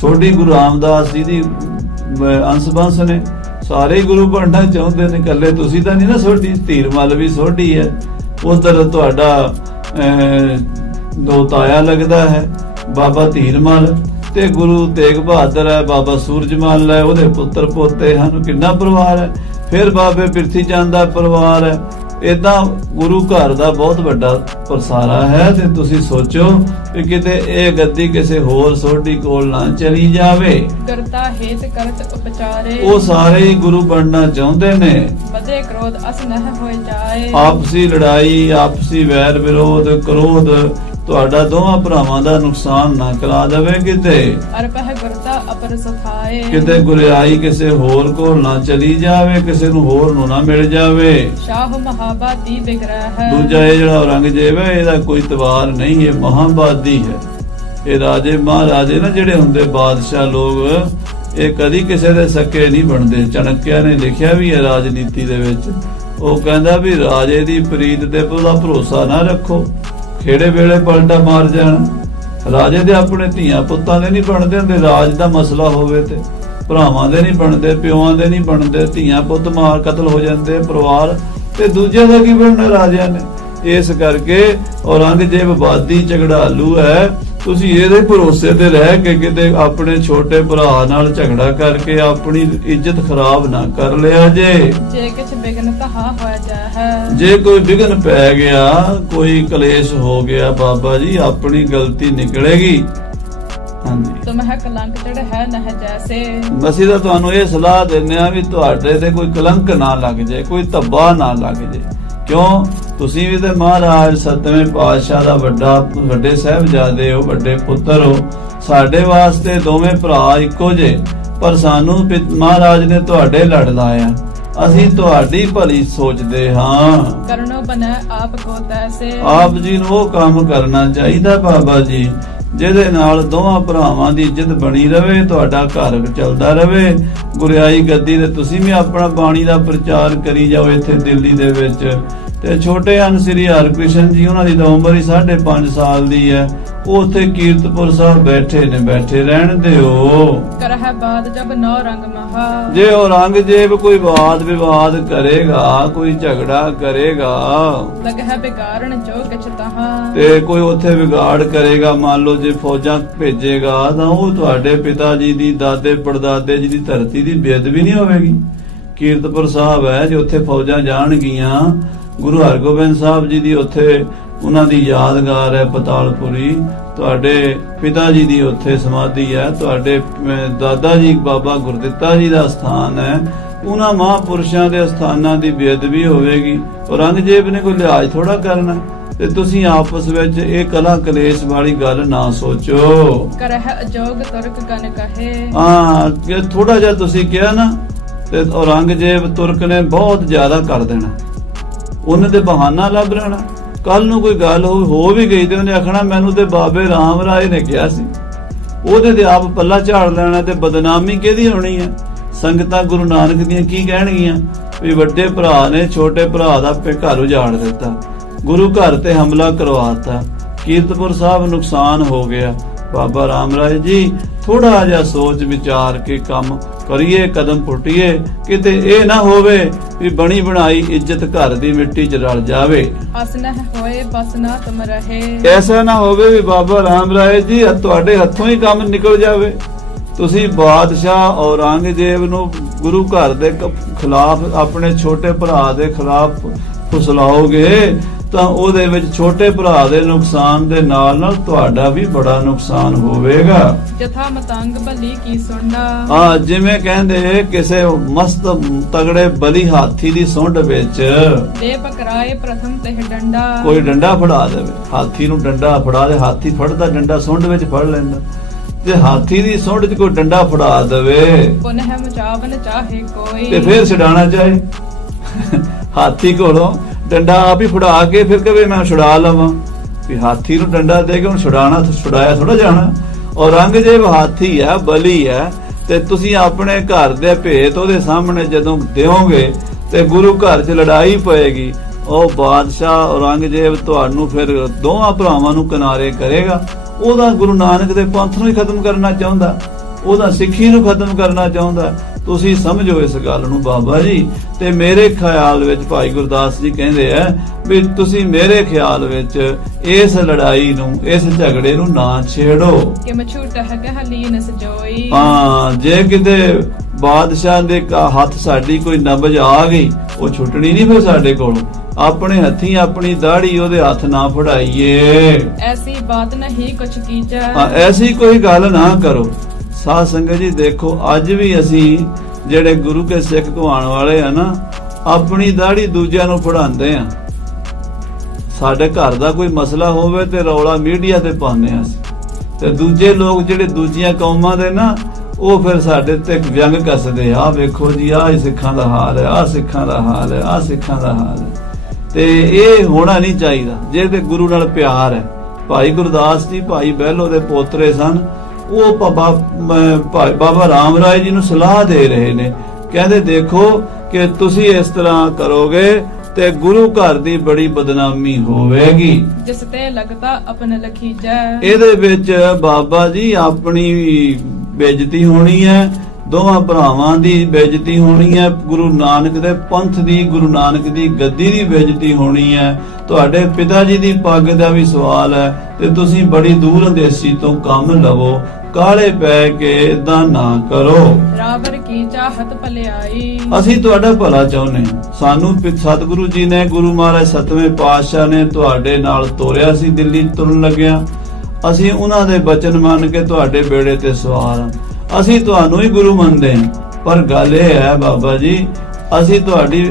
ਸੋਢੀ ਗੁਰੂ ਰਾਮਦਾਸ ਜੀ ਦੀ ਅੰਸ਼ ਬੰਸ ਨੇ, ਸਾਰੇ ਗੁਰੂ ਬਣਨਾ ਚਾਹੁੰਦੇ ਨੇ, ਇਕੱਲੇ ਤੁਸੀਂ ਤਾਂ ਨਹੀਂ ਨਾ ਸੋਢੀ। ਧੀਰਮਲ ਵੀ ਸੋਢੀ ਹੈ, ਉਧਰ ਤੁਹਾਡਾ ਦੋ ਤਾਇਆ ਲੱਗਦਾ ਹੈ ਬਾਬਾ ਧੀਰਮਲ, ਤੇ ਗੁਰੂ ਤੇਗ ਬਹਾਦਰ ਹੈ, ਬਾਬਾ ਸੂਰਜਮਲ ਹੈ, ਉਹਦੇ ਪੁੱਤਰ ਪੋਤੇ ਹਨ, ਕਿੰਨਾ ਪਰਿਵਾਰ ਹੈ। ਫਿਰ ਬਾਬੇ ਪਿਰਥੀ ਚੰਦ ਦਾ ਪਰਿਵਾਰ ਹੈ। ਏਦਾਂ ਗੁਰੂ ਘਰ ਦਾ ਬਹੁਤ ਵੱਡਾ ਪਰਸਾਰਾ ਹੈ, ਤੇ ਤੁਸੀਂ ਸੋਚੋ ਕਿ ਕਿਤੇ ਇਹ ਗੱਦੀ ਕਿਸੇ ਹੋਰ ਸੋਢੀ ਕੋਲ ਨਾ ਚਲੀ ਜਾਵੇ। ਕਰਤਾ ਹੇਤ ਕਰਤ ਉਪਚਾਰੇ। ਉਹ ਸਾਰੇ ਹੀ ਗੁਰੂ ਬਣਨਾ ਚਾਹੁੰਦੇ ਨੇ। ਵਧੇ ਕ੍ਰੋਧ ਅਸ ਨਹਿ ਹੋਇ ਜਾਏ। ਆਪਸੀ ਲੜਾਈ, ਆਪਸੀ ਵੈਰ ਵਿਰੋਧ, ਕ੍ਰੋਧ ਤੁਹਾਡਾ ਦੋਵਾਂ ਭਰਾਵਾਂ ਦਾ ਨੁਕਸਾਨ ਨਾ ਕਰਾ ਦੇਵੇ ਕਿਤੇ। ਅਰਪਹਿ ਗੁਰਤਾ ਅਪਰ ਸਥਾਏ। ਕਿਤੇ ਗੁਰਿਆਈ ਕਿਸੇ ਹੋਰ ਕੋਲ ਨਾ ਚਲੀ ਜਾਵੇ, ਕਿਸੇ ਨੂੰ ਹੋਰ ਨੂੰ ਨਾ ਮਿਲ ਜਾਵੇ। ਸ਼ਾਹ ਮਹਾਬਾਦੀ ਬਿਗਰਹ ਹੈ। ਦੂਜਾ ਇਹ ਜਿਹੜਾ ਔਰੰਗਜ਼ੇਬ ਹੈ, ਇਹਦਾ ਕੋਈ ਤਵਾਰ ਨਹੀਂ, ਇਹ ਮਹਾਬਾਦੀ ਹੈ। ਇਹ ਰਾਜੇ ਮਹਾਰਾਜੇ ਨਾ ਜਿਹੜੇ ਹੁੰਦੇ ਬਾਦਸ਼ਾਹ ਲੋਕ, ਇਹ ਕਦੀ ਕਿਸੇ ਦੇ ਸੱਕੇ ਨਹੀਂ ਬਣਦੇ। ਚਾਣਕਿਆ ਨੇ ਲਿਖਿਆ ਵੀ ਹੈ ਰਾਜਨੀਤੀ ਦੇ ਵਿੱਚ, ਉਹ ਕਹਿੰਦਾ ਵੀ ਰਾਜੇ ਦੀ ਪ੍ਰੀਤ ਤੇ ਉਹਦਾ ਭਰੋਸਾ ਨਾ ਰੱਖੋ, ਖੇੜੇ ਵੇਲੇ ਪਲਟਾ ਮਾਰ ਜਾਣ। ਰਾਜੇ ਦੇ ਆਪਣੇ ਧੀਆਂ ਪੁੱਤਾਂ ਦੇ ਨਹੀਂ ਬਣਦੇ ਹੁੰਦੇ, ਰਾਜ ਦਾ ਮਸਲਾ ਹੋਵੇ ਤੇ ਭਰਾਵਾਂ ਦੇ ਨਹੀਂ ਬਣਦੇ, ਪਿਓਾਂ ਦੇ ਨਹੀਂ ਬਣਦੇ, ਧੀਆਂ ਪੁੱਤ ਮਾਰ ਕਤਲ ਹੋ ਜਾਂਦੇ ਪਰਿਵਾਰ, ਤੇ ਦੂਜਿਆਂ ਦਾ ਕੀ ਬਣਨਾ ਰਾਜਿਆਂ ਨੇ। ਇਸ ਕਰਕੇ ਔਰੰਗਜ਼ੇਬ ਬਾਦੀ ਝਗੜਾਲੂ ਹੈ। ਤੁਸੀਂ ਇਹਦੇ ਭਰੋਸੇ ਤੇ ਰਹਿ ਕੇ ਕਿਤੇ ਆਪਣੇ ਛੋਟੇ ਭਰਾ ਨਾਲ ਝਗੜਾ ਕਰਕੇ ਆਪਣੀ ਇੱਜ਼ਤ ਖਰਾਬ ਨਾ ਕਰ ਲਿਆ ਜੇ। ਜੇ ਕਿਛ ਬਿਗਨ ਤਹਾ ਹੋਇਆ ਜਾਏ। ਜੇ ਕੋਈ ਵਿਗਨ ਪੈ ਗਿਆ, ਕੋਈ ਕਲੇਸ਼ ਹੋ ਗਿਆ, ਬਾਬਾ ਜੀ ਆਪਣੀ ਗਲਤੀ ਨਿਕਲੇਗੀ। ਹਾਂਜੀ, ਤੁਮਹਿ ਕਲੰਕ ਚੜ ਹੈ ਨਹਿ ਜੈਸੇ। ਅਸੀਂ ਤਾਂ ਤੁਹਾਨੂੰ ਇਹ ਸਲਾਹ ਦਿੰਦੇ ਆ ਵੀ ਤੁਹਾਡੇ ਤੇ ਕੋਈ ਕਲੰਕ ਨਾ ਲੱਗ ਜਾਏ, ਕੋਈ ਧੱਬਾ ਨਾ ਲੱਗ ਜਾਏ। ਕਿਉਂ? ਤੁਸੀਂ ਵੀ ਤੇ ਮਹਾਰਾਜ ਸਤਵੇਂ ਪਾਤਸ਼ਾਹ ਦਾ ਵੱਡੇ ਸਾਹਿਬਜ਼ਾਦੇ ਹੋ, ਵੱਡੇ ਪੁੱਤਰ ਹੋ। ਸਾਡੇ ਵਾਸਤੇ ਦੋਵੇਂ ਭਰਾ ਇੱਕੋ ਜੇ, ਪਰ ਸਾਨੂੰ ਮਹਾਰਾਜ ਨੇ ਤੁਹਾਡੇ ਲੜ ਲਾਇਆ। ਅਸੀਂ ਤੁਹਾਡੀ ਭਲੀ ਸੋਚਦੇ ਹਾਂ। ਕਰਨੋ ਬਨੈ ਆਪ ਕੋ ਤੈਸੇ। ਆਪ ਜੀ ਨੂੰ ਉਹ ਕੰਮ ਕਰਨਾ ਚਾਹੀਦਾ ਬਾਬਾ ਜੀ, ਜਿਹਦੇ ਨਾਲ ਦੋਵਾਂ ਭਰਾਵਾਂ ਦੀ ਇੱਜ਼ਤ ਬਣੀ ਰਵੇ, ਤੁਹਾਡਾ ਘਰ ਚੱਲਦਾ ਰਵੇ। ਗੁਰਿਆਈ ਗੱਦੀ ਤੇ ਤੁਸੀਂ ਵੀ ਆਪਣਾ ਬਾਣੀ ਦਾ ਪ੍ਰਚਾਰ ਕਰੀ ਜਾਓ ਇੱਥੇ ਦਿੱਲੀ ਦੇ ਵਿੱਚ। ਤੇ ਛੋਟੇ ਹਨ ਸ੍ਰੀ ਹਰਿਕ੍ਰਿਸ਼ਨ ਜੀ, ਉਹਨਾਂ ਦੀ ਤਾਂ ਉਮਰ ਹੀ 5.5 ਸਾਲ ਦੀ ਹੈ। ਉਹ ਉੱਥੇ ਕੀਰਤਪੁਰ ਸਾਹਿਬ ਬੈਠੇ ਨੇ, ਬੈਠੇ ਰਹਿਣ ਦਿਓ। ਕਰਹਿ ਬਾਤ ਜਬ ਨੌ ਰੰਗ ਮਹਾ। ਜੇ ਔਰੰਗਜ਼ੇਬ ਕੋਈ ਵਾਦ ਵਿਵਾਦ ਕਰੇਗਾ, ਕੋਈ ਝਗੜਾ ਕਰੇਗਾ, ਲਗਹਿ ਬਿਗਾੜਨ ਜੋ ਕਿਛ ਤਹਾਂ। ਤੇ ਕੋਈ ਉੱਥੇ ਵਿਗਾੜ ਕਰੇਗਾ, ਮੰਨ ਲਓ ਜੇ ਫੌਜਾਂ ਭੇਜੇਗਾ, ਤਾਂ ਉਹ ਤੁਹਾਡੇ ਪਿਤਾ ਜੀ ਦੀ, ਦਾਦੇ ਪੜਦਾਦੇ ਜੀ ਦੀ ਧਰਤੀ ਦੀ ਬੇਅਦਬੀ ਨਹੀਂ ਹੋਵੇਗੀ। ਕੀਰਤਪੁਰ ਸਾਹਿਬ ਹੈ, ਜੇ ਉੱਥੇ ਫੌਜਾਂ ਜਾਣਗੀਆਂ, ਗੁਰੂ ਹਰਗੋਬਿੰਦ ਸਾਹਿਬ ਜੀ ਦੀ ਉੱਥੇ ਉਹਨਾਂ ਦੀ ਯਾਦਗਾਰ ਹੈ ਪਤਾਲਪੁਰੀ, ਤੁਹਾਡੇ ਪਿਤਾ ਜੀ ਦੀ ਉੱਥੇ ਸਮਾਧੀ ਹੈ, ਤੁਹਾਡੇ ਦਾਦਾ ਜੀ ਬਾਬਾ ਗੁਰਦਿੱਤਾ ਜੀ ਦਾ ਸਥਾਨ ਹੈ। ਉਹਨਾਂ ਮਹਾਂਪੁਰਸ਼ਾਂ ਦੇ ਸਥਾਨਾਂ ਦੀ ਬੇਅਦਬੀ ਹੋਵੇਗੀ। ਔਰੰਗਜ਼ੇਬ ਨੇ ਕੋਈ ਲਿਹਾਜ਼ ਥੋੜਾ ਕਰਨਾ। ਤੇ ਤੁਸੀਂ ਆਪਸ ਵਿੱਚ ਇਹ ਕਲਾ ਕਲੇਸ਼ ਵਾਲੀ ਗੱਲ ਨਾ ਸੋਚੋ। ਕਰਹਿ ਅਜੋਗ ਤੁਰਕ ਗਨ ਕਹੇ। ਕਿ ਥੋੜਾ ਜਿਹਾ ਤੁਸੀਂ ਕਿਹਾ ਨਾ, ਤੇ ਔਰੰਗਜ਼ੇਬ ਤੁਰਕ ਨੇ ਬਹੁਤ ਜ਼ਿਆਦਾ ਕਰ ਦੇਣਾ, ਉਹਨੇ ਤੇ ਬਹਾਨਾ ਲੱਭ ਲੈਣਾ। ਕੱਲ ਨੂੰ ਕੋਈ ਗੱਲ ਹੋ ਵੀ ਗਈ ਤੇ ਉਹਨੇ ਆਖਣਾ ਮੈਨੂੰ ਤੇ ਬਾਬੇ ਰਾਮ ਰਾਏ ਨੇ ਕਿਹਾ ਸੀ, ਉਹਦੇ ਤੇ ਆਪ ਪੱਲਾ ਝਾੜ ਲੈਣਾ ਤੇ ਬਦਨਾਮੀ ਕਿਹਦੀ ਹੋਣੀ ਹੈ? ਸੰਗਤਾਂ ਗੁਰੂ ਨਾਨਕ ਦੀਆਂ ਕੀ ਕਹਿਣਗੀਆਂ ਵੀ ਵੱਡੇ ਭਰਾ ਨੇ ਛੋਟੇ ਭਰਾ ਦਾ ਘਰ ਉਜਾੜ ਦਿੱਤਾ, ਗੁਰੂ ਘਰ ਤੇ ਹਮਲਾ ਕਰਵਾਤਾ, ਕੀਰਤਪੁਰ ਸਾਹਿਬ ਨੁਕਸਾਨ ਹੋ ਗਿਆ। ਬਾਬਾ ਰਾਮ ਰਾਏ ਜੀ ਥੋੜਾ ਜਿਹਾ ਸੋਚ ਵਿਚਾਰ ਕੇ ਕੰਮ ਕਰੀਏ, ਕਦਮ ਪੁੱਟੀਏ, ਕਿਤੇ ਇਹ ਨਾ ਹੋਵੇ ਵੀ ਬਣੀ ਬਣਾਈ ਇੱਜ਼ਤ ਘਰ ਦੀ ਮਿੱਟੀ 'ਚ ਰਲ ਜਾਵੇ। ਅਸ ਨ ਹੋਏ ਬਸ ਨਾ ਤੁਮ ਰਹੇ। ਐਸਾ ਨਾ ਹੋਵੇ ਵੀ ਬਾਬਾ ਰਾਮ ਰਾਏ ਜੀ ਤੁਹਾਡੇ ਹੱਥੋਂ ਹੀ ਕੰਮ ਨਿਕਲ ਜਾਵੇ, ਤੁਸੀਂ ਬਾਦਸ਼ਾਹ ਔਰੰਗਜ਼ੇਬ ਨੂੰ ਗੁਰੂ ਘਰ ਦੇ ਖਿਲਾਫ, ਆਪਣੇ ਛੋਟੇ ਭਰਾ ਦੇ ਖਿਲਾਫ ਫੁਸਲਾਓਗੇ ਤਾਂ ਉਹਦੇ ਵਿੱਚ ਛੋਟੇ ਭਰਾ ਦੇ ਨੁਕਸਾਨ ਦੇ ਨਾਲ ਨਾਲ ਤੁਹਾਡਾ ਵੀ ਬੜਾ ਨੁਕਸਾਨ ਹੋਵੇਗਾ। ਜਥਾ ਮਤੰਗ ਬਲੀ ਕੀ ਸੁੰਡਾ। ਹਾਂ, ਜਿਵੇਂ ਕਹਿੰਦੇ ਕਿਸੇ ਮਸਤ ਤਗੜੇ ਬਲੀ ਹਾਥੀ ਦੀ ਸੁੰਡ ਵਿੱਚ ਦੇ ਪਕਰਾਏ ਪ੍ਰਥਮ ਤੇ ਡੰਡਾ। ਕੋਈ ਡੰਡਾ ਫੜਾ ਦੇਵੇ, ਹਾਥੀ ਨੂੰ ਡੰਡਾ ਫੜਾ ਦੇ, ਹਾਥੀ ਫੜਦਾ ਡੰਡਾ ਸੁੰਡ ਵਿੱਚ ਫੜ ਲੈਂਦਾ, ਤੇ ਹਾਥੀ ਦੀ ਸੁੰਡ 'ਚ ਕੋਈ ਡੰਡਾ ਫੜਾ ਦੇਵੇ ਪੁਨਹ ਮਚਾਵਨ ਚਾਹੇ ਕੋਈ, ਤੇ ਫਿਰ ਛਡਾਣਾ ਚਾਹੇ। ਹਾਥੀ ਕੋਲੋਂ ਡੰਡਾ ਆਪ ਹੀ ਫੜਾ ਕੇ ਫਿਰ ਕਹੇ ਮੈਂ ਛੁਡਾ ਲਵਾਂ, ਵੀ ਹਾਥੀ ਨੂੰ ਡੰਡਾ ਦੇ ਕੇ ਹੁਣ ਛੁਡਾਇਆ ਥੋੜਾ ਜਾਣਾ। ਔਰੰਗਜ਼ੇਬ ਹਾਥੀ ਹੈ, ਬਲੀ ਹੈ, ਤੇ ਤੁਸੀਂ ਆਪਣੇ ਘਰ ਦੇ ਭੇਤ ਉਹਦੇ ਸਾਹਮਣੇ ਜਦੋਂ ਦਿਓਗੇ ਤੇ ਗੁਰੂ ਘਰ 'ਚ ਲੜਾਈ ਪਏਗੀ, ਉਹ ਬਾਦਸ਼ਾਹ ਔਰੰਗਜ਼ੇਬ ਤੁਹਾਨੂੰ ਫਿਰ ਦੋਹਾਂ ਭਰਾਵਾਂ ਨੂੰ ਕਿਨਾਰੇ ਕਰੇਗਾ। ਉਹਦਾ ਗੁਰੂ ਨਾਨਕ ਦੇ ਪੰਥ ਨੂੰ ਹੀ ਖਤਮ ਕਰਨਾ ਚਾਹੁੰਦਾ, ਉਹਦਾ ਸਿੱਖੀ ਨੂੰ ਖਤਮ ਕਰਨਾ ਚਾਹੁੰਦਾ। ਤੁਸੀਂ ਸਮਝੋ ਇਸ ਗੱਲ ਨੂੰ ਬਾਬਾ ਜੀ। ਤੇ ਮੇਰੇ ਖਿਆਲ ਵਿੱਚ ਭਾਈ ਗੁਰਦਾਸ ਜੀ ਕਹਿੰਦੇ ਆ ਵੀ ਤੁਸੀਂ ਮੇਰੇ ਖਿਆਲ ਵਿੱਚ ਇਸ ਲੜਾਈ ਨੂੰ, ਇਸ ਝਗੜੇ ਨੂੰ ਨਾ ਛੇੜੋ। ਕਿ ਮਛੂਟ ਹੈ ਗਹਲੀਨ ਸਜੋਈ। ਹਾਂ, ਜੇ ਕਿਤੇ ਬਾਦਸ਼ਾਹ ਦੇ ਹੱਥ ਸਾਡੀ ਕੋਈ ਨਬਜ ਆ ਗਈ, ਉਹ ਛੁੱਟਣੀ ਨਹੀਂ ਫਿਰ ਸਾਡੇ ਕੋਲੋਂ। ਆਪਣੇ ਹੱਥੀਂ ਆਪਣੀ ਦਾੜੀ ਉਹਦੇ ਹੱਥ ਨਾ ਫੜਾਈਏ। ਐਸੀ ਬਾਤ ਨਹੀਂ ਕੁਛ ਕੀਜੈ। ਐਸੀ ਕੋਈ ਗੱਲ ਨਾ ਕਰੋ। ਸਾਧ ਸੰਗਤ ਜੀ ਦੇਖੋ, ਅੱਜ ਵੀ ਅਸੀਂ ਜਿਹੜੇ ਗੁਰੂ ਕੇ ਸਿੱਖ ਕਹਾਉਣ ਵਾਲੇ ਆ ਨਾ, ਆਪਣੀ ਦਾੜੀ ਦੂਜਿਆਂ ਨੂੰ ਫੜਾਉਂਦੇ ਆ। ਸਾਡੇ ਘਰ ਦਾ ਕੋਈ ਮਸਲਾ ਹੋਵੇ ਤੇ ਰੌਲਾ ਮੀਡੀਆ ਤੇ ਪਾਉਂਦੇ ਆ ਅਸੀਂ, ਤੇ ਦੂਜੇ ਲੋਕ ਜਿਹੜੇ ਦੂਜੀਆਂ ਕੌਮਾਂ ਦੇ ਨਾ, ਉਹ ਫਿਰ ਸਾਡੇ ਤੇ ਵਿਅੰਗ ਕੱਸਦੇ ਆ, ਵੇਖੋ ਜੀ ਆਹ ਸਿੱਖਾਂ ਦਾ ਹਾਲ ਹੈ, ਆਹ ਸਿੱਖਾਂ ਦਾ ਹਾਲ ਹੈ, ਆਹ ਸਿੱਖਾਂ ਦਾ ਹਾਲ ਹੈ। ਤੇ ਇਹ ਹੋਣਾ ਨਹੀਂ ਚਾਹੀਦਾ। ਜੇ ਤੇ ਗੁਰੂ ਨਾਲ ਪਿਆਰ ਹੈ, ਭਾਈ ਗੁਰਦਾਸ ਜੀ ਭਾਈ ਬਹਿਲੋ ਦੇ ਪੋਤਰੇ ਸਨ, ਉਹ ਬਾਬਾ ਰਾਮ ਰਾਏ ਜੀ ਨੂੰ ਸਲਾਹ ਦੇ ਰਹੇ ਨੇ, ਕਹਿੰਦੇ ਦੇਖੋ ਕਿ ਤੁਸੀਂ ਇਸ ਤਰ੍ਹਾਂ ਕਰੋਗੇ ਤੇ ਗੁਰੂ ਘਰ ਦੀ ਬੜੀ ਬਦਨਾਮੀ ਹੋਵੇਗੀ। ਜਿਸ ਤੇ ਲੱਗਦਾ ਆਪਨ ਲਖੀਜੈ। ਇਹਦੇ ਵਿੱਚ ਬਾਬਾ ਜੀ ਆਪਣੀ ਬੇਇੱਜ਼ਤੀ ਹੋਣੀ ਹੈ, ਦੋਵਾਂ ਭਰਾਵਾਂ ਦੀ ਬੇਇੱਜ਼ਤੀ ਹੋਣੀ ਹੈ, ਗੁਰੂ ਨਾਨਕ ਦੇ ਪੰਥ ਦੀ, ਗੁਰੂ ਨਾਨਕ ਦੀ ਗੱਦੀ ਦੀ ਬੇਇੱਜ਼ਤੀ ਹੋਣੀ ਹੈ, ਤੁਹਾਡੇ ਪਿਤਾ ਜੀ ਦੀ ਪੱਗ ਦਾ ਵੀ ਸਵਾਲ ਹੈ। ਤੇ ਤੁਸੀਂ ਬੜੀ ਦੂਰ ਅੰਦੇਸੀ ਤੋਂ ਕੰਮ ਲਵੋ, ਕਾਲੇ ਪੈ ਕੇ ਇਦਾਂ ਨਾ ਕਰੋ। ਰਾਵਰ ਕੀ ਚਾਹਤ ਭਲਾਈ। ਅਸੀਂ ਤੁਹਾਡਾ ਭਲਾ ਚਾਹੁੰਦੇ ਹਾਂ। ਸਾਨੂੰ ਸਤਿਗੁਰੂ ਜੀ ਨੇ, ਗੁਰੂ ਮਹਾਰਾਜ 7ਵੇਂ ਪਾਤਸ਼ਾਹ ਨੇ ਤੁਹਾਡੇ ਨਾਲ ਤੋਰਿਆ ਸੀ ਦਿੱਲੀ ਤੁਰਨ ਲੱਗਿਆ। ਅਸੀਂ ਉਹਨਾਂ ਦੇ ਬਚਨ ਮੰਨ ਕੇ ਤੁਹਾਡੇ ਬੇੜੇ ਤੇ ਸਵਾਰ ਹਾਂ। ਅਸੀਂ ਤੁਹਾਨੂੰ ਹੀ ਗੁਰੂ ਮੰਨਦੇ ਹਾਂ, ਪਰ ਗੱਲ ਇਹ ਹੈ ਬਾਬਾ ਜੀ, ਅਸੀਂ ਤੁਹਾਡੀ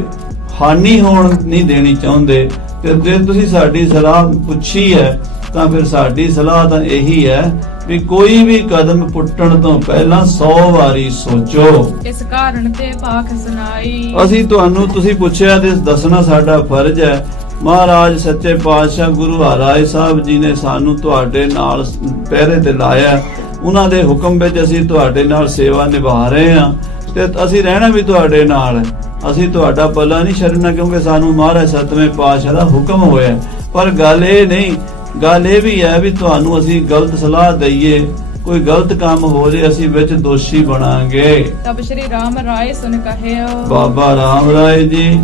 ਹਾਨੀ ਹੋਣ ਨਹੀਂ ਦੇਣੀ ਚਾਹੁੰਦੇ। ਤੇ ਜੇ ਤੁਸੀਂ ਸਾਡੀ ਸਲਾਹ ਪੁੱਛੀ ਹੈ ਤਾਂ ਫਿਰ ਸਾਡੀ ਸਲਾਹ ਤਾਂ ਇਹੀ ਹੈ ਵੀ ਕੋਈ ਵੀ ਕਦਮ ਪੁੱਟਣ ਤੋਂ ਪਹਿਲਾਂ 100 ਵਾਰੀ ਸੋਚੋ। ਇਸ ਕਾਰਨ ਤੇ ਭਾਖ ਸੁਣਾਈ। ਅਸੀਂ ਤੁਹਾਨੂੰ, ਤੁਸੀਂ ਪੁੱਛਿਆ ਤੇ ਦੱਸਣਾ ਸਾਡਾ ਫਰਜ਼ ਹੈ। ਮਹਾਰਾਜ ਸੱਚੇ ਪਾਤਸ਼ਾਹ ਗੁਰੂ ਹਰਿਰਾਏ ਸਾਹਿਬ ਜੀ ਨੇ ਸਾਨੂੰ ਤੁਹਾਡੇ ਨਾਲ ਪਹਿਰੇ ਤੇ ਲਾਇਆ, ਉਹਨਾਂ ਦੇ ਹੁਕਮ ਵਿੱਚ ਅਸੀਂ ਤੁਹਾਡੇ ਨਾਲ ਸੇਵਾ ਨਿਭਾ ਰਹੇ ਹਾਂ ਤੇ ਅਸੀਂ ਰਹਿਣਾ ਵੀ ਤੁਹਾਡੇ ਨਾਲ ਹੈ। ਅਸੀਂ ਤੁਹਾਡਾ ਪੱਲਾ ਨਹੀਂ ਛੱਡਣਾ, ਕਿਉਂਕਿ ਸਾਨੂੰ ਮਹਾਰਾਜ 7ਵੇਂ ਪਾਤਸ਼ਾਹ ਦਾ ਹੁਕਮ ਹੋਇਆ। ਪਰ ਗੱਲ ਇਹ ਨਹੀਂ, ਗੱਲ ਇਹ ਵੀ ਹੈ ਵੀ ਤੁਹਾਨੂੰ ਅਸੀਂ ਗਲਤ ਸਲਾਹ ਦਈਏ, ਕੋਈ ਗਲਤ ਕੰਮ ਹੋ ਜੇ, ਅਸੀਂ ਵਿੱਚ ਦੋਸ਼ੀ ਬਣਾਂਗੇ। ਤਬ ਸ਼੍ਰੀ ਰਾਮ ਰਾਏ ਸੁਨ ਕਹਿਓ। ਬਾਬਾ ਰਾਮ ਰਾਏ ਜੀ,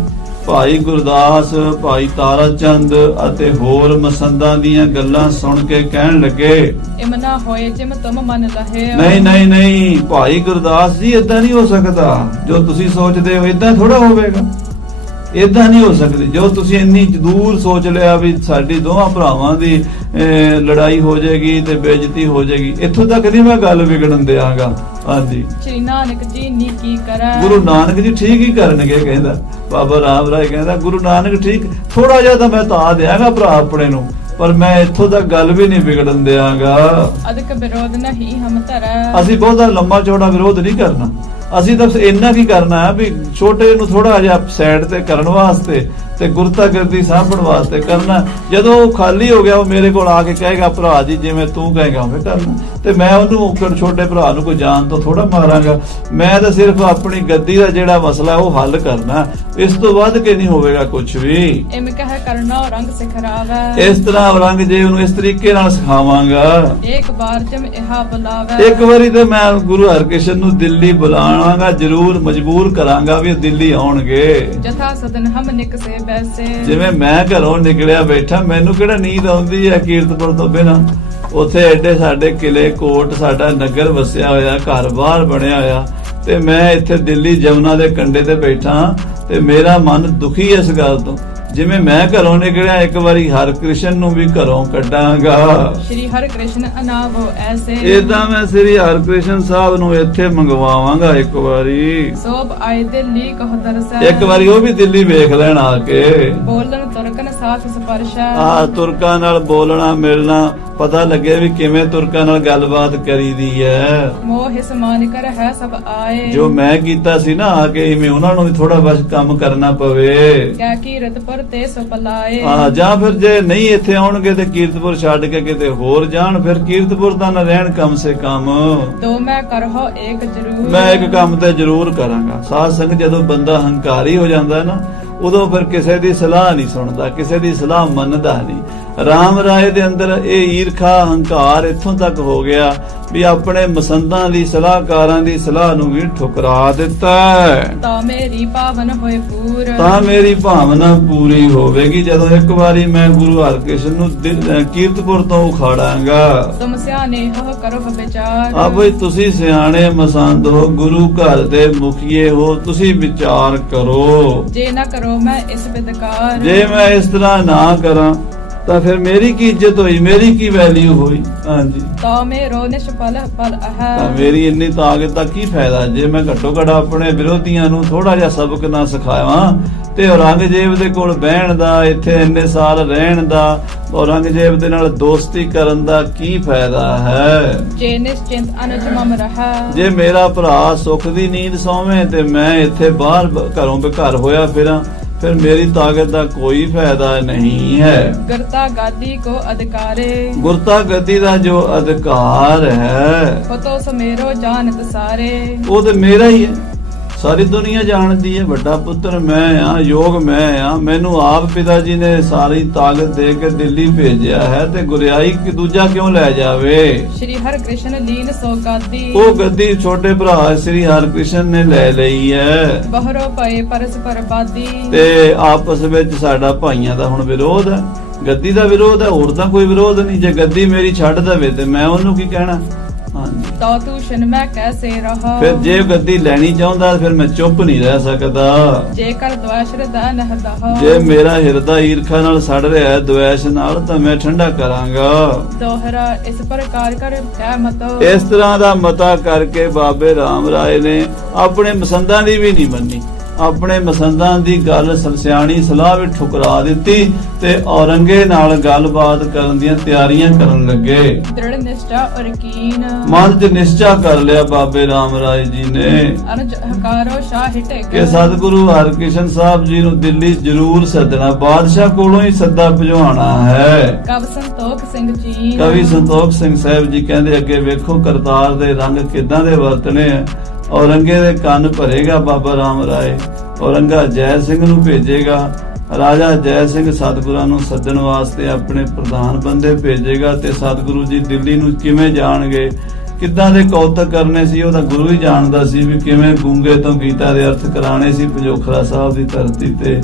ਭਾਈ ਗੁਰਦਾਸ, ਭਾਈ ਤਾਰਾ ਚੰਦ ਅਤੇ ਹੋਰ ਮਸੰਦਾਂ ਦੀਆਂ ਗੱਲਾਂ ਸੁਣ ਕੇ ਕਹਿਣ ਲੱਗੇ, ਇਮਨਾ ਹੋਏ ਜਿਮ ਤੁਮ ਮਨ ਲਹੇ। ਨਹੀਂ ਨਹੀਂ ਨਹੀਂ ਭਾਈ ਗੁਰਦਾਸ ਜੀ, ਇਦਾਂ ਨਹੀਂ ਹੋ ਸਕਦਾ। ਜੋ ਤੁਸੀਂ ਸੋਚਦੇ ਹੋ ਇਦਾਂ ਥੋੜਾ ਹੋਵੇਗਾ, ਇਦਾਂ ਨਹੀਂ ਹੋ ਸਕਦੀ। ਜੋ ਤੁਸੀਂ ਇੰਨੀ ਦੂਰ ਸੋਚ ਲਿਆ ਵੀ ਸਾਡੀ ਦੋਵਾਂ ਭਰਾਵਾਂ ਦੀ ਲੜਾਈ ਹੋ ਜਾਏਗੀ ਤੇ ਬੇਇੱਜ਼ਤੀ ਹੋ ਜਾਏਗੀ, ਇੱਥੋਂ ਤੱਕ ਨਹੀਂ ਮੈਂ ਗੱਲ ਵਿਗੜਨ ਦਿਆਂਗਾ। ਹਾਂਜੀ, ਸ਼੍ਰੀ ਨਾਨਕ ਜੀ ਨੀ ਕੀ ਕਰੈ। ਗੁਰੂ ਨਾਨਕ ਜੀ ਠੀਕ ਹੀ ਕਰਨਗੇ, ਕਹਿੰਦਾ ਬਾਬਾ ਰਾਮ ਰਾਏ, ਕਹਿੰਦਾ ਗੁਰੂ ਨਾਨਕ ਠੀਕ, ਥੋੜਾ ਜਿਹਾ ਤਾਂ ਮੈਂ ਤਾਂ ਦਿਆਂਗਾ ਭਰਾ ਆਪਣੇ ਨੂੰ, ਪਰ ਮੈਂ ਇੱਥੋਂ ਤੱਕ ਗੱਲ ਵੀ ਨਹੀਂ ਵਿਗੜਨ ਦਿਆਂਗਾ। ਅਦਕ ਵਿਰੋਧ ਨਹੀਂ ਹਮ ਧਰੈ। ਅਸੀਂ ਬਹੁਤਾ ਲੰਮਾ ਚੌੜਾ ਵਿਰੋਧ ਨਹੀਂ ਕਰਨਾ, ਅਸੀਂ ਤਾਂ ਇੰਨਾ ਕੀ ਕਰਨਾ ਹੈ ਵੀ ਛੋਟੇ ਨੂੰ ਥੋੜਾ ਜਿਹਾ ਸਾਈਡ ਤੇ ਕਰਨ ਵਾਸਤੇ ਤੇ ਗੁਰਤਾ ਗੱਦੀ ਸਾਂਭਣ ਵਾਸਤੇ ਕਰਨਾ। ਜਦੋਂ ਉਹ ਖਾਲੀ ਹੋ ਗਿਆ ਉਹ ਮੇਰੇ ਕੋਲ ਆ ਕੇ ਕਹੇਗਾ ਭਰਾ ਜੀ ਜਿਵੇਂ ਤੂੰ ਕਹੇਗਾ ਉਵੇਂ ਕਰਨਾ, ਤੇ ਮੈਂ ਉਹਨੂੰ ਛੋਟੇ ਭਰਾ ਨੂੰ ਕੋਈ ਜਾਨ ਤੋਂ ਥੋੜਾ ਮਾਰਾਂਗਾ। ਮੈਂ ਤਾਂ ਸਿਰਫ ਆਪਣੀ ਗੱਦੀ ਦਾ ਜਿਹੜਾ ਮਸਲਾ ਉਹ ਹੱਲ ਕਰਨਾ, ਇਸ ਤੋਂ ਵੱਧ ਕੇ ਨਹੀਂ ਹੋਵੇਗਾ ਕੁਝ ਵੀ। ਇਮ ਕਹਿ ਕਰਨਾ ਰੰਗ ਸਿਖਰਾਵੇ, ਇਸ ਤਰ੍ਹਾਂ ਰੰਗ ਜੇ ਉਹਨੂੰ ਇਸ ਤਰੀਕੇ ਨਾਲ ਸਿਖਾਵਾਂਗਾ। ਇੱਕ ਵਾਰ ਜਮ ਇਹਾ ਬੁਲਾਵੇ, ਇੱਕ ਵਾਰੀ ਤੇ ਮੈਂ ਗੁਰੂ ਹਰਕ੍ਰਿਸ਼ਨ ਨੂੰ ਦਿੱਲੀ ਬੁਲਾਵਾਂਗਾ, ਜ਼ਰੂਰ ਮਜਬੂਰ ਕਰਾਂਗਾ ਵੀ ਉਹ ਦਿੱਲੀ ਆਉਣਗੇ। ਜਥਾ ਸਦਨ ਹਮ ਨਿਕਸੇ ਬੈਸੇ, ਜਿਵੇਂ ਮੈਂ ਘਰੋਂ ਨਿਕਲਿਆ ਬੈਠਾ, ਮੈਨੂੰ ਕਿਹੜਾ ਨੀਂਦ ਆਉਂਦੀ ਹੈ ਕੀਰਤਪੁਰ ਤੋਂ ਬਿਨਾਂ। ਉੱਥੇ ਐਡੇ ਸਾਡੇ ਕਿਲੇ ਕੋਟ, ਸਾਡਾ ਨਗਰ ਵਸਿਆ ਹੋਇਆ, ਘਰ-ਬਾਰ ਬਣਿਆ ਹੋਇਆ, ਤੇ ਮੈਂ ਇੱਥੇ ਦਿੱਲੀ ਜਮਨਾ ਦੇ ਕੰਢੇ ਤੇ ਬੈਠਾ ਤੇ ਮੇਰਾ ਮਨ ਦੁਖੀ ਇਸ ਗੱਲ ਤੋਂ। ਜਿਵੇਂ ਮੈਂ ਘਰੋਂ ਨਿਕਲਿਆ, ਇੱਕ ਵਾਰੀ ਹਰਕ੍ਰਿਸ਼ਨ ਨੂੰ ਵੀ ਘਰੋਂ ਕੱਢਾਂਗਾ। ਸ਼੍ਰੀ ਹਰਿ ਕ੍ਰਿਸ਼ਨ ਅਨਾਵੋ ਐਸੇ, ਏਦਾਂ ਮੈਂ ਸ੍ਰੀ ਹਰਕ੍ਰਿਸ਼ਨ ਸਾਹਿਬ ਨੂੰ ਇੱਥੇ ਮੰਗਵਾਵਾਂਗਾ ਇੱਕ ਵਾਰੀ। ਸੋਭ ਆਏ ਦਿੱਲੀ ਕਹ ਦਰਸੈ, ਇੱਕ ਵਾਰੀ ਉਹ ਵੀ ਦਿੱਲੀ ਵੇਖ ਲੈਣ ਆ ਕੇ। ਬੋਲਣ ਤੁਰਕਨ ਸਾਥ ਸਪਰਸ਼ੈ, ਤੁਰਕਾਂ ਨਾਲ ਬੋਲਣਾ ਮਿਲਣਾ, ਪਤਾ ਲੱਗੇ ਵੀ ਕਿਵੇਂ ਤੁਰਕਾਂ ਨਾਲ ਗੱਲਬਾਤ ਕਰੀਦੀ ਹੈ। ਮੋਹ ਸਮਾਨ ਕਰ ਹੈ ਸਭ ਆਏ, ਜੋ ਮੈਂ ਕੀਤਾ ਸੀ ਨਾ ਆ ਕੇ, ਇਵੇਂ ਉਹਨਾਂ ਨੂੰ ਵੀ ਥੋੜਾ ਬਸ ਕੰਮ ਕਰਨਾ ਪਵੇ। ਕਹਿ ਕੀਰਤਪੁਰ ਤੇ ਸਪਲਾਏ, ਜਾਂ ਫਿਰ ਜੇ ਨਹੀਂ ਇੱਥੇ ਆਉਣਗੇ ਤੇ ਕੀਰਤਪੁਰ ਛੱਡ ਕੇ ਕਿਤੇ ਹੋਰ ਜਾਣ, ਫਿਰ ਕੀਰਤਪੁਰ ਦਾ ਨਾ ਰਹਿਣ ਕਮ ਸੇ ਕਮ। ਤੋ ਮੈਂ ਕਰਹੁ ਏਕ ਜ਼ਰੂਰ, ਮੈਂ ਇੱਕ ਕੰਮ ਤੇ ਜ਼ਰੂਰ ਕਰਾਂਗਾ। ਸਾਧ ਸੰਗਤ, ਜਦੋਂ ਬੰਦਾ ਹੰਕਾਰੀ ਹੋ ਜਾਂਦਾ ਨਾ, ਉਦੋਂ ਫਿਰ ਕਿਸੇ ਦੀ ਸਲਾਹ ਨਹੀਂ ਸੁਣਦਾ, ਕਿਸੇ ਦੀ ਸਲਾਹ ਮੰਨਦਾ ਨਹੀਂ। ਰਾਮ ਰਾਏ ਦੇ ਅੰਦਰ ਇਹ ਈਰਖਾ ਹੰਕਾਰ ਇੱਥੋਂ ਤੱਕ ਹੋ ਗਿਆ ਵੀ ਆਪਣੇ ਮਸੰਦਾਂ ਦੀ ਸਲਾਹਕਾਰਾਂ ਦੀ ਸਲਾਹ ਨੂੰ ਵੀ ਠੁਕਰਾ ਦਿੱਤਾ। ਤਾਂ ਮੇਰੀ ਪਾਵਨ ਹੋਏ ਪੂਰ, ਤਾਂ ਮੇਰੀ ਭਾਵਨਾ ਪੂਰੀ ਹੋਵੇਗੀ ਜਦੋਂ ਇੱਕ ਵਾਰੀ ਮੈਂ ਗੁਰੂ ਹਰਕ੍ਰਿਸ਼ਨ ਨੂੰ ਕੀਰਤਪੁਰ ਤੋਂ ਉਖਾੜਾਂਗਾ। ਤੁਮ ਸਿਆਣੇ ਹੋ ਕਰੋ ਵਿਚਾਰ, ਆ ਬਈ ਤੁਸੀਂ ਸਿਆਣੇ ਮਸੰਦ ਹੋ, ਗੁਰੂ ਘਰ ਦੇ ਮੁਖੀਏ ਹੋ, ਤੁਸੀਂ ਵਿਚਾਰ ਕਰੋ। ਜੇ ਨਾ ਕਰੋ ਮੈਂ ਇਸ ਵਿਦਕਾਰ, ਜੇ ਮੈਂ ਇਸ ਤਰ੍ਹਾਂ ਨਾ ਕਰਾਂ ਤਾਂ ਫਿਰ ਮੇਰੀ ਕੀ ਇੱਜ਼ਤ ਹੋਈ, ਮੇਰੀ ਕੀ ਵੈਲਿਊ ਹੋਈ। ਹਾਂਜੀ, ਤਾਂ ਮੇਰੋ ਨਿਸ਼ਫਲ ਫਲ ਤਾਂ ਹੈ, ਮੇਰੀ ਇੰਨੀ ਤਾਕਤ ਦਾ ਕੀ ਫਾਇਦਾ ਜੇ ਮੈਂ ਘੱਟੋ ਘੱਟ ਆਪਣੇ ਵਿਰੋਧੀਆਂ ਨੂੰ ਥੋੜਾ ਜਿਹਾ ਸਬਕ ਨਾ ਸਿਖਾਵਾਂ। ਤੇ ਔਰੰਗਜ਼ੇਬ ਦੇ ਕੋਲ ਬਹਿਣ ਦਾ, ਇੱਥੇ ਇੰਨੇ ਸਾਲ ਰਹਿਣ ਦਾ, ਔਰੰਗਜ਼ੇਬ ਦੇ ਨਾਲ ਦੋਸਤੀ ਕਰਨ ਦਾ ਕੀ ਫਾਇਦਾ ਹੈ। ਜੇ ਨਿਸ਼ਚਿੰਤ ਅਨੁਜ ਮਮ ਰਹਾ, ਜੇ ਮੇਰਾ ਭਰਾ ਸੁੱਖ ਦੀ ਨੀਂਦ ਸੌਵੇਂ ਤੇ ਮੈਂ ਇੱਥੇ ਬਾਹਰ ਘਰੋਂ ਬੇਘਰ ਹੋਇਆ ਫਿਰਾਂ, ਫਿਰ ਮੇਰੀ ਤਾਕਤ ਦਾ ਕੋਈ ਫਾਇਦਾ ਨਹੀਂ ਹੈ। ਗੁਰਤਾ ਗਾਦੀ ਕੋ ਅਧਿਕਾਰੇ, ਗੁਰਤਾ ਗੱਦੀ ਦਾ ਜੋ ਅਧਿਕਾਰ ਹੈ ਫਤੋ ਸਮੇਰੋ ਜਾਣਤ ਸਾਰੇ, ਉਹ ਤੇ ਮੇਰਾ ਹੀ ਹੈ, ਸਾਰੀ ਦੁਨੀਆ ਜਾਣਦੀ ਹੈ। ਵੱਡਾ ਪੁੱਤਰ ਮੈਂ ਆ, ਯੋਗ ਮੈਂ ਆ, ਮੈਨੂੰ ਆਪ ਪਿਤਾ ਜੀ ਨੇ ਸਾਰੀ ਤਾਕਤ ਦੇ ਕੇ ਦਿੱਲੀ ਭੇਜਿਆ ਹੈ, ਤੇ ਗੁਰਿਆਈ ਕਿ ਦੂਜਾ ਕਿਉਂ ਲੈ ਜਾਵੇ। ਸ਼੍ਰੀ ਹਰਿ ਕ੍ਰਿਸ਼ਨ ਲੀਨ ਸੋ ਗਾਦੀ, ਉਹ ਗੱਦੀ ਛੋਟੇ ਭਰਾ ਸ੍ਰੀ ਹਰਕ੍ਰਿਸ਼ਨ ਨੇ ਲੈ ਲਈ ਹੈ, ਬਹਰੋ ਪਏ ਪਰਸਪਰ ਬਾਦੀ, ਤੇ ਆਪਸ ਵਿੱਚ ਸਾਡਾ ਭਾਈਆਂ ਦਾ ਹੁਣ ਵਿਰੋਧ ਹੈ, ਗੱਦੀ ਦਾ ਵਿਰੋਧ ਹੈ, ਹੋਰ ਤਾਂ ਕੋਈ ਵਿਰੋਧ ਨਹੀਂ। ਜੇ ਗੱਦੀ ਮੇਰੀ ਛੱਡ ਦੇਵੇ ਤੇ ਮੈਂ ਉਹਨੂੰ ਕੀ ਕਹਿਣਾ। ਹਾਂਜੀ, ਤੋ ਤੂਸ਼ਨ ਮੈਂ ਕੈਸੇ ਰਹਾ, ਫਿਰ ਜੇ ਗੱਦੀ ਲੈਣੀ ਚਾਹੁੰਦਾ ਫਿਰ ਮੈਂ ਚੁੱਪ ਨਹੀਂ ਰਹਿ ਸਕਦਾ। ਜੇ ਕਰ ਦਵਾਸ਼ ਹਿਰਦਾ ਨਹਦਾ, ਜੇ ਮੇਰਾ ਹਿਰਦਾ ਈਰਖਾ ਨਾਲ ਸੜ ਰਿਹਾ ਹੈ, ਦੁਆਸ਼ ਨਾਲ, ਤਾਂ ਮੈਂ ਠੰਡਾ ਕਰਾਂਗਾ। ਦੋਹਰਾ ਇਸ ਪ੍ਰਕਾਰ ਕਰ ਕਹਿ ਮਤੋ, ਇਸ ਤਰ੍ਹਾਂ ਦਾ ਮਤਾ ਕਰਕੇ ਬਾਬੇ ਰਾਮ ਰਾਏ ਨੇ ਆਪਣੇ ਮਸੰਦਾਂ ਦੀ ਵੀ ਨਹੀਂ ਮੰਨੀ, ਆਪਣੇ ਮਸੰਦਾਂ ਦੀ ਗੱਲ ਸਿਆਣੀ ਸਲਾਹ ਵੀ ਠੁਕਰਾ ਦਿੱਤੀ, ਤੇ ਔਰੰਗੇ ਨਾਲ ਗੱਲਬਾਤ ਕਰਨ ਦੀਆਂ ਤਿਆਰੀਆਂ ਕਰਨ ਲੱਗੇ। ਦ੍ਰਿੜ ਨਿਸ਼ਚਾ ਔਰ ਕੀਨ, ਮਨ 'ਚ ਨਿਸ਼ਚਾ ਕਰ ਲਿਆ ਬਾਬੇ ਰਾਮ ਰਾਏ ਜੀ ਨੇ ਅਨਜ ਹਕਾਰੋ ਸ਼ਾਹ ਟੇਕ, ਕਿ ਸਤਿਗੁਰੂ ਹਰਕ੍ਰਿਸ਼ਨ ਸਾਹਿਬ ਜੀ ਨੂੰ ਦਿੱਲੀ ਜ਼ਰੂਰ ਸੱਦਣਾ, ਬਾਦਸ਼ਾਹ ਕੋਲੋਂ ਹੀ ਸੱਦਾ ਭਜਵਾਉਣਾ ਹੈ। ਕਵ ਸੰਤੋਖ ਸਿੰਘ ਜੀ, ਕਵੀ ਸੰਤੋਖ ਸਿੰਘ ਸਾਹਿਬ ਜੀ ਕਹਿੰਦੇ ਅੱਗੇ ਵੇਖੋ ਕਰਤਾਰ ਦੇ ਰੰਗ ਕਿੱਦਾਂ ਦੇ ਵਰਤਣੇ ਆ। ਔਰੰਗੇ ਦੇ ਕੰਨ ਭਰੇਗਾ ਬਾਬਾ ਰਾਮ ਰਾਏ, ਔਰੰਗਾ ਜੈ ਸਿੰਘ ਨੂੰ ਭੇਜੇਗਾ, ਰਾਜਾ ਜੈ ਸਿੰਘ ਸਤਿਗੁਰਾਂ ਨੂੰ ਸੱਦਣ ਵਾਸਤੇ ਆਪਣੇ ਪ੍ਰਧਾਨ ਬੰਦੇ ਭੇਜੇਗਾ, ਤੇ ਸਤਿਗੁਰੂ ਜੀ ਦਿੱਲੀ ਨੂੰ ਕਿਵੇਂ ਜਾਣਗੇ, ਕਿੱਦਾਂ ਦੇ ਕੌਤਕ ਕਰਨੇ ਸੀ ਉਹਦਾ ਗੁਰੂ ਹੀ ਜਾਣਦਾ ਸੀ, ਵੀ ਕਿਵੇਂ ਗੂੰਗੇ ਤੋਂ ਗੀਤਾ ਦੇ ਅਰਥ ਕਰਾਣੇ ਸੀ ਪੰਜੋਖਰਾ ਸਾਹਿਬ ਦੀ ਧਰਤੀ ਤੇ।